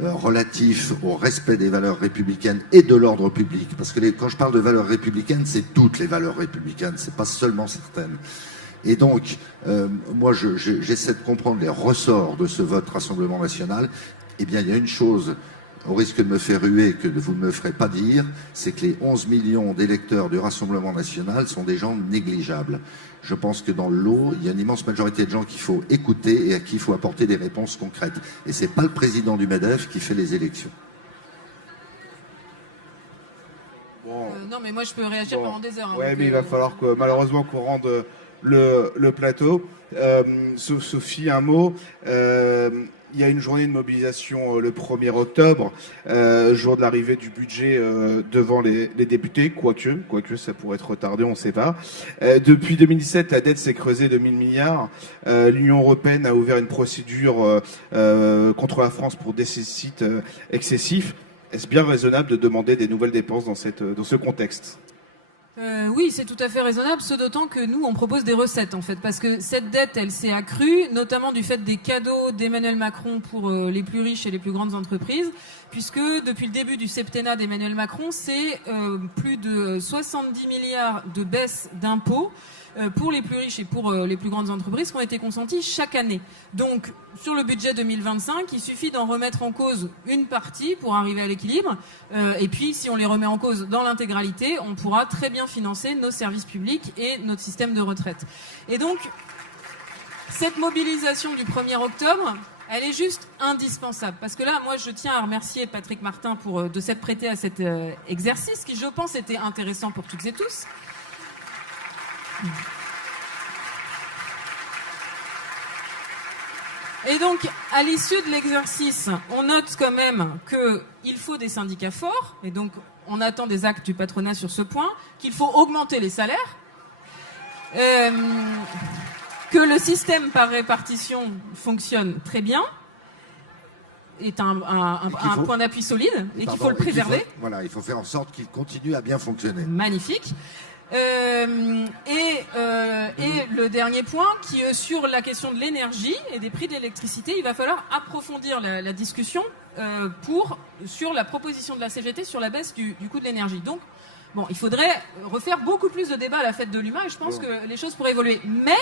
relatifs au respect des valeurs républicaines et de l'ordre public. Parce que quand je parle de valeurs républicaines, c'est toutes les valeurs républicaines, c'est pas seulement certaines. Et donc, moi, j'essaie de comprendre les ressorts de ce vote Rassemblement national. Eh bien, il y a une chose, au risque de me faire ruer, que vous ne me ferez pas dire, c'est que les 11 millions d'électeurs du Rassemblement national sont des gens négligeables. Je pense que dans le lot, il y a une immense majorité de gens qu'il faut écouter et à qui il faut apporter des réponses concrètes. Et ce n'est pas le président du MEDEF qui fait les élections. Non, mais moi je peux réagir pendant des heures. Ouais, mais il va falloir malheureusement qu'on rende le plateau. Sophie, un mot. Il y a une journée de mobilisation le 1er octobre, jour de l'arrivée du budget devant les députés, quoique ça pourrait être retardé, on ne sait pas. Depuis 2017, la dette s'est creusée de 1 000 milliards. L'Union européenne a ouvert une procédure contre la France pour déficit excessif. Est-ce bien raisonnable de demander des nouvelles dépenses dans ce contexte ? Oui, c'est tout à fait raisonnable, ce d'autant que nous, on propose des recettes, en fait, parce que cette dette, elle s'est accrue, notamment du fait des cadeaux d'Emmanuel Macron pour les plus riches et les plus grandes entreprises, puisque depuis le début du septennat d'Emmanuel Macron, c'est plus de 70 milliards de baisse d'impôts pour les plus riches et pour les plus grandes entreprises qui ont été consentis chaque année. Donc, sur le budget 2025, il suffit d'en remettre en cause une partie pour arriver à l'équilibre. Et puis, si on les remet en cause dans l'intégralité, on pourra très bien financer nos services publics et notre système de retraite. Et donc, cette mobilisation du 1er octobre, elle est juste indispensable. Parce que là, moi, je tiens à remercier Patrick Martin de s'être prêté à cet exercice qui, je pense, était intéressant pour toutes et tous. Et donc, à l'issue de l'exercice, on note quand même qu'il faut des syndicats forts, et donc on attend des actes du patronat sur ce point, qu'il faut augmenter les salaires, que le système par répartition fonctionne très bien, est un point d'appui solide, et qu'il faut le préserver. Voilà, il faut faire en sorte qu'il continue à bien fonctionner. Magnifique. Et le dernier point, qui est sur la question de l'énergie et des prix de l'électricité, il va falloir approfondir la discussion sur la proposition de la CGT sur la baisse du coût de l'énergie. Donc, bon, il faudrait refaire beaucoup plus de débats à la fête de l'humain et je pense que les choses pourraient évoluer. Mais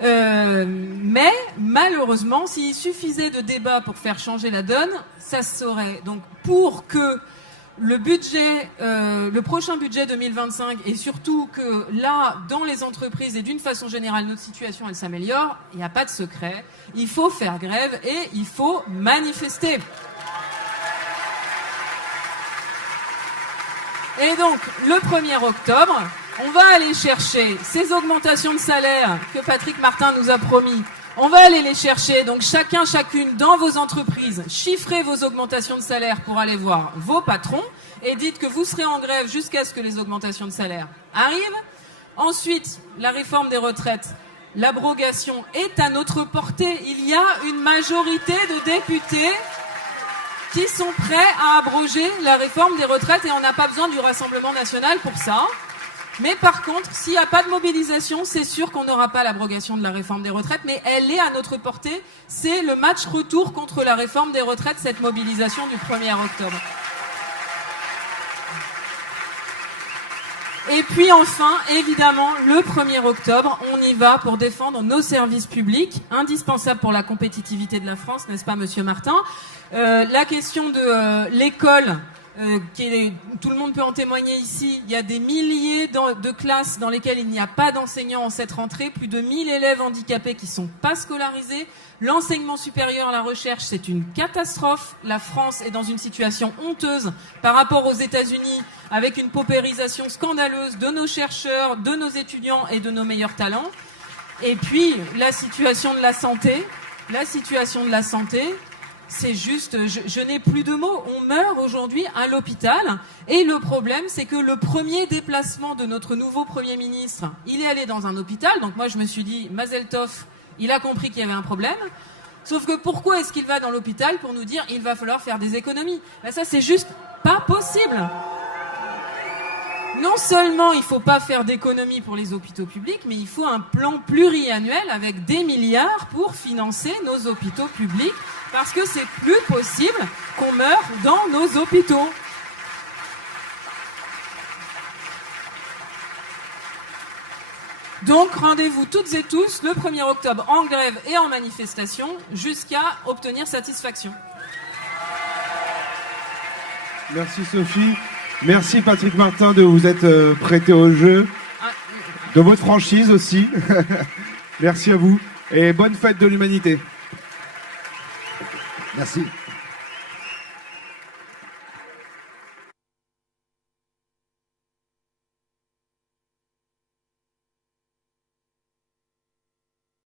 Mais malheureusement, s'il suffisait de débats pour faire changer la donne, ça se saurait. Donc pour que le prochain budget 2025 et surtout que là, dans les entreprises et d'une façon générale, notre situation elle s'améliore, il n'y a pas de secret. Il faut faire grève et il faut manifester. Et donc, le 1er octobre, on va aller chercher ces augmentations de salaire que Patrick Martin nous a promis. On va aller les chercher, donc chacune dans vos entreprises, chiffrez vos augmentations de salaire pour aller voir vos patrons et dites que vous serez en grève jusqu'à ce que les augmentations de salaire arrivent. Ensuite, la réforme des retraites, l'abrogation est à notre portée. Il y a une majorité de députés qui sont prêts à abroger la réforme des retraites et on n'a pas besoin du Rassemblement national pour ça. Mais par contre, s'il n'y a pas de mobilisation, c'est sûr qu'on n'aura pas l'abrogation de la réforme des retraites, mais elle est à notre portée. C'est le match retour contre la réforme des retraites, cette mobilisation du 1er octobre. Et puis enfin, évidemment, le 1er octobre, on y va pour défendre nos services publics, indispensables pour la compétitivité de la France, n'est-ce pas, Monsieur Martin ? La question de l'école, tout le monde peut en témoigner ici, il y a des milliers de classes dans lesquelles il n'y a pas d'enseignants en cette rentrée, plus de 1000 élèves handicapés qui ne sont pas scolarisés. L'enseignement supérieur, la recherche, c'est une catastrophe. La France est dans une situation honteuse par rapport aux États-Unis, avec une paupérisation scandaleuse de nos chercheurs, de nos étudiants et de nos meilleurs talents. Et puis, la situation de la santé, c'est juste, je n'ai plus de mots. On meurt aujourd'hui à l'hôpital. Et le problème, c'est que le premier déplacement de notre nouveau Premier ministre, il est allé dans un hôpital. Donc moi, je me suis dit, Mazel Tov, il a compris qu'il y avait un problème. Sauf que pourquoi est-ce qu'il va dans l'hôpital pour nous dire, il va falloir faire des économies? Ben ça, c'est juste pas possible. Non seulement il ne faut pas faire d'économies pour les hôpitaux publics, mais il faut un plan pluriannuel avec des milliards pour financer nos hôpitaux publics, parce que c'est plus possible qu'on meure dans nos hôpitaux. Donc rendez-vous toutes et tous le 1er octobre en grève et en manifestation jusqu'à obtenir satisfaction. Merci Sophie. Merci Patrick Martin de vous être prêté au jeu, de votre franchise aussi. Merci à vous et bonne fête de l'humanité. Merci.